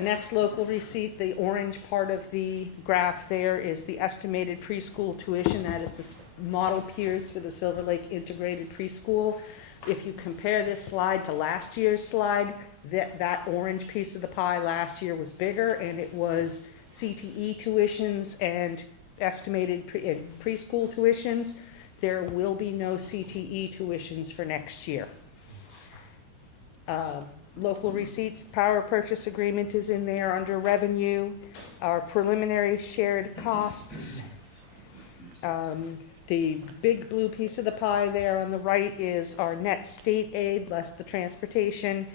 next local receipt, the orange part of the graph there, is the estimated preschool tuition. That is the model peers for the Silver Lake integrated preschool. If you compare this slide to last year's slide, that orange piece of the pie last year was bigger, and it was CTE tuitions and estimated preschool tuitions. There will be no CTE tuitions for next year. local receipts, power purchase agreement is in there under revenue, our preliminary shared costs. The big blue piece of the pie there on the right is our net state aid less the transportation.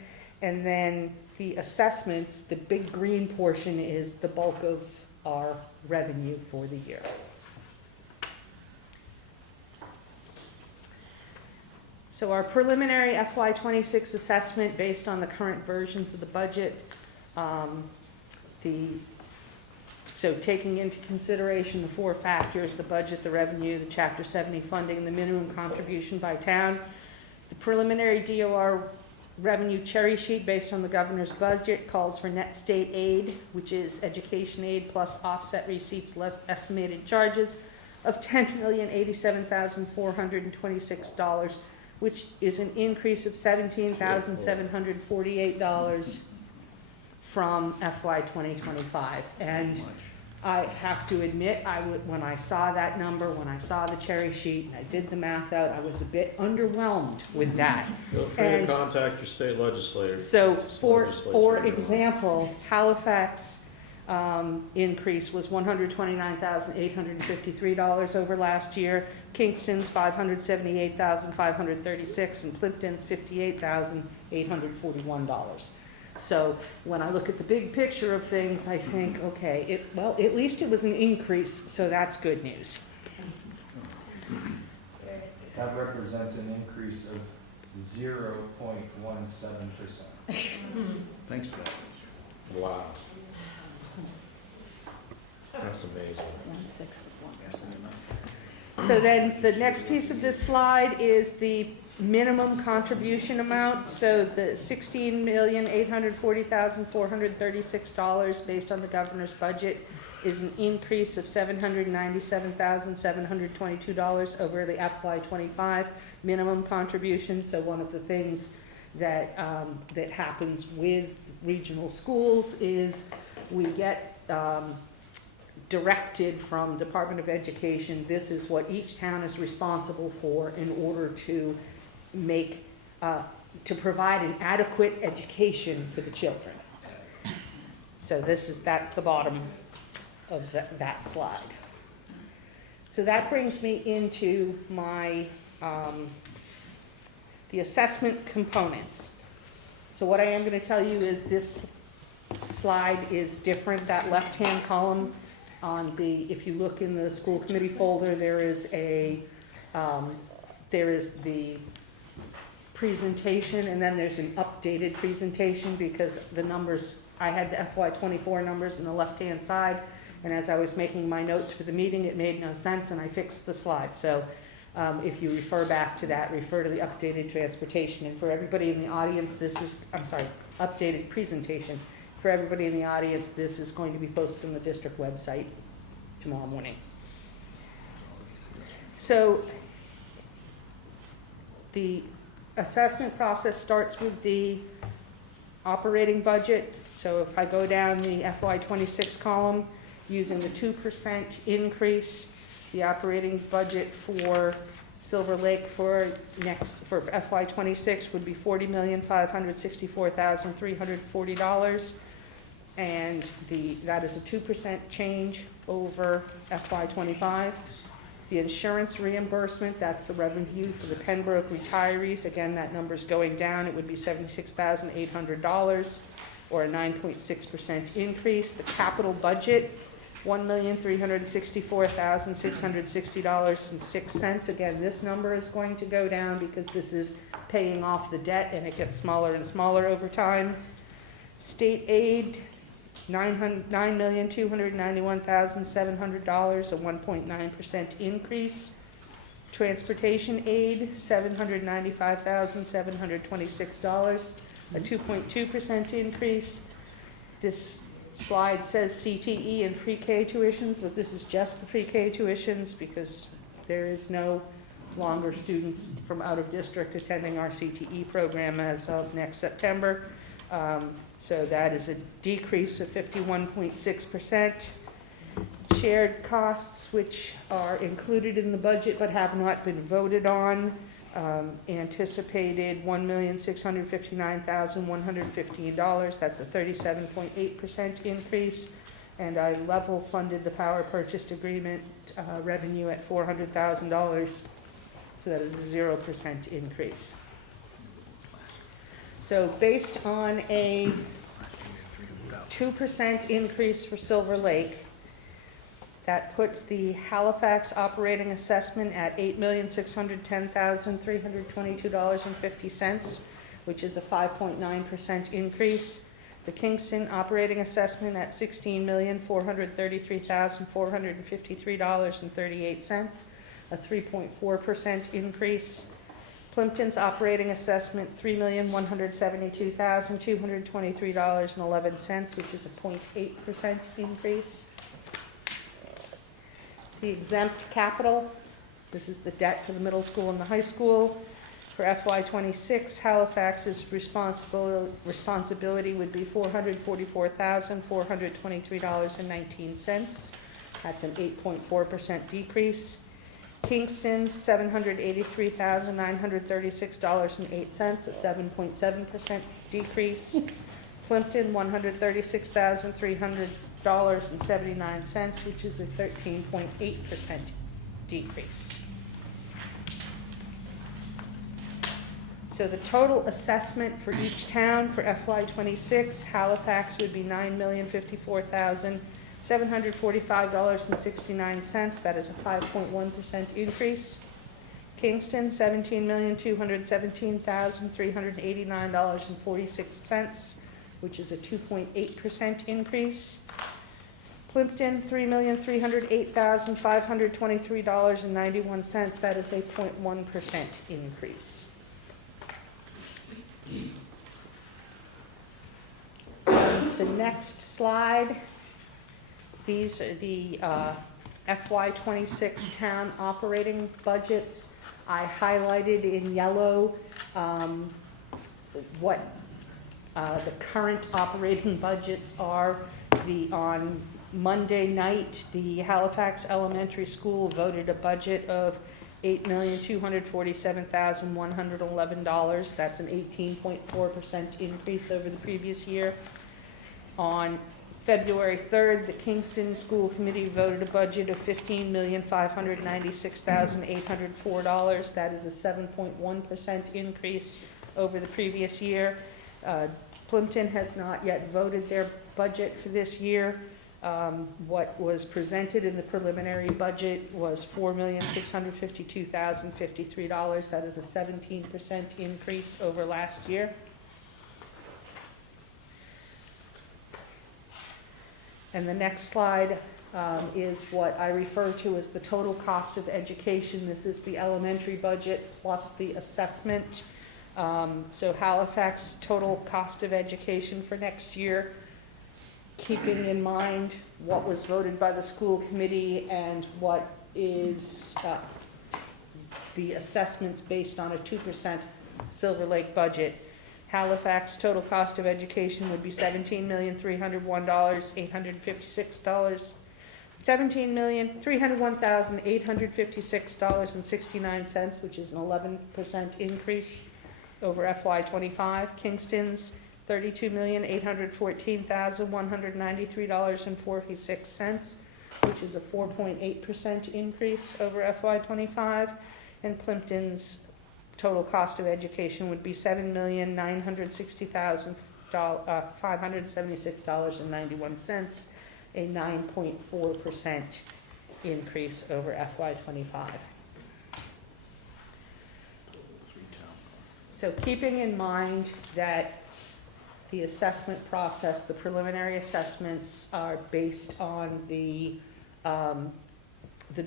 And then the assessments, the big green portion is the bulk of our revenue for the year. So our preliminary FY26 assessment based on the current versions of the budget, so taking into consideration the four factors, the budget, the revenue, the Chapter 70 funding, the minimum contribution by town, the preliminary DOR revenue cherry sheet based on the governor's budget calls for net state aid, which is education aid plus offset receipts less estimated charges of $10,087,426, which is an increase of $17,748 from FY 2025. And I have to admit, when I saw that number, when I saw the cherry sheet, and I did the math out, I was a bit underwhelmed with that. Feel free to contact your state legislator. So, for example, Halifax increase was $129,853 over last year. Kingston's $578,536, and Plimpton's $58,841. So when I look at the big picture of things, I think, okay, well, at least it was an increase, so that's good news. That represents an increase of 0.17%. Thanks for that. Wow. That's amazing. 1/6 of 1%. So then the next piece of this slide is the minimum contribution amount. So the $16,840,436 based on the governor's budget is an increase of $797,722 over the FY25 minimum contribution. So one of the things that that happens with regional schools is we get directed from Department of Education, this is what each town is responsible for in order to make, to provide an adequate education for the children. So that's the bottom of that slide. So that brings me into my, the assessment components. So what I am going to tell you is this slide is different. That left-hand column on the, if you look in the school committee folder, there is the presentation, and then there's an updated presentation because the numbers, I had the FY24 numbers on the left-hand side, and as I was making my notes for the meeting, it made no sense, and I fixed the slide. So if you refer back to that, refer to the updated transportation. And for everybody in the audience, updated presentation. For everybody in the audience, this is going to be posted on the district website tomorrow morning. So the assessment process starts with the operating budget. So if I go down the FY26 column, using the 2% increase, the operating budget for Silver Lake for FY26 would be $40,564,340. And that is a 2% change over FY25. The insurance reimbursement, that's the revenue for the Pembroke retirees. Again, that number's going down. It would be $76,800 or a 9.6% increase. The capital budget, $1,364,660.06. Again, this number is going to go down because this is paying off the debt and it gets smaller and smaller over time. State aid, $9,291,700, a 1.9% increase. Transportation aid, $795,726, a 2.2% increase. This slide says CTE and pre-K tuitions, but this is just the pre-K tuitions because there is no longer students from out of district attending our CTE program as of next September. So that is a decrease of 51.6%. Shared costs, which are included in the budget but have not been voted on, Anticipated $1,659,115. That's a 37.8% increase. And I level funded the power purchase agreement revenue at $400,000. So that is a 0% increase. So based on a 2% increase for Silver Lake, that puts the Halifax operating assessment at $8,610,322.50, which is a 5.9% increase. The Kingston operating assessment at $16,433,453.38, a 3.4% increase. Plimpton's operating assessment, $3,172,223.11, which is a 0.8% increase. The exempt capital, this is the debt for the middle school and the high school. For FY26, Halifax's responsibility would be $444,423.19. That's an 8.4% decrease. Kingston's $783,936.08, a 7.7% decrease. Plimpton, $136,300.79, which is a 13.8% decrease. So the total assessment for each town for FY26, Halifax would be $9,054,745.69. That is a 5.1% increase. Kingston, $17,217,389.46, which is a 2.8% increase. Plimpton, $3,308,523.91. That is a 0.1% increase. The next slide, these are the FY26 town operating budgets. I highlighted in yellow what the current operating budgets are. On Monday night, the Halifax Elementary School voted a budget of $8,247,111. That's an 18.4% increase over the previous year. On February 3rd, the Kingston School Committee voted a budget of $15,596,804. That is a 7.1% increase over the previous year. Plimpton has not yet voted their budget for this year. What was presented in the preliminary budget was $4,652,053. That is a 17% increase over last year. And the next slide is what I refer to as the total cost of education. This is the elementary budget plus the assessment. So Halifax total cost of education for next year, keeping in mind what was voted by the school committee and what is the assessments based on a 2% Silver Lake budget. Halifax total cost of education would be $17,301,856. $17,301,856.69, which is an 11% increase over FY25. Kingston's $32,814,193.46, which is a 4.8% increase over FY25. And Plimpton's total cost of education would be $7,960,576.91, a 9.4% increase over FY25. So keeping in mind that the assessment process, the preliminary assessments are based on the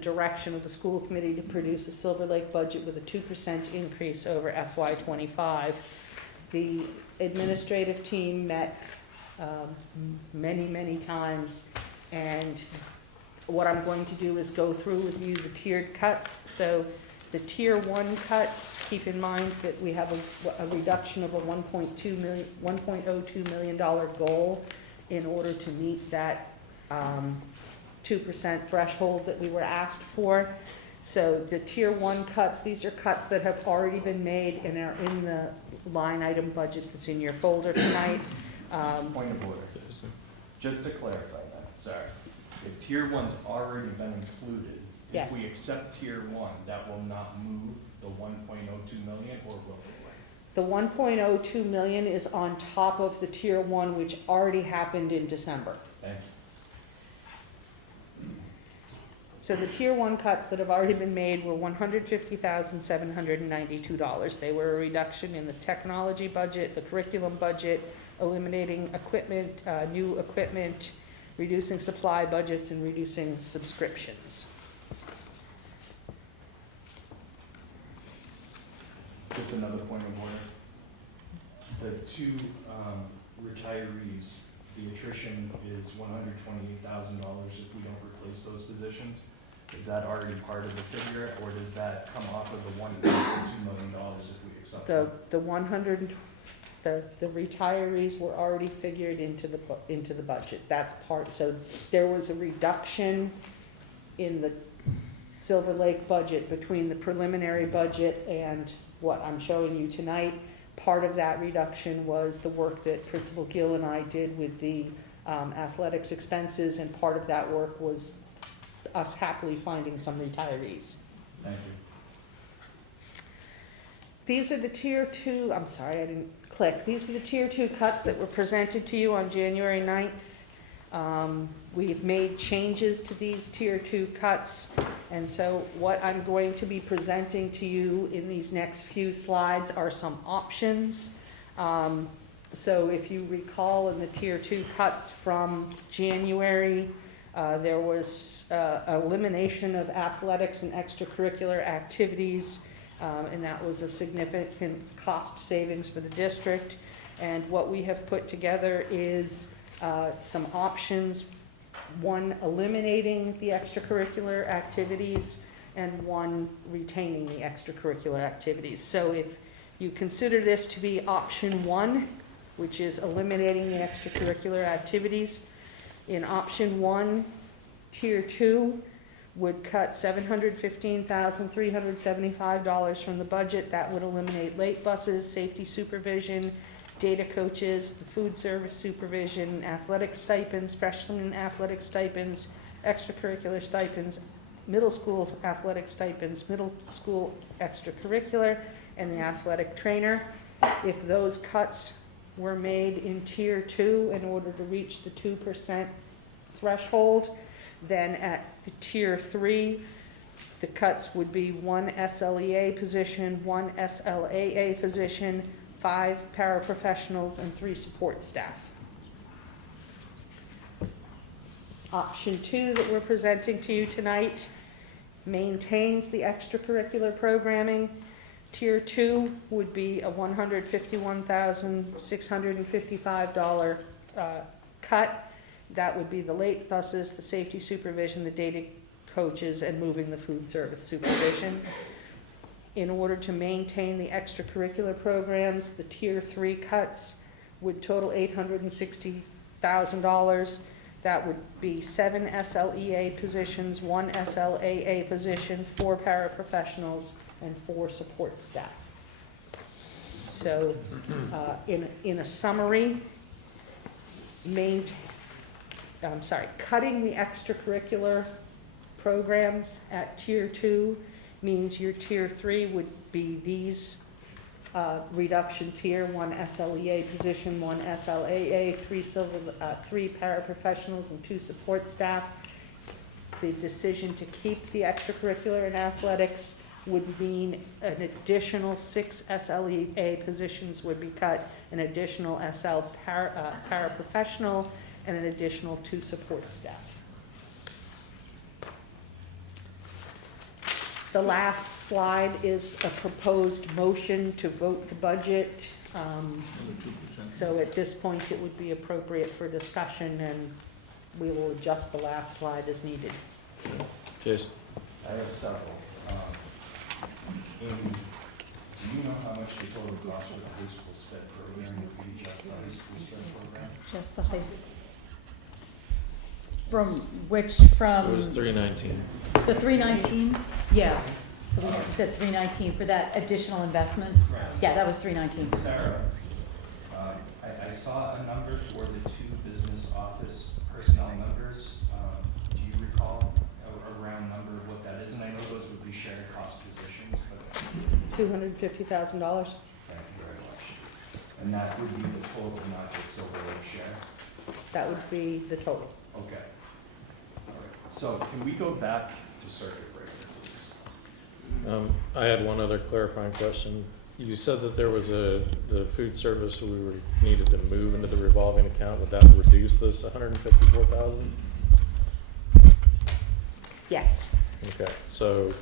direction of the school committee to produce a Silver Lake budget with a 2% increase over FY25. The administrative team met many times, and what I'm going to do is go through with you the tiered cuts. So the tier 1 cuts, keep in mind that we have a reduction of a $1.02 million goal in order to meet that 2% threshold that we were asked for. So the tier one cuts, these are cuts that have already been made and are in the line item budget that's in your folder tonight. Point of order. Just to clarify that, sorry. If tier one's already been included, Yes. if we accept tier one, that will not move the 1.02 million, or will it? The 1.02 million is on top of the tier one, which already happened in December. Thank you. So the tier one cuts that have already been made were $150,792. They were a reduction in the technology budget, the curriculum budget, eliminating equipment, new equipment, reducing supply budgets, and reducing subscriptions. Just another point of order. The two retirees, the attrition is $128,000 if we don't replace those positions. Is that already part of the figure, or does that come off of the $1.2 million if we accept it? The retirees were already figured into the budget. That's part, so there was a reduction in the Silver Lake budget between the preliminary budget and what I'm showing you tonight. Part of that reduction was the work that Principal Gill and I did with the athletics expenses, and part of that work was us happily finding some retirees. Thank you. These are the tier two, I'm sorry, I didn't click. These are the tier two cuts that were presented to you on January 9th. We've made changes to these tier two cuts, and so what I'm going to be presenting to you in these next few slides are some options. So if you recall, in the tier two cuts from January, there was elimination of athletics and extracurricular activities, and that was a significant cost savings for the district. And what we have put together is some options: one, eliminating the extracurricular activities, and one, retaining the extracurricular activities. So if you consider this to be option one, which is eliminating the extracurricular activities, in option one, tier two would cut $715,375 from the budget. That would eliminate late buses, safety supervision, data coaches, the food service supervision, athletic stipends, freshman athletic stipends, extracurricular stipends, middle school athletic stipends, middle school extracurricular, and the athletic trainer. If those cuts were made in tier two in order to reach the 2% threshold, then at the tier three, the cuts would be one SLEA position, one SLAA position, 5 paraprofessionals, and 3 support staff. Option two that we're presenting to you tonight maintains the extracurricular programming. Tier two would be a $151,655 cut. That would be the late buses, the safety supervision, the data coaches, and moving the food service supervision. In order to maintain the extracurricular programs, the tier three cuts would total $860,000. That would be 7 SLEA positions, 1 SLAA position, 4 paraprofessionals, and 4 support staff. So, in a summary, cutting the extracurricular programs at tier two means your tier three would be these reductions here: 1 SLEA position, 1 SLAA, 3 paraprofessionals, and 2 support staff. The decision to keep the extracurricular and athletics would mean an additional 6 SLEA positions would be cut, an additional paraprofessional, and an additional 2 support staff. The last slide is a proposed motion to vote the budget. So at this point, it would be appropriate for discussion, and we will adjust the last slide as needed. Jason. I have several. Do you know how much the total cost for the high school sped program would be, just the high school sped program? Just the high school. From which, It was 319. The 319, yeah. So we said 319 for that additional investment? Right. Yeah, that was 319. Sarah, I saw a number for the 2 business office personnel numbers. Do you recall a round number of what that is? And I know those would be shared cost positions, but. $250,000. Thank you very much. And that would be the total, not just Silver Lake share? That would be the total. Okay. All right. So can we go back to circuit breaker, please? I had one other clarifying question. You said that there was the food service needed to move into the revolving account. Would that reduce this 154,000? Yes. Okay, so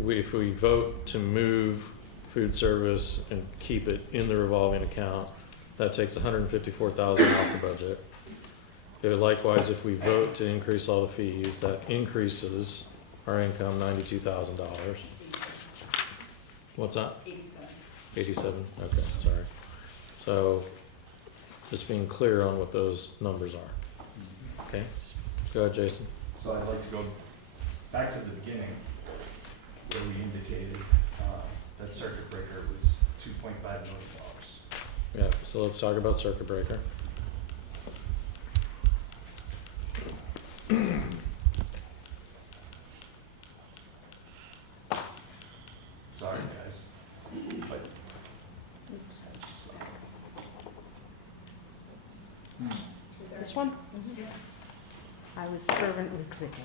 if we vote to move food service and keep it in the revolving account, that takes 154,000 off the budget. Likewise, if we vote to increase all the fees, that increases our income $92,000. What's that? 87, okay, sorry. So, just being clear on what those numbers are. Okay, go ahead, Jason. So I'd like to go back to the beginning where we indicated that circuit breaker was $2.5 million. Yeah, so let's talk about circuit breaker. Sorry, guys. But, oops, I just saw. This one? I was fervently clicking.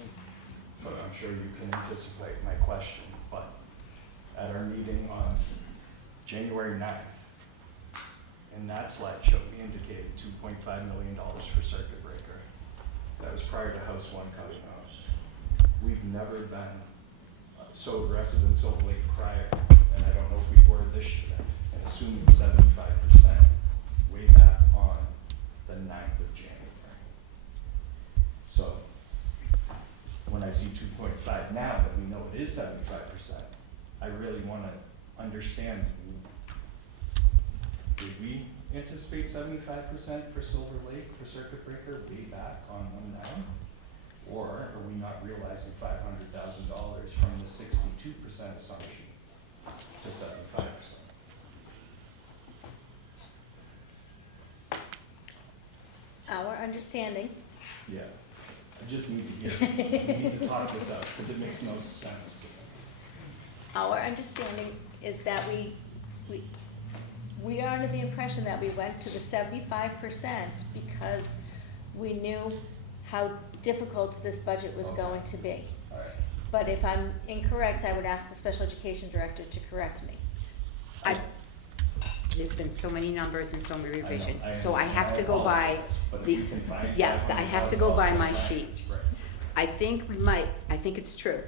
So I'm sure you can anticipate my question, but at our meeting on January 9th, in that slideshow, we indicated $2.5 million for circuit breaker. That was prior to House 1 coming out. We've never been so aggressive in Silver Lake prior, and I don't know if we were this year, and assuming 75% way back on the 9th of January. So when I see 2.5 now that we know it is 75%, I really want to understand, did we anticipate 75% for Silver Lake for circuit breaker way back on 1/9? Or are we not realizing $500,000 from the 62% assumption to 75%? Our understanding, Yeah, I just need to get, we need to talk this out because it makes no sense to me. our understanding is that we are under the impression that we went to the 75% because we knew how difficult this budget was going to be. All right. But if I'm incorrect, I would ask the special education director to correct me. There's been so many numbers and so many revisions, I so I have to understand. go by apologize, but if the, you can find yeah, I have to go by my $500,000, sheet. right. I think it's true.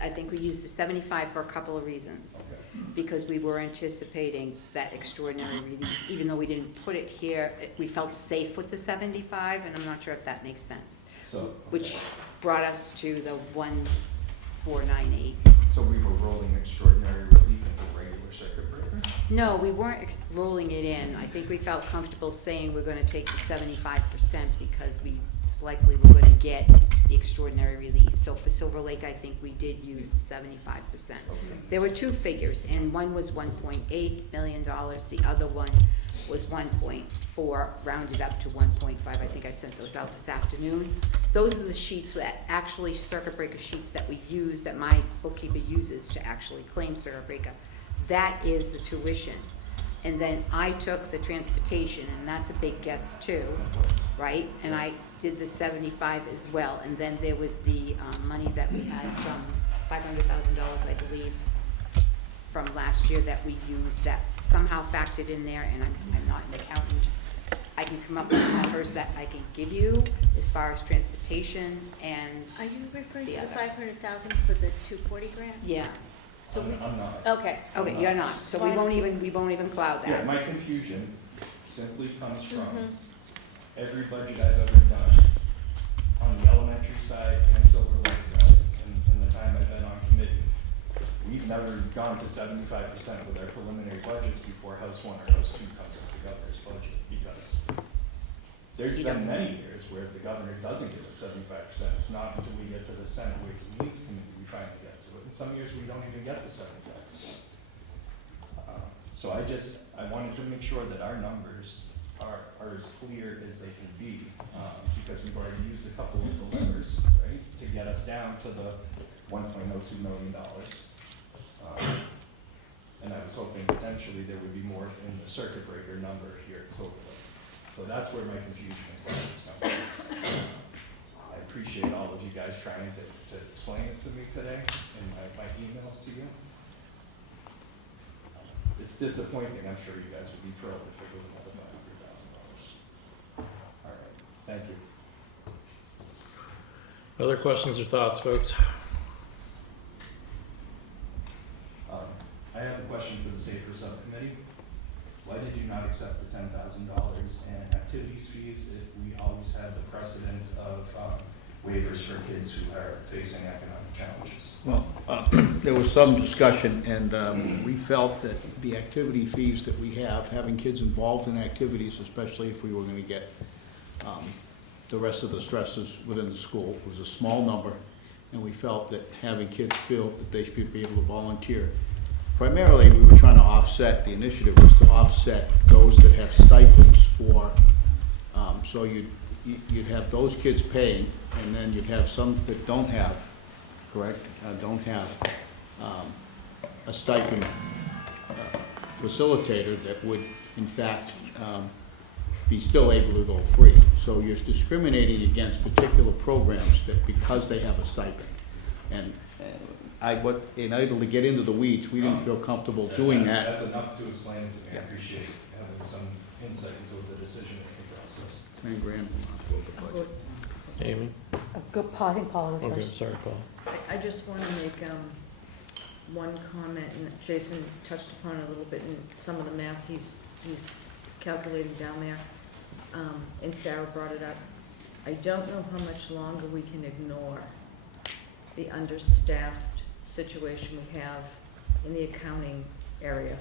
I think we used the 75 for a couple of reasons. Okay. Because we were anticipating that extraordinary relief, even though we didn't put it here, we felt safe with the 75, and I'm not sure if that makes sense. So, okay. Which brought us to the 1498. So we were rolling extraordinary relief into regular circuit breaker? No, we weren't rolling it in. I think we felt comfortable saying we're gonna take the 75% because it's likely we're gonna get the extraordinary relief. So for Silver Lake, I think we did use the 75%. Okay. There were 2 figures, and one was $1.8 million, the other one was 1.4, rounded up to 1.5. I think I sent those out this afternoon. Those are the sheets that actually, circuit breaker sheets that we use, that my bookkeeper uses to actually claim circuit breaker. That is the tuition. And then I took the transportation, and that's a big guess too, right? And I did the 75 as well. And then there was the money that we had from $500,000, I believe, from last year that we used that somehow factored in there, and I'm not an accountant. I can come up with numbers that I can give you as far as transportation and Are you referring to The the other. 500,000 for the 240 grant? yeah. So we, I'm not. okay. Okay, you're not. So we won't even cloud Yeah, that. my confusion simply comes from Mhm. every budget I've ever done on the elementary side and Silver Lake side, in the time I've been on committee. We've never gone to 75% with our preliminary budgets before House 1 or House 2 comes up the governor's budget, because There's been many years where the governor doesn't give us 75%. It's not until we get to the Senate Ways and Means Committee we finally get to it. And some years we don't even get the 75%. So I wanted to make sure that our numbers are as clear as they can be, because we've already used a couple of the levers, right, to get us down to the $1.02 million. And I was hoping potentially there would be more in the circuit breaker number here at Silver Lake. So that's where my confusion and questions come from. I appreciate all of you guys trying to explain it to me today in my emails to you. It's disappointing. I'm sure you guys would be thrilled if it was another $500,000. All right, thank you. Other questions or thoughts, folks? I have a question for the SAFER subcommittee. Why did you not accept the $10,000 in activities fees if we always have the precedent of waivers for kids who are facing economic challenges? Well, there was some discussion, and we felt that the activity fees that we have, having kids involved in activities, especially if we were going to get the rest of the stresses within the school, was a small number, and we felt that having kids feel that they should be able to volunteer. Primarily, we were trying to offset, the initiative was to offset those that have stipends for, so you'd have those kids paying, and then you'd have some that don't have, correct, don't have a stipend facilitator that would, in fact, be still able to go free. So you're discriminating against particular programs that because they have a stipend. And in able to get into the weeds, we didn't feel comfortable doing that. That's enough to explain it to me. I appreciate having some insight into the decision-making process. 10 grand will not go the budget. Amy? I think Paula was Okay, first. sorry, Paul. I just want to make one comment, and Jason touched upon it a little bit in some of the math he's calculating down there, and Sarah brought it up. I don't know how much longer we can ignore the understaffed situation we have in the accounting area.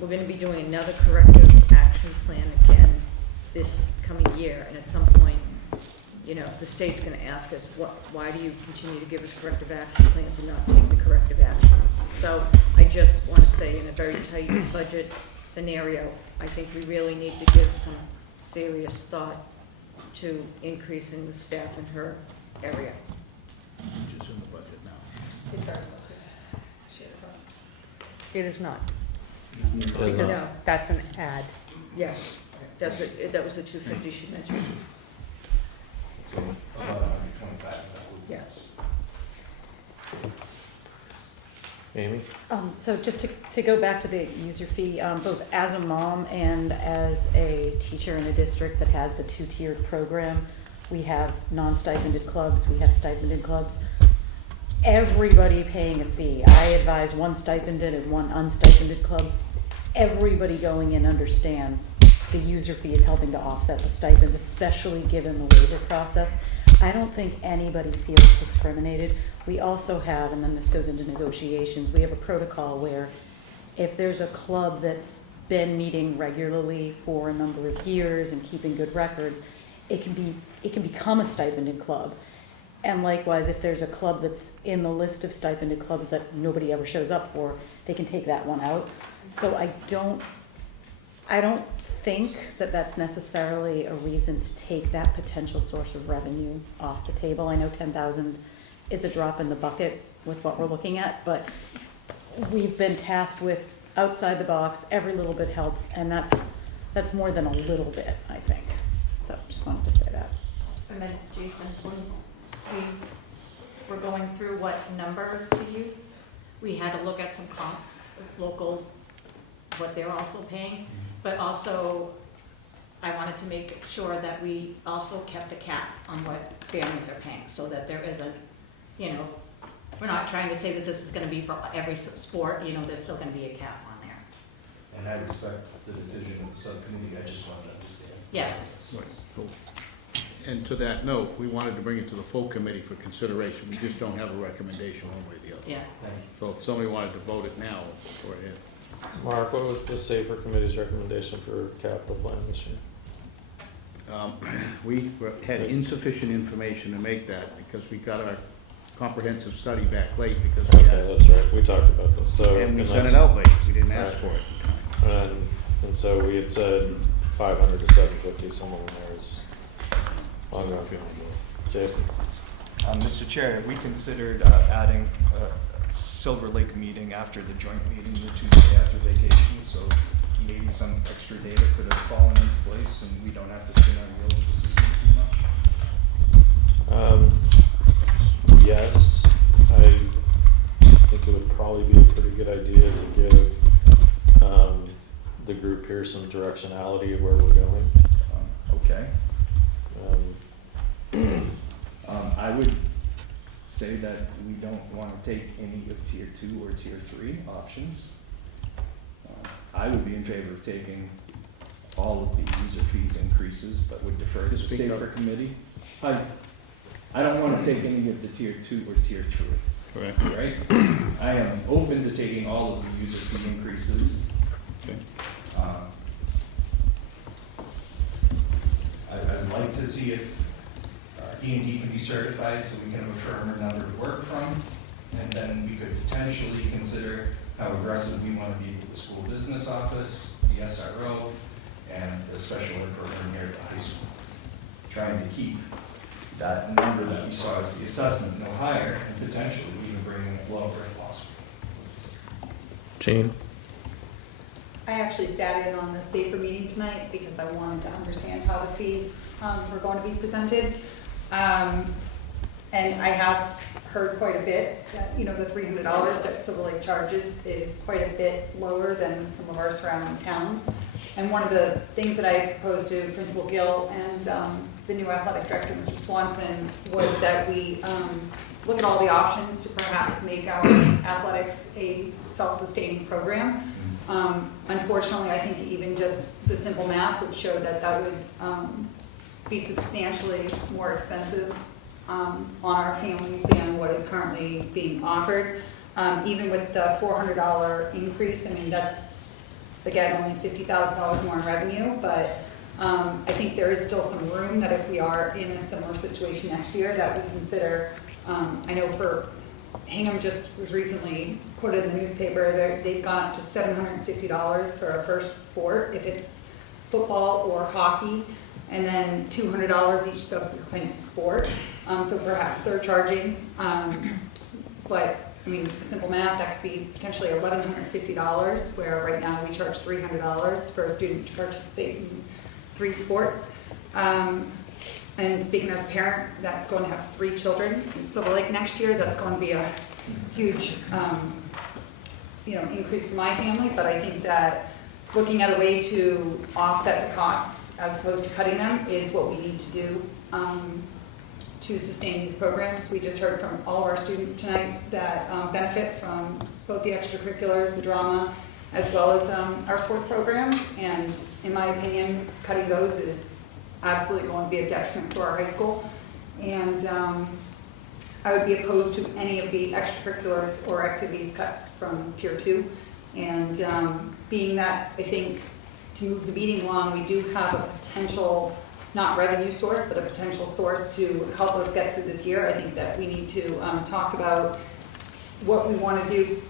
We're going to be doing another corrective action plan again this coming year, and at some point, you know, the state's going to ask us, why do you continue to give us corrective action plans and not take the corrective actions? So I just want to say, in a very tight budget scenario, I think we really need to give some serious thought to increasing the staff in her area. Which is in the budget now. It's our budget. Shared fund. It is not, Does because not. that's an ad. Yeah, that was the 250 she mentioned. So about 125 that would. Yes. Amy? So just to go back to the user fee, both as a mom and as a teacher in a district that has the two-tiered program, we have non-stipended clubs, we have stipended clubs. Everybody paying a fee. I advise one stipended and one unstipended club. Everybody going in understands the user fee is helping to offset the stipends, especially given the waiver process. I don't think anybody feels discriminated. We also have, and then this goes into negotiations, we have a protocol where if there's a club that's been meeting regularly for a number of years and keeping good records, it can become a stipended club. And likewise, if there's a club that's in the list of stipended clubs that nobody ever shows up for, they can take that one out. So I don't think that that's necessarily a reason to take that potential source of revenue off the table. I know 10,000 is a drop in the bucket with what we're looking at, but we've been tasked with outside the box, every little bit helps, and that's more than a little bit, I think. So just wanted to say that. And then Jason, when we were going through what numbers to use, we had to look at some comps, local, what they're also paying, but also I wanted to make sure that we also kept a cap on what families are paying, so that there isn't, you know, we're not trying to say that this is gonna be for every sport, you know, there's still gonna be a cap on there. And I respect the decision of the subcommittee. I just wanted to understand. the Yeah. process. Right. Cool. And to that note, we wanted to bring it to the full committee for consideration. We just don't have a recommendation one way or the other. Yeah. Thank you. So if somebody wanted to vote it now, go ahead. Mark, what was the SAFER Committee's recommendation for capital plan this year? We had insufficient information to make that because we got our comprehensive study back late because we Okay, had, that's right, we talked about this, so. and we and sent that's- it out late, we didn't ask Right. for it. And so we had said 500 to 750, someone in there is, I don't know if you want to do it. Jason? Mr. Chair, we considered adding a Silver Lake meeting after the joint meeting the Tuesday after vacation, so maybe some extra data could have fallen into place and we don't have to spin our wheels this evening too much. Yes, I think it would probably be a pretty good idea to give the group here some directionality of where we're going. Okay. I would say that we don't want to take any of tier 2 or tier 3 options. I would be in favor of taking all of the user fees increases, but would defer to the Speak up. safer committee. I don't want to take any of the tier 2 or tier 3. Correct. Right? I am open to taking all of the user fee increases. Okay. I'd like to see if E&D can be certified so we can have a firmer number to work from. And then we could potentially consider how aggressive we want to be with the school business office, the SRO, and the special ed program here at the high school. Trying to keep that number that we saw as the assessment no higher and potentially even bringing it lower if possible. Jean? I actually sat in on the SAFER meeting tonight because I wanted to understand how the fees were going to be presented. And I have heard quite a bit that, you know, the $300 that Silver Lake charges is quite a bit lower than some of our surrounding towns. And one of the things that I proposed to Principal Gill and the new athletic director, Mr. Swanson, was that we look at all the options to perhaps make our athletics a self-sustaining program. Unfortunately, I think even just the simple math would show that that would be substantially more expensive on our families than what is currently being offered. Even with the $400 increase, I mean, that's, again, only $50,000 more in revenue, but I think there is still some room that if we are in a similar situation next year, that we consider, I know for Hingham just was recently quoted in the newspaper, they've gone up to $750 for a first sport, if it's football or hockey, and then $200 each subsequent sport. So perhaps surcharging, but I mean, simple math, that could be potentially $1,150, where right now we charge $300 for a student to participate in 3 sports. And speaking as a parent, that's going to have 3 children in Silver Lake next year. That's going to be a huge, increase for my family. But I think that looking at a way to offset the costs as opposed to cutting them is what we need to do to sustain these programs. We just heard from all of our students tonight that benefit from both the extracurriculars, the drama, as well as our sports programs. And in my opinion, cutting those is absolutely going to be a detriment to our high school. And I would be opposed to any of the extracurriculars or activities cuts from Tier 2. And being that, I think, to move the meeting along, we do have a potential, not revenue source, but a potential source to help us get through this year. I think that we need to talk about what we want to do,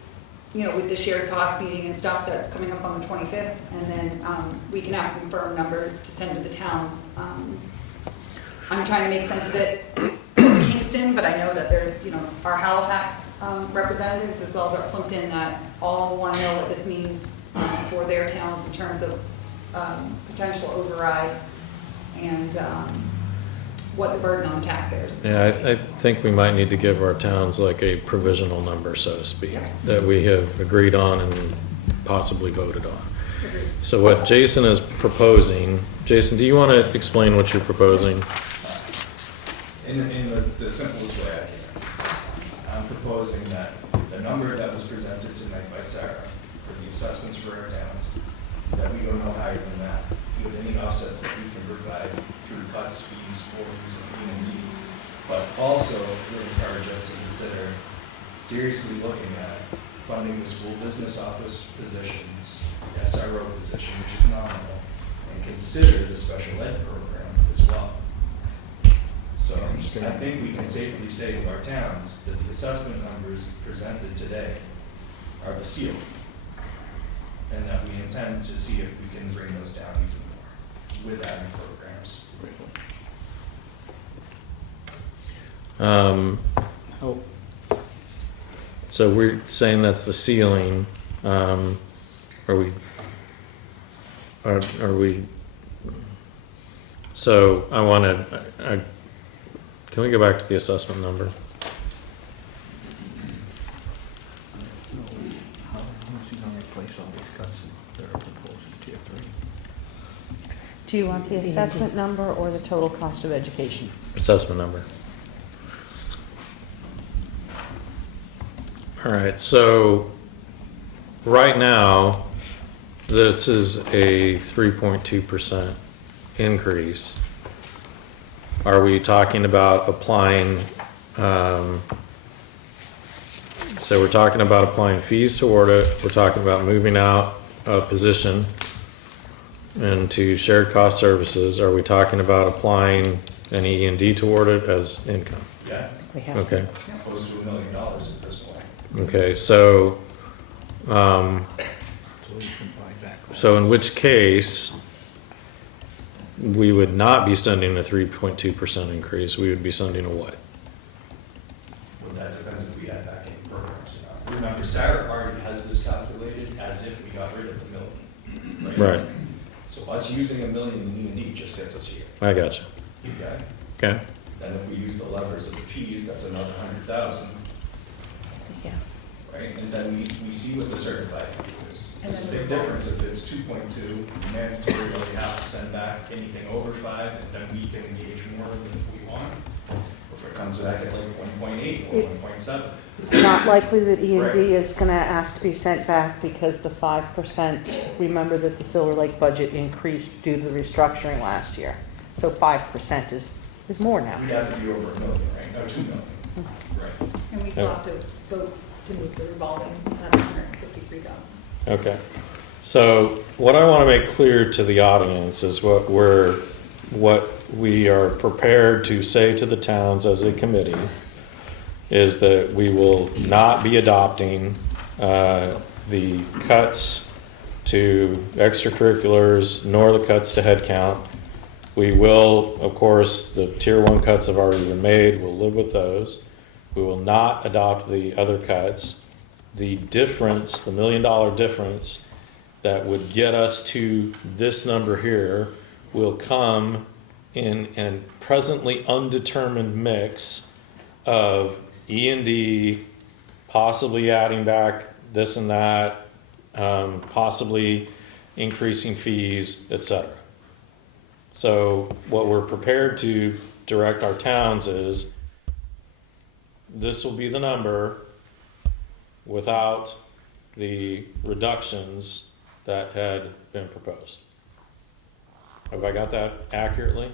with the shared cost meeting and stuff that's coming up on the 25th, and then we can have some firm numbers to send to the towns. I'm trying to make sense of it for Kingston, but I know that there's, our Halifax representatives as well as our Plimpton that all want to know what this means for their towns in terms of potential overrides and what the burden on taxpayers. Yeah, I think we might need to give our towns like a provisional number, so to speak, that we have agreed on and possibly voted on. So what Jason is proposing, Jason, do you want to explain what you're proposing? In the simplest way I can. I'm proposing that the number that was presented tonight by Sarah for the assessments for our towns, that we go no higher than that, with any offsets that we can provide through cuts, fees, or using E&D, but also would encourage us to consider seriously looking at funding the school business office positions, the SRO position, which is nominal, and consider the special ed program as well. So I think we can safely say to our towns that the assessment numbers presented today are the ceiling, and that we intend to see if we can bring those down even more with adding programs. So we're saying that's the ceiling. Are we? So I wanted. Can we go back to the assessment number? Do you want the assessment number or the total cost of education? Assessment number. All right, so right now, this is a 3.2% increase. Are we talking about applying, so we're talking about applying fees toward it, we're talking about moving out a position into shared cost services. Are we talking about applying an E&D toward it as income? Yeah. We have Okay. Close to $1 million at this point. Okay, so, so in which case, we would not be sending a 3.2% increase, we would be sending a what? Well, that depends if we add back any programs or not. Remember, Sarah already has this calculated as if we got rid of the $1 million. Right. So us using $1 million in E&D just gets us here. I gotcha. Okay? Okay, Then if we use the levers of the fees, that's another 100,000, Yeah. right? And then we see what the certified fee is. And There's a then big the- difference if it's 2.2, mandatory, where we have to send back anything over 5, and then we can engage more than if we want. If it comes back at like 1.8 or It's- 1.7. It's not likely that E&D Right. is gonna ask to be sent back because the 5%, remember that the Silver Lake budget increased due to the restructuring last year. So 5% is more now. We have to be over $1 million, right? No, $2 million, right? And we still have to vote to move the revolving, that's 153,000. okay. So what I want to make clear to the audience is what we are prepared to say to the towns as a committee is that we will not be adopting the cuts to extracurriculars nor the cuts to headcount. We will, of course, the tier 1 cuts have already been made, we'll live with those. We will not adopt the other cuts. The difference, the $1 million difference that would get us to this number here will come in a presently undetermined mix of E&D, possibly adding back this and that, possibly increasing fees, etc. So what we're prepared to direct our towns is this will be the number without the reductions that had been proposed. Have I got that accurately?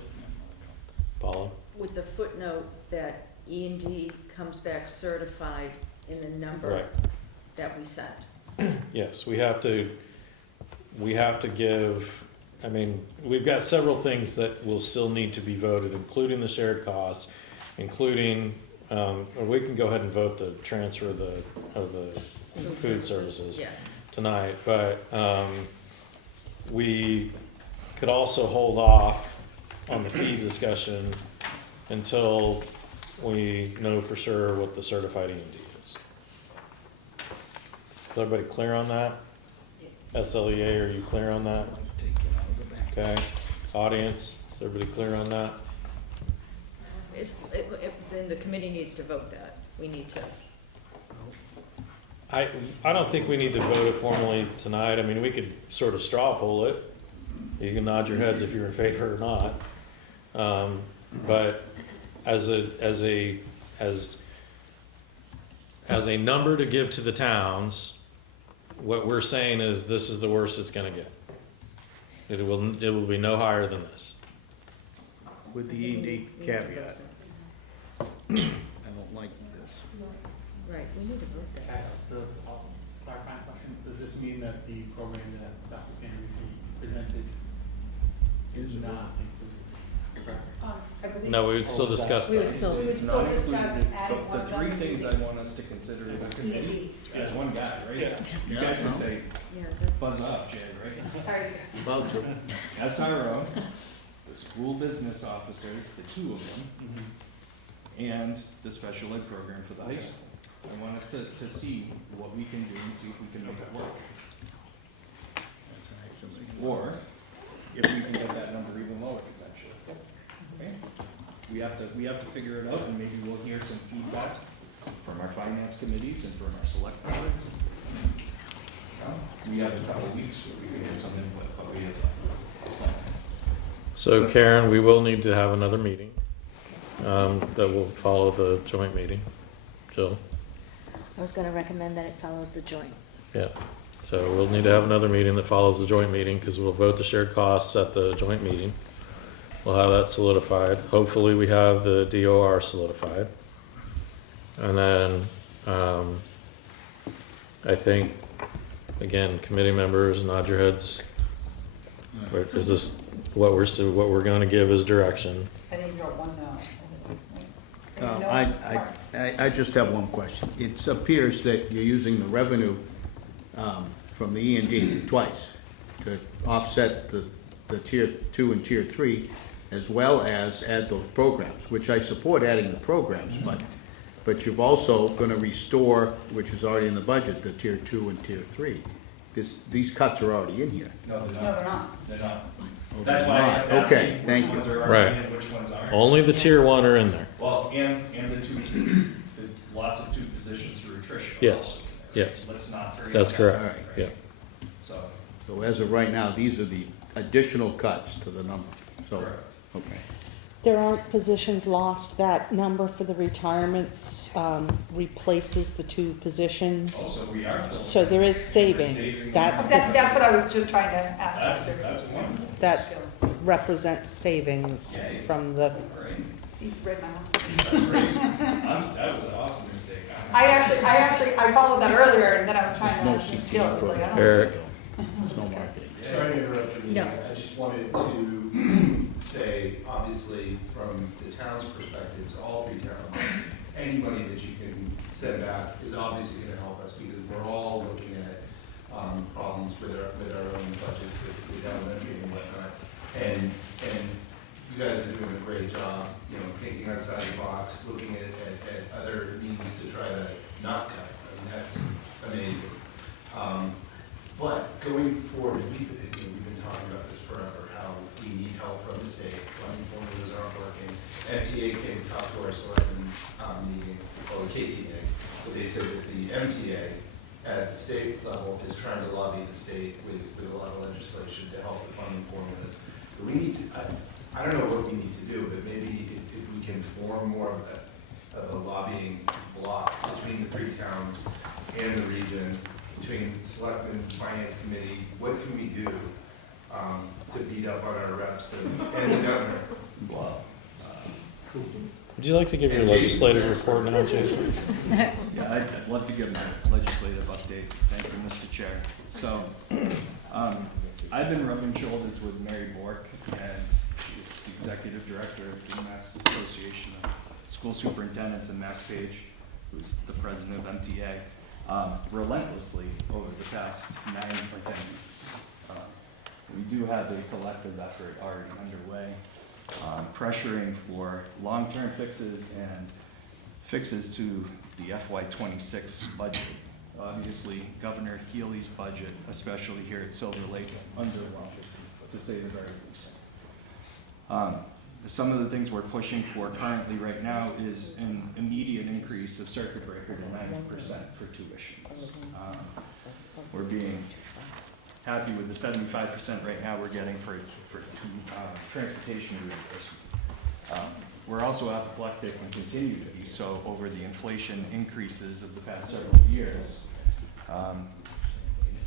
Paula? With the footnote that E&D comes back certified in the number Right. that we sent. Yes, we have to give, I mean, we've got several things that will still need to be voted, including the shared costs, including, we can go ahead and vote the transfer of the food services Yeah. tonight, but we could also hold off on the fee discussion until we know for sure what the certified E&D is. Is everybody clear on that? Yes. SLEA, are you clear on that? Okay. Audience, is everybody clear on that? Then the committee needs to vote that. We need to. I don't think we need to vote it formally tonight. I mean, we could sort of straw poll it. You can nod your heads if you're in favor or not. But as a number to give to the towns, what we're saying is this is the worst it's going to get. It will be no higher than this. With the ED caveat. I don't like this. Right, we need to vote that. Can I ask the clarifying question? Does this mean that the program that Dr. Anderson presented is not included? I believe. No, we would still discuss We would that. still. We would It's still not discuss included. adding one The of three them. things I want us to consider as a committee, as one guy, right? Yeah. You Yeah, guys no. would say, Yeah, this. buzz up, Jay, right? All right. About to. SRO, the school business officers, the two of them, and the special ed program for the high school. I want us to see what we can do and see if we can make it work. Or if we can get that number even lower potentially. Okay? We have to figure it out, and maybe we'll hear some feedback from our finance committees and from our select boards. We have a couple of weeks where we can get some input, but we have to. So Karen, we will need to have another meeting that will follow the joint meeting. Jill? I was gonna recommend that it follows the joint. Yeah. So we'll need to have another meeting that follows the joint meeting because we'll vote the shared costs at the joint meeting. We'll have that solidified. Hopefully we have the DOR solidified. And then I think, again, committee members, nod your heads. Is this what we're going to give as direction? I think you're one now. I just have one question. It appears that you're using the revenue from the E&D twice to offset the tier 2 and tier 3, as well as add those programs, which I support adding the programs, but you've also going to restore, which is already in the budget, the tier 2 and tier 3. These cuts are already in here. No, they're not. No, they're not. They're not. Oh, That's they're why not. I'm Okay, asking thank which you. ones are Right. already and which ones aren't. Only the tier 1 are in there. Well, and the loss of 2 positions through attrition. Yes, yes. Let's not forget. That's that, correct. All right. Yeah. So, So as of right now, these are the additional cuts to the number. So, correct. okay. There aren't positions lost. That number for the retirements replaces the 2 positions. Also, we are filtering. So there is We're savings. saving That's money. That's what I was just trying to ask. That's wonderful. That represents savings Yay. from the, Great. You read my mind. That's great. That was an awesome mistake. I followed that earlier, and then I was trying There's no to CPE skill. I was like, I don't. Eric? There's no marketing. Sorry to interrupt your meeting. No. I just wanted to say, obviously, from the town's perspectives, all 3 towns, any money that you can send back is obviously going to help us because we're all looking at problems with our own budgets, with elementary and whatnot. And you guys are doing a great job, thinking outside the box, looking at other means to try to not cut. I mean, that's amazing. But going forward, we've been talking about this forever, how we need help from the state, funding formulas aren't working. MTA came to talk to our selectmen meeting, or KTA, but they said that the MTA at the state level is trying to lobby the state with a lot of legislation to help the funding formulas. But we need to, I don't know what we need to do, but maybe if we can form more of a lobbying block between the 3 towns and the region, between selectmen, finance committee, what can we do to beat up on our reps and the governor? Wow. Would you like to give your And Jason's legislative there. report now, Jason? Yeah, I'd love to give my legislative update. Thank you, Mr. Chair. So, I've been rubbing shoulders with Mary Bork, and she's the executive director of the Mass Association of School Superintendents, and Matt Page, who's the president of MTA, relentlessly over the past 9 or 10 weeks. We do have a collective effort already underway, pressuring for long-term fixes and fixes to the FY26 budget. Obviously, Governor Healy's budget, especially here at Silver Lake, underwhelmed, to say the very least. Some of the things we're pushing for currently right now is an immediate increase of circuit breaker to 90% for tuitions. We're being happy with the 75% right now we're getting for transportation reimbursement. We're also apoplectic and continue to be so over the inflation increases of the past several years.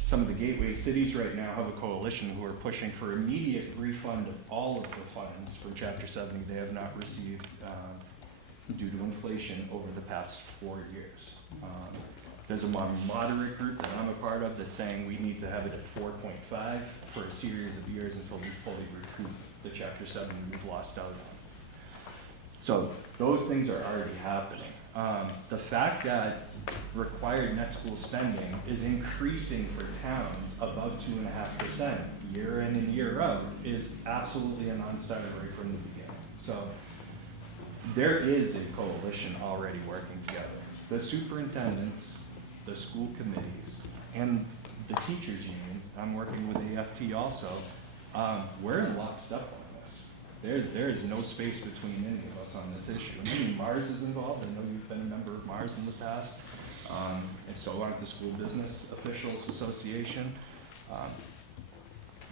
Some of the gateway cities right now have a coalition who are pushing for immediate refund of all of the funds from Chapter 70 they have not received due to inflation over the past 4 years. There's a more moderate group that I'm a part of that's saying we need to have it at 4.5 for a series of years until we fully recoup the Chapter 7 we've lost out on. So those things are already happening. The fact that required net school spending is increasing for towns above 2.5% year in and year out is absolutely a non-starter right from the beginning. So there is a coalition already working together. The superintendents, the school committees, and the teachers' unions, I'm working with AFT also, we're in lockstep on this. There is no space between any of us on this issue. I mean, Mars is involved. I know you've been a member of Mars in the past, and so are the School Business Officials Association.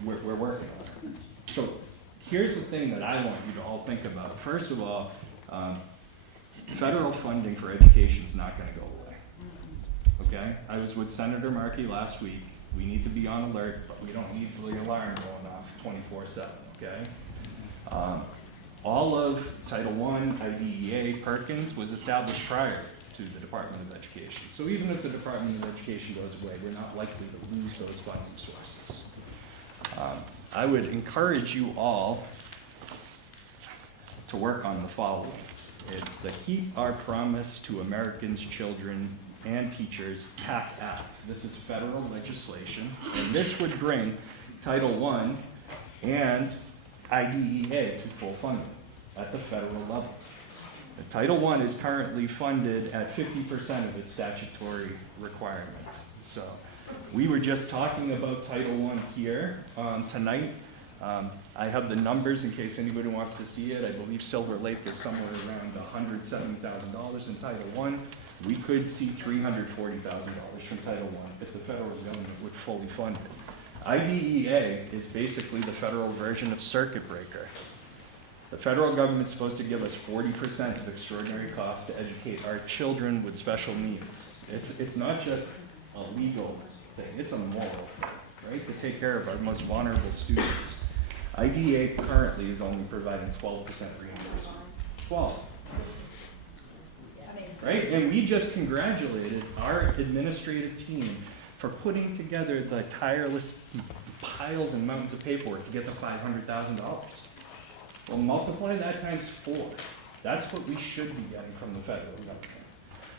We're working on it. So here's the thing that I want you to all think about. First of all, federal funding for education is not going to go away. Okay? I was with Senator Markey last week. We need to be on alert, but we don't need the alarm going off 24/7. Okay? All of Title I, IDEA, Perkins was established prior to the Department of Education. So even if the Department of Education goes away, we're not likely to lose those funding sources. I would encourage you all to work on the following. It's the Keep Our Promise to Americans' Children and Teachers PACT Act. This is federal legislation, and this would bring Title I and IDEA to full funding at the federal level. The Title I is currently funded at 50% of its statutory requirement. So we were just talking about Title I here tonight. I have the numbers in case anybody wants to see it. I believe Silver Lake is somewhere around $170,000 in Title I. We could see $340,000 from Title I if the federal government would fully fund it. IDEA is basically the federal version of circuit breaker. The federal government's supposed to give us 40% of extraordinary costs to educate our children with special needs. It's not just a legal thing, it's a moral thing, right? To take care of our most vulnerable students. IDEA currently is only providing 12% reimbursement. 12. Right? And we just congratulated our administrative team for putting together the tireless piles and mountains of paperwork to get the $500,000. Well, multiply that times 4. That's what we should be getting from the federal government.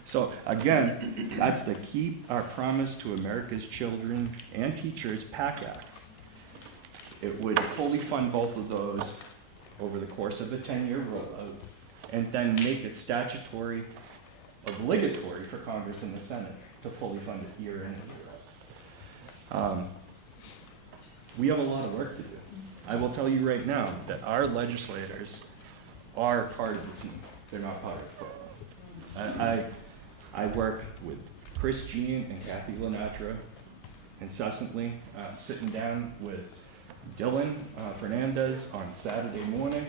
So again, that's the Keep Our Promise to America's Children and Teachers PACT Act. It would fully fund both of those over the course of a 10-year rollout, and then make it statutory, obligatory for Congress and the Senate to fully fund it year in and year out. We have a lot of work to do. I will tell you right now that our legislators are part of the team. They're not part of the program. I work with Chris Jean and Kathy Lenatra incessantly, sitting down with Dylan Fernandez on Saturday morning.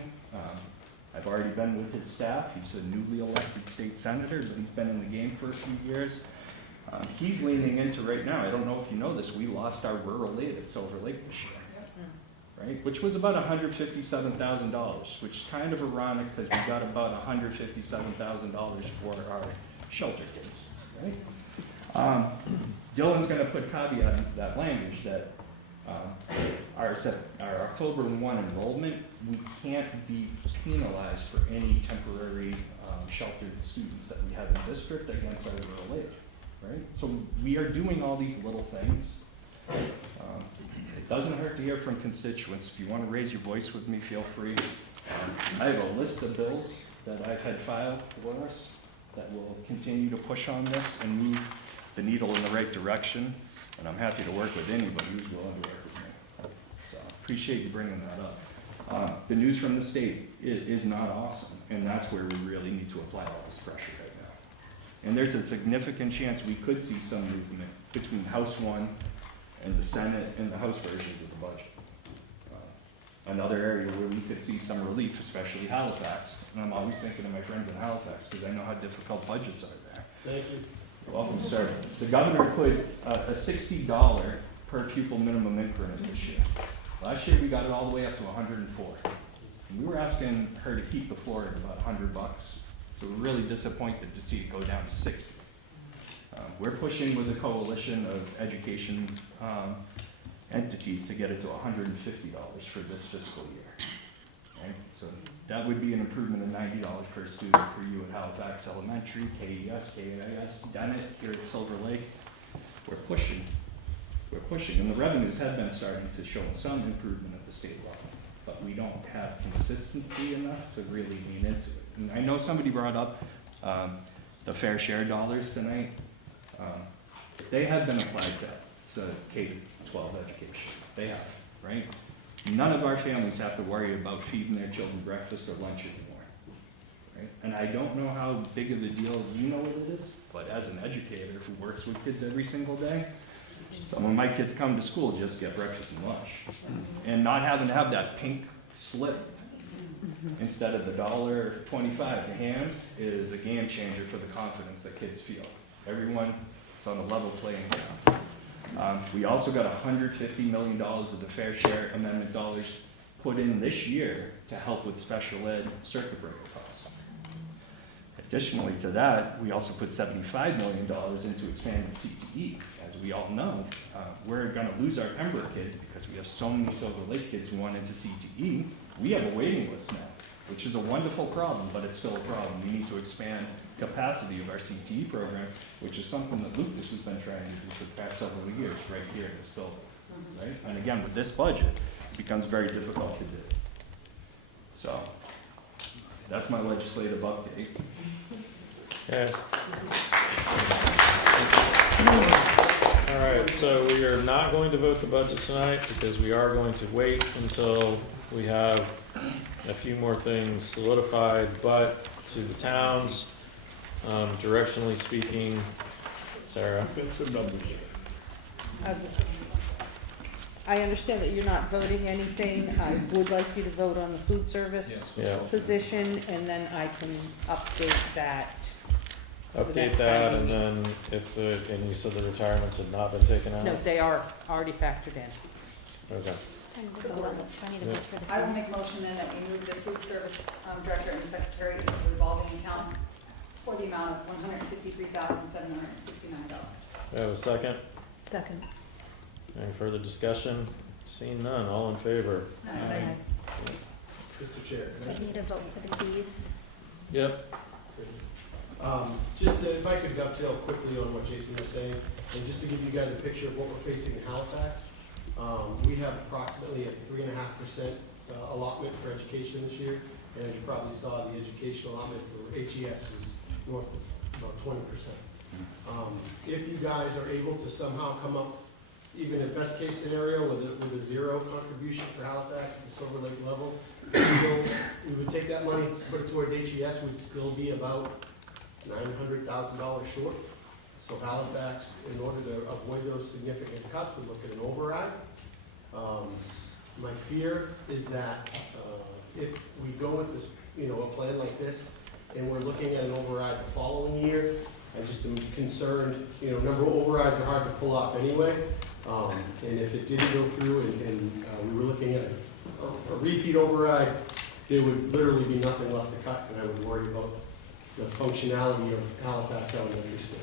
I've already been with his staff. He's a newly elected state senator, but he's been in the game for a few years. He's leaning into right now, I don't know if you know this, we lost our rural aid at Silver Lake this year, right? Which was about $157,000, which is kind of ironic because we got about $157,000 for our shelter kids, right? Dylan's going to put caveat into that language that our October 1 enrollment, we can't be penalized for any temporary sheltered students that we have in district against our rural aid, right? So we are doing all these little things. It doesn't hurt to hear from constituents. If you want to raise your voice with me, feel free. I have a list of bills that I've had filed for us that will continue to push on this and move the needle in the right direction. And I'm happy to work with anybody who's willing to work with me. So I appreciate you bringing that up. The news from the state is not awesome, and that's where we really need to apply all this pressure right now. And there's a significant chance we could see some movement between House 1 and the Senate and the House versions of the budget. Another area where we could see some relief, especially Halifax. And I'm always thinking of my friends in Halifax because I know how difficult budgets are there. Thank you. You're welcome, sir. The governor put a $60 per pupil minimum increment this year. Last year we got it all the way up to $104. And we were asking her to keep the floor at about $100. So we're really disappointed to see it go down to $60. We're pushing with a coalition of education entities to get it to $150 for this fiscal year. right? So that would be an improvement of $90 per student for you at Halifax Elementary, KES, KAIS, Dennett, here at Silver Lake. We're pushing, and the revenues have been starting to show some improvement at the state level, but we don't have consistency enough to really lean into it. And I know somebody brought up the fair share dollars tonight. They have been applied to K-12 education. They have, right? None of our families have to worry about feeding their children breakfast or lunch anymore, right? And I don't know how big of a deal you know what it is, but as an educator who works with kids every single day, some of my kids come to school just get breakfast and lunch. And not having to have that pink slip instead of the $1.25 to hand is a game changer for the confidence that kids feel. Everyone is on a level playing ground. We also got $150 million of the Fair Share Amendment dollars put in this year to help with special ed circuit breaker costs. Additionally to that, we also put $75 million into expanding CTE. As we all know, we're going to lose our Pembroke kids because we have so many Silver Lake kids who want into CTE. We have a waiting list now, which is a wonderful problem, but it's still a problem. We need to expand capacity of our CTE program, which is something that Lucas has been trying to do for the past several years right here in this building, right? And again, with this budget, it becomes very difficult to do. So that's my legislative update. Okay. All right, so we are not going to vote the budget tonight because we are going to wait until we have a few more things solidified, but to the towns, directionally speaking, Sarah? I understand that you're not voting anything. I would like you to vote on the food service Yeah. position, and then I can update that. for the Update next that, time and we meet. then if the, and you said the retirements had not been taken out? No, they are already factored in. Okay. I will make a motion then that we move the food service director and secretary into the revolving account for the amount of $153,769. We have a second? Second. Any further discussion? Seeing none, all in favor? Aye. Mr. Chair. Do I need to vote for the keys? Yep. If I could dovetail quickly on what Jason was saying, and just to give you guys a picture of what we're facing in Halifax, we have approximately a 3.5% allotment for education this year, and as you probably saw, the educational allotment for HES was north of about 20%. If you guys are able to somehow come up, even a best case scenario with a zero contribution for Halifax at the Silver Lake level, we would take that money, put it towards HES, would still be about $900,000 short. So Halifax, in order to avoid those significant cuts, would look at an override. My fear is that if we go with this, a plan like this, and we're looking at an override the following year, I just am concerned, number of overrides are hard to pull off anyway. And if it didn't go through and we were looking at a repeat override, there would literally be nothing left to cut, and I would worry about the functionality of Halifax Elementary School.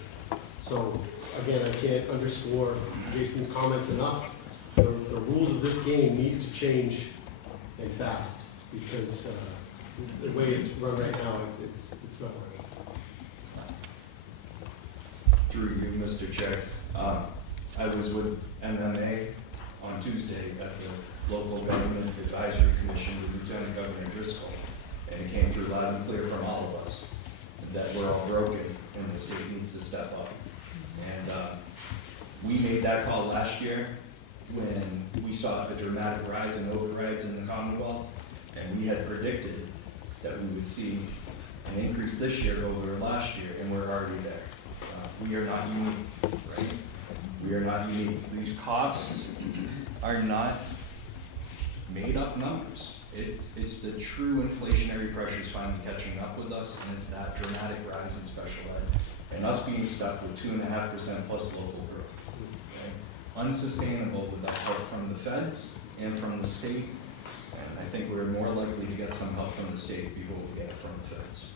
So again, I can't underscore Jason's comments enough. The rules of this game need to change and fast, because the way it's run right now, it's not working. Through you, Mr. Chair. I was with MMA on Tuesday at the Local Government Advisory Commission with Lieutenant Governor Driscoll, and it came through loud and clear from all of us that we're all broken and the state needs to step up. And we made that call last year when we saw the dramatic rise in overrides in the Commonwealth, and we had predicted that we would see an increase this year over last year, and we're already there. We are not unique, right? We are not unique. These costs are not made up numbers. It's the true inflationary pressures finally catching up with us, and it's that dramatic rise in special ed, and us being stuck with 2.5% plus local growth. Okay? Unsustainable without help from the feds and from the state, and I think we're more likely to get some help from the state before we get it from the feds.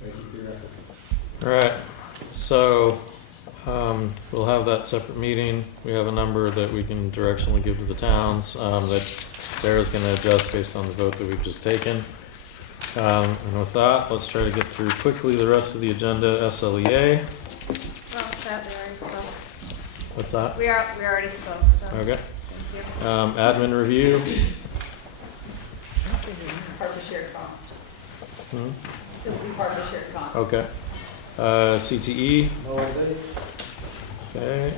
Thank you for your effort. All right, so, We'll have that separate meeting. We have a number that we can directionally give to the towns, that Sarah's gonna adjust based on the vote that we've just taken. And with that, let's try to get through quickly the rest of the agenda. SLEA, Well, that we already spoke. what's that? We already spoke, so. Okay. Thank you. Admin review. Part of the shared cost. Hmm? It'll be part of the shared cost. Okay. CTE. Okay.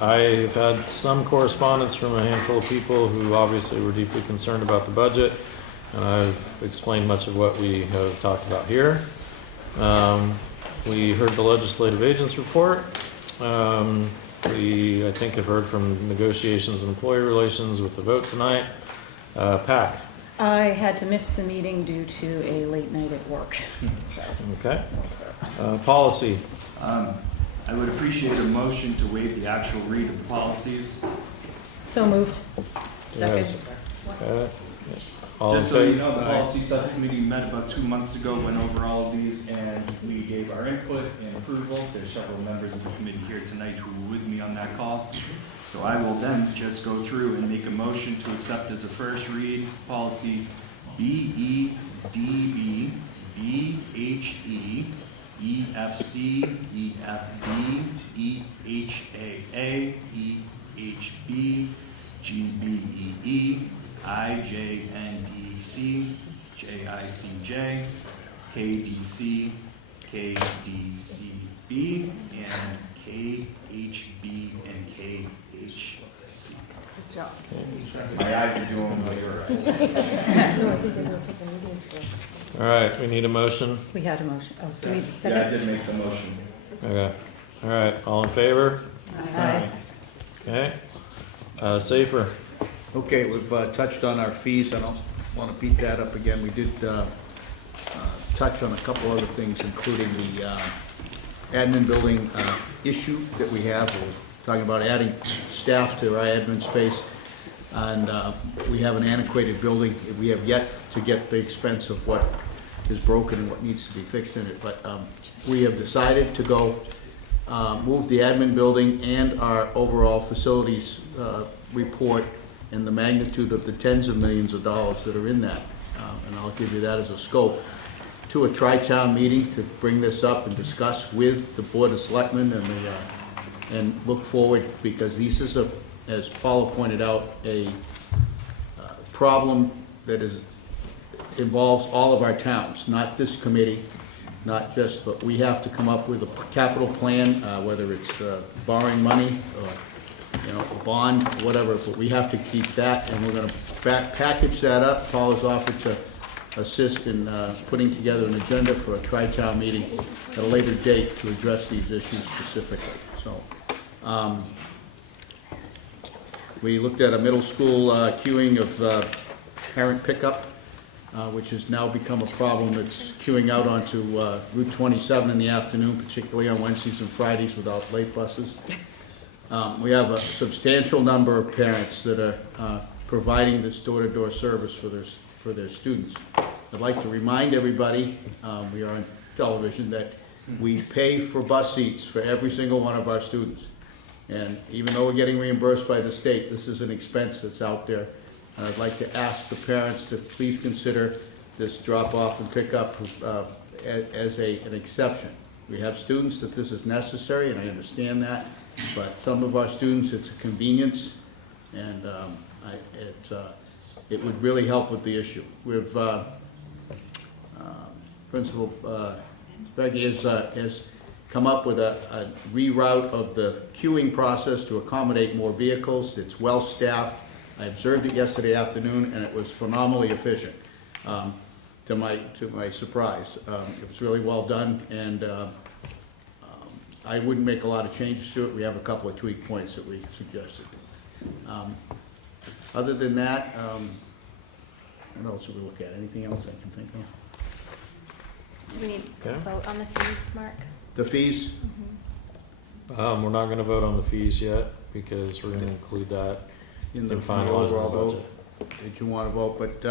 I've had some correspondence from a handful of people who obviously were deeply concerned about the budget, and I've explained much of what we have talked about here. We heard the legislative agents report. We, I think, have heard from negotiations and employee relations with the vote tonight. PAC. I had to miss the meeting due to a late night at work, so. Okay. Policy. I would appreciate a motion to waive the actual read of the policies. So moved. Yes. Okay. All in Just so you favor? know, the policy subcommittee met about 2 months ago, went over all of these, and we gave our input and approval. There's several members of the committee here tonight who were with me on that call. So I will then just go through and make a motion to accept as a first read policy BEDB, BHE, EFC, EFD, EHAA, EHB, GBEE, IJNDC, JICJ, KDC, KDCB, and KHB and KHC. Good job. My eyes are doing what your eyes. All right, we need a motion. We had a motion. Oh, do we Yeah, I second? did make the motion. Okay. All right, all in favor? Aye. Okay. Safer. Okay, we've touched on our fees. I don't want to beat that up again. We did touch on a couple other things, including the admin building issue that we have. We're talking about adding staff to our admin space. And we have an antiquated building. We have yet to get the expense of what is broken and what needs to be fixed in it. But we have decided to go move the admin building and our overall facilities report in the magnitude of the tens of millions of dollars that are in that. And I'll give you that as a scope, to a tri-town meeting to bring this up and discuss with the Board of Selectmen and look forward, because this is a, as Paula pointed out, a problem that involves all of our towns, not this committee, not just, but we have to come up with a capital plan, whether it's borrowing money or, you know, a bond, whatever, but we have to keep that, and we're gonna package that up. Paula's offered to assist in putting together an agenda for a tri-town meeting at a later date to address these issues specifically. So, we looked at a middle school queuing of parent pickup, which has now become a problem. It's queuing out onto Route 27 in the afternoon, particularly on Wednesdays and Fridays without late buses. We have a substantial number of parents that are providing this door-to-door service for their students. I'd like to remind everybody, we are on television, that we pay for bus seats for every single one of our students. And even though we're getting reimbursed by the state, this is an expense that's out there. And I'd like to ask the parents to please consider this drop-off and pickup as an exception. We have students that this is necessary, and I understand that, but some of our students, it's a convenience, and it would really help with the issue. We've Principal Beggy has come up with a reroute of the queuing process to accommodate more vehicles. It's well-staffed. I observed it yesterday afternoon, and it was phenomenally efficient, to my surprise. It was really well done, and I wouldn't make a lot of changes to it. We have a couple of tweak points that we suggested. Other than that, what else would we look at? Anything else I can think of? Do we need to Okay. vote on the fees, Mark? The fees? We're not gonna vote on the fees yet, because we're gonna include that in finalizing the overall budget. vote. Did you want to vote? But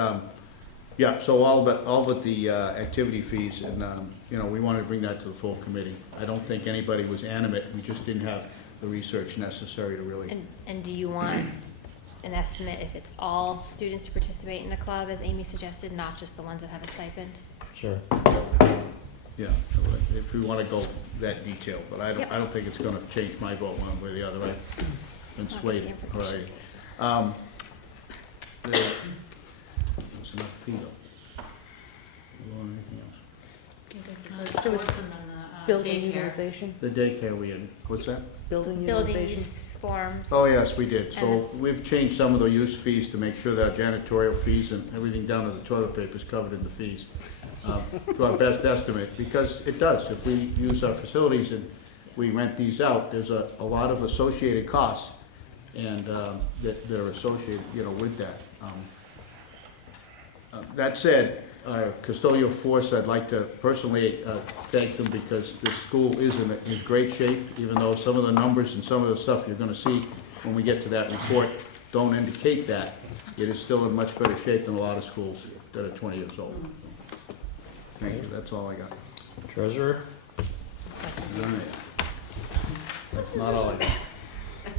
Yeah, so all but the activity fees, and, you know, we wanted to bring that to the full committee. I don't think anybody was animate, we just didn't have the research necessary to really. And do you want an estimate if it's all students who participate in the club, as Amy suggested, not just the ones that have a stipend? Sure. Yeah, if we want to go that detailed, but Yep. I don't think it's going to change my vote one way or the other. I've been I'll swayed. get the information. Right. There's enough fee though. You want anything else? Let's do it. Building utilization, The daycare we in, what's that? building Building utilization. use forms. Oh, yes, we did. So And we've changed some of the use fees to make sure that our janitorial fees and everything down to the toilet paper is covered in the fees, to our best estimate, because it does. If we use our facilities and we rent these out, there's a lot of associated costs and, that are associated, you know, with that. That said, our custodial force, I'd like to personally thank them because this school is in great shape, even though some of the numbers and some of the stuff you're gonna see when we get to that report don't indicate that. It is still in much better shape than a lot of schools that are 20 years old. Thank you, that's all I got. Treasurer? All right. That's not all I got.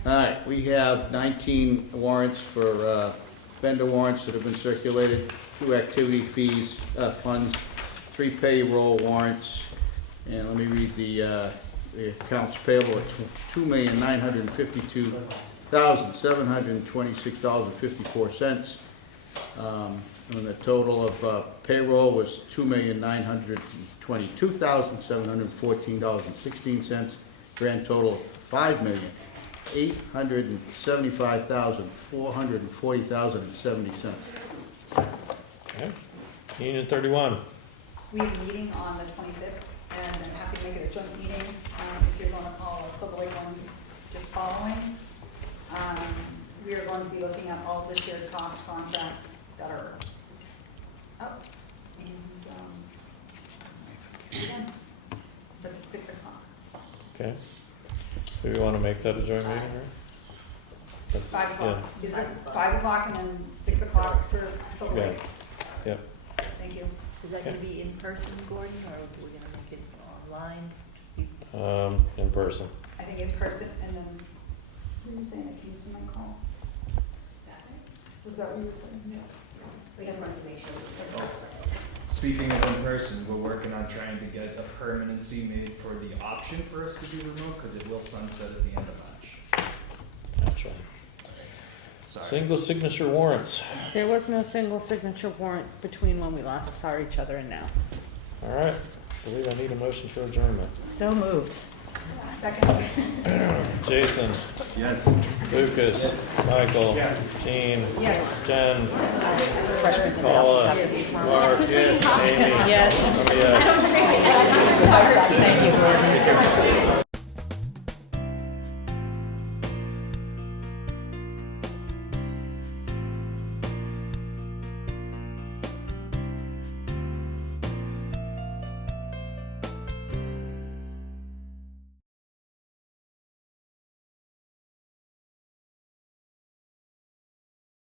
All right, we have 19 warrants for vendor warrants that have been circulated, 2 activity fees, funds, 3 payroll warrants, and let me read the accounts payable at $2,952,726.54. And the total of payroll was $2,922,714.16. Grand total of $5,875,440.70. Okay. Union 31. We have a meeting on the 25th, and I'm happy to make it a joint meeting, if you're going to call a Silver Lake one just following. We are going to be looking at all the shared cost contracts that are up, and, see you then. That's at 6 o'clock. Okay. Do we want to make that a joint meeting, or? That's- 5 o'clock, yeah. is it 5 o'clock and then 6 o'clock for Silver Yeah. Lake? Yep. Thank you. Is that gonna be in person, Gordon, or are we gonna make it online? In person. I think in person, and then, were you saying that Kingston might call? Was that what you were saying? Yeah. We just wanted to make sure. Speaking of in person, we're working on trying to get a permanency made for the option for us to do remote, because it will sunset at the end of March. That's right. Sorry. Single signature warrants. There was no single signature warrant between when we last saw each other and now. All right. I believe I need a motion for adjournment. So moved. Second. Jason. Yes. Lucas. Michael. Yes. Jean. Yes. Jen. Freshmen in the Paula. alphabet. Mark. Amy. Yes. Yes. Thank you, Gordon.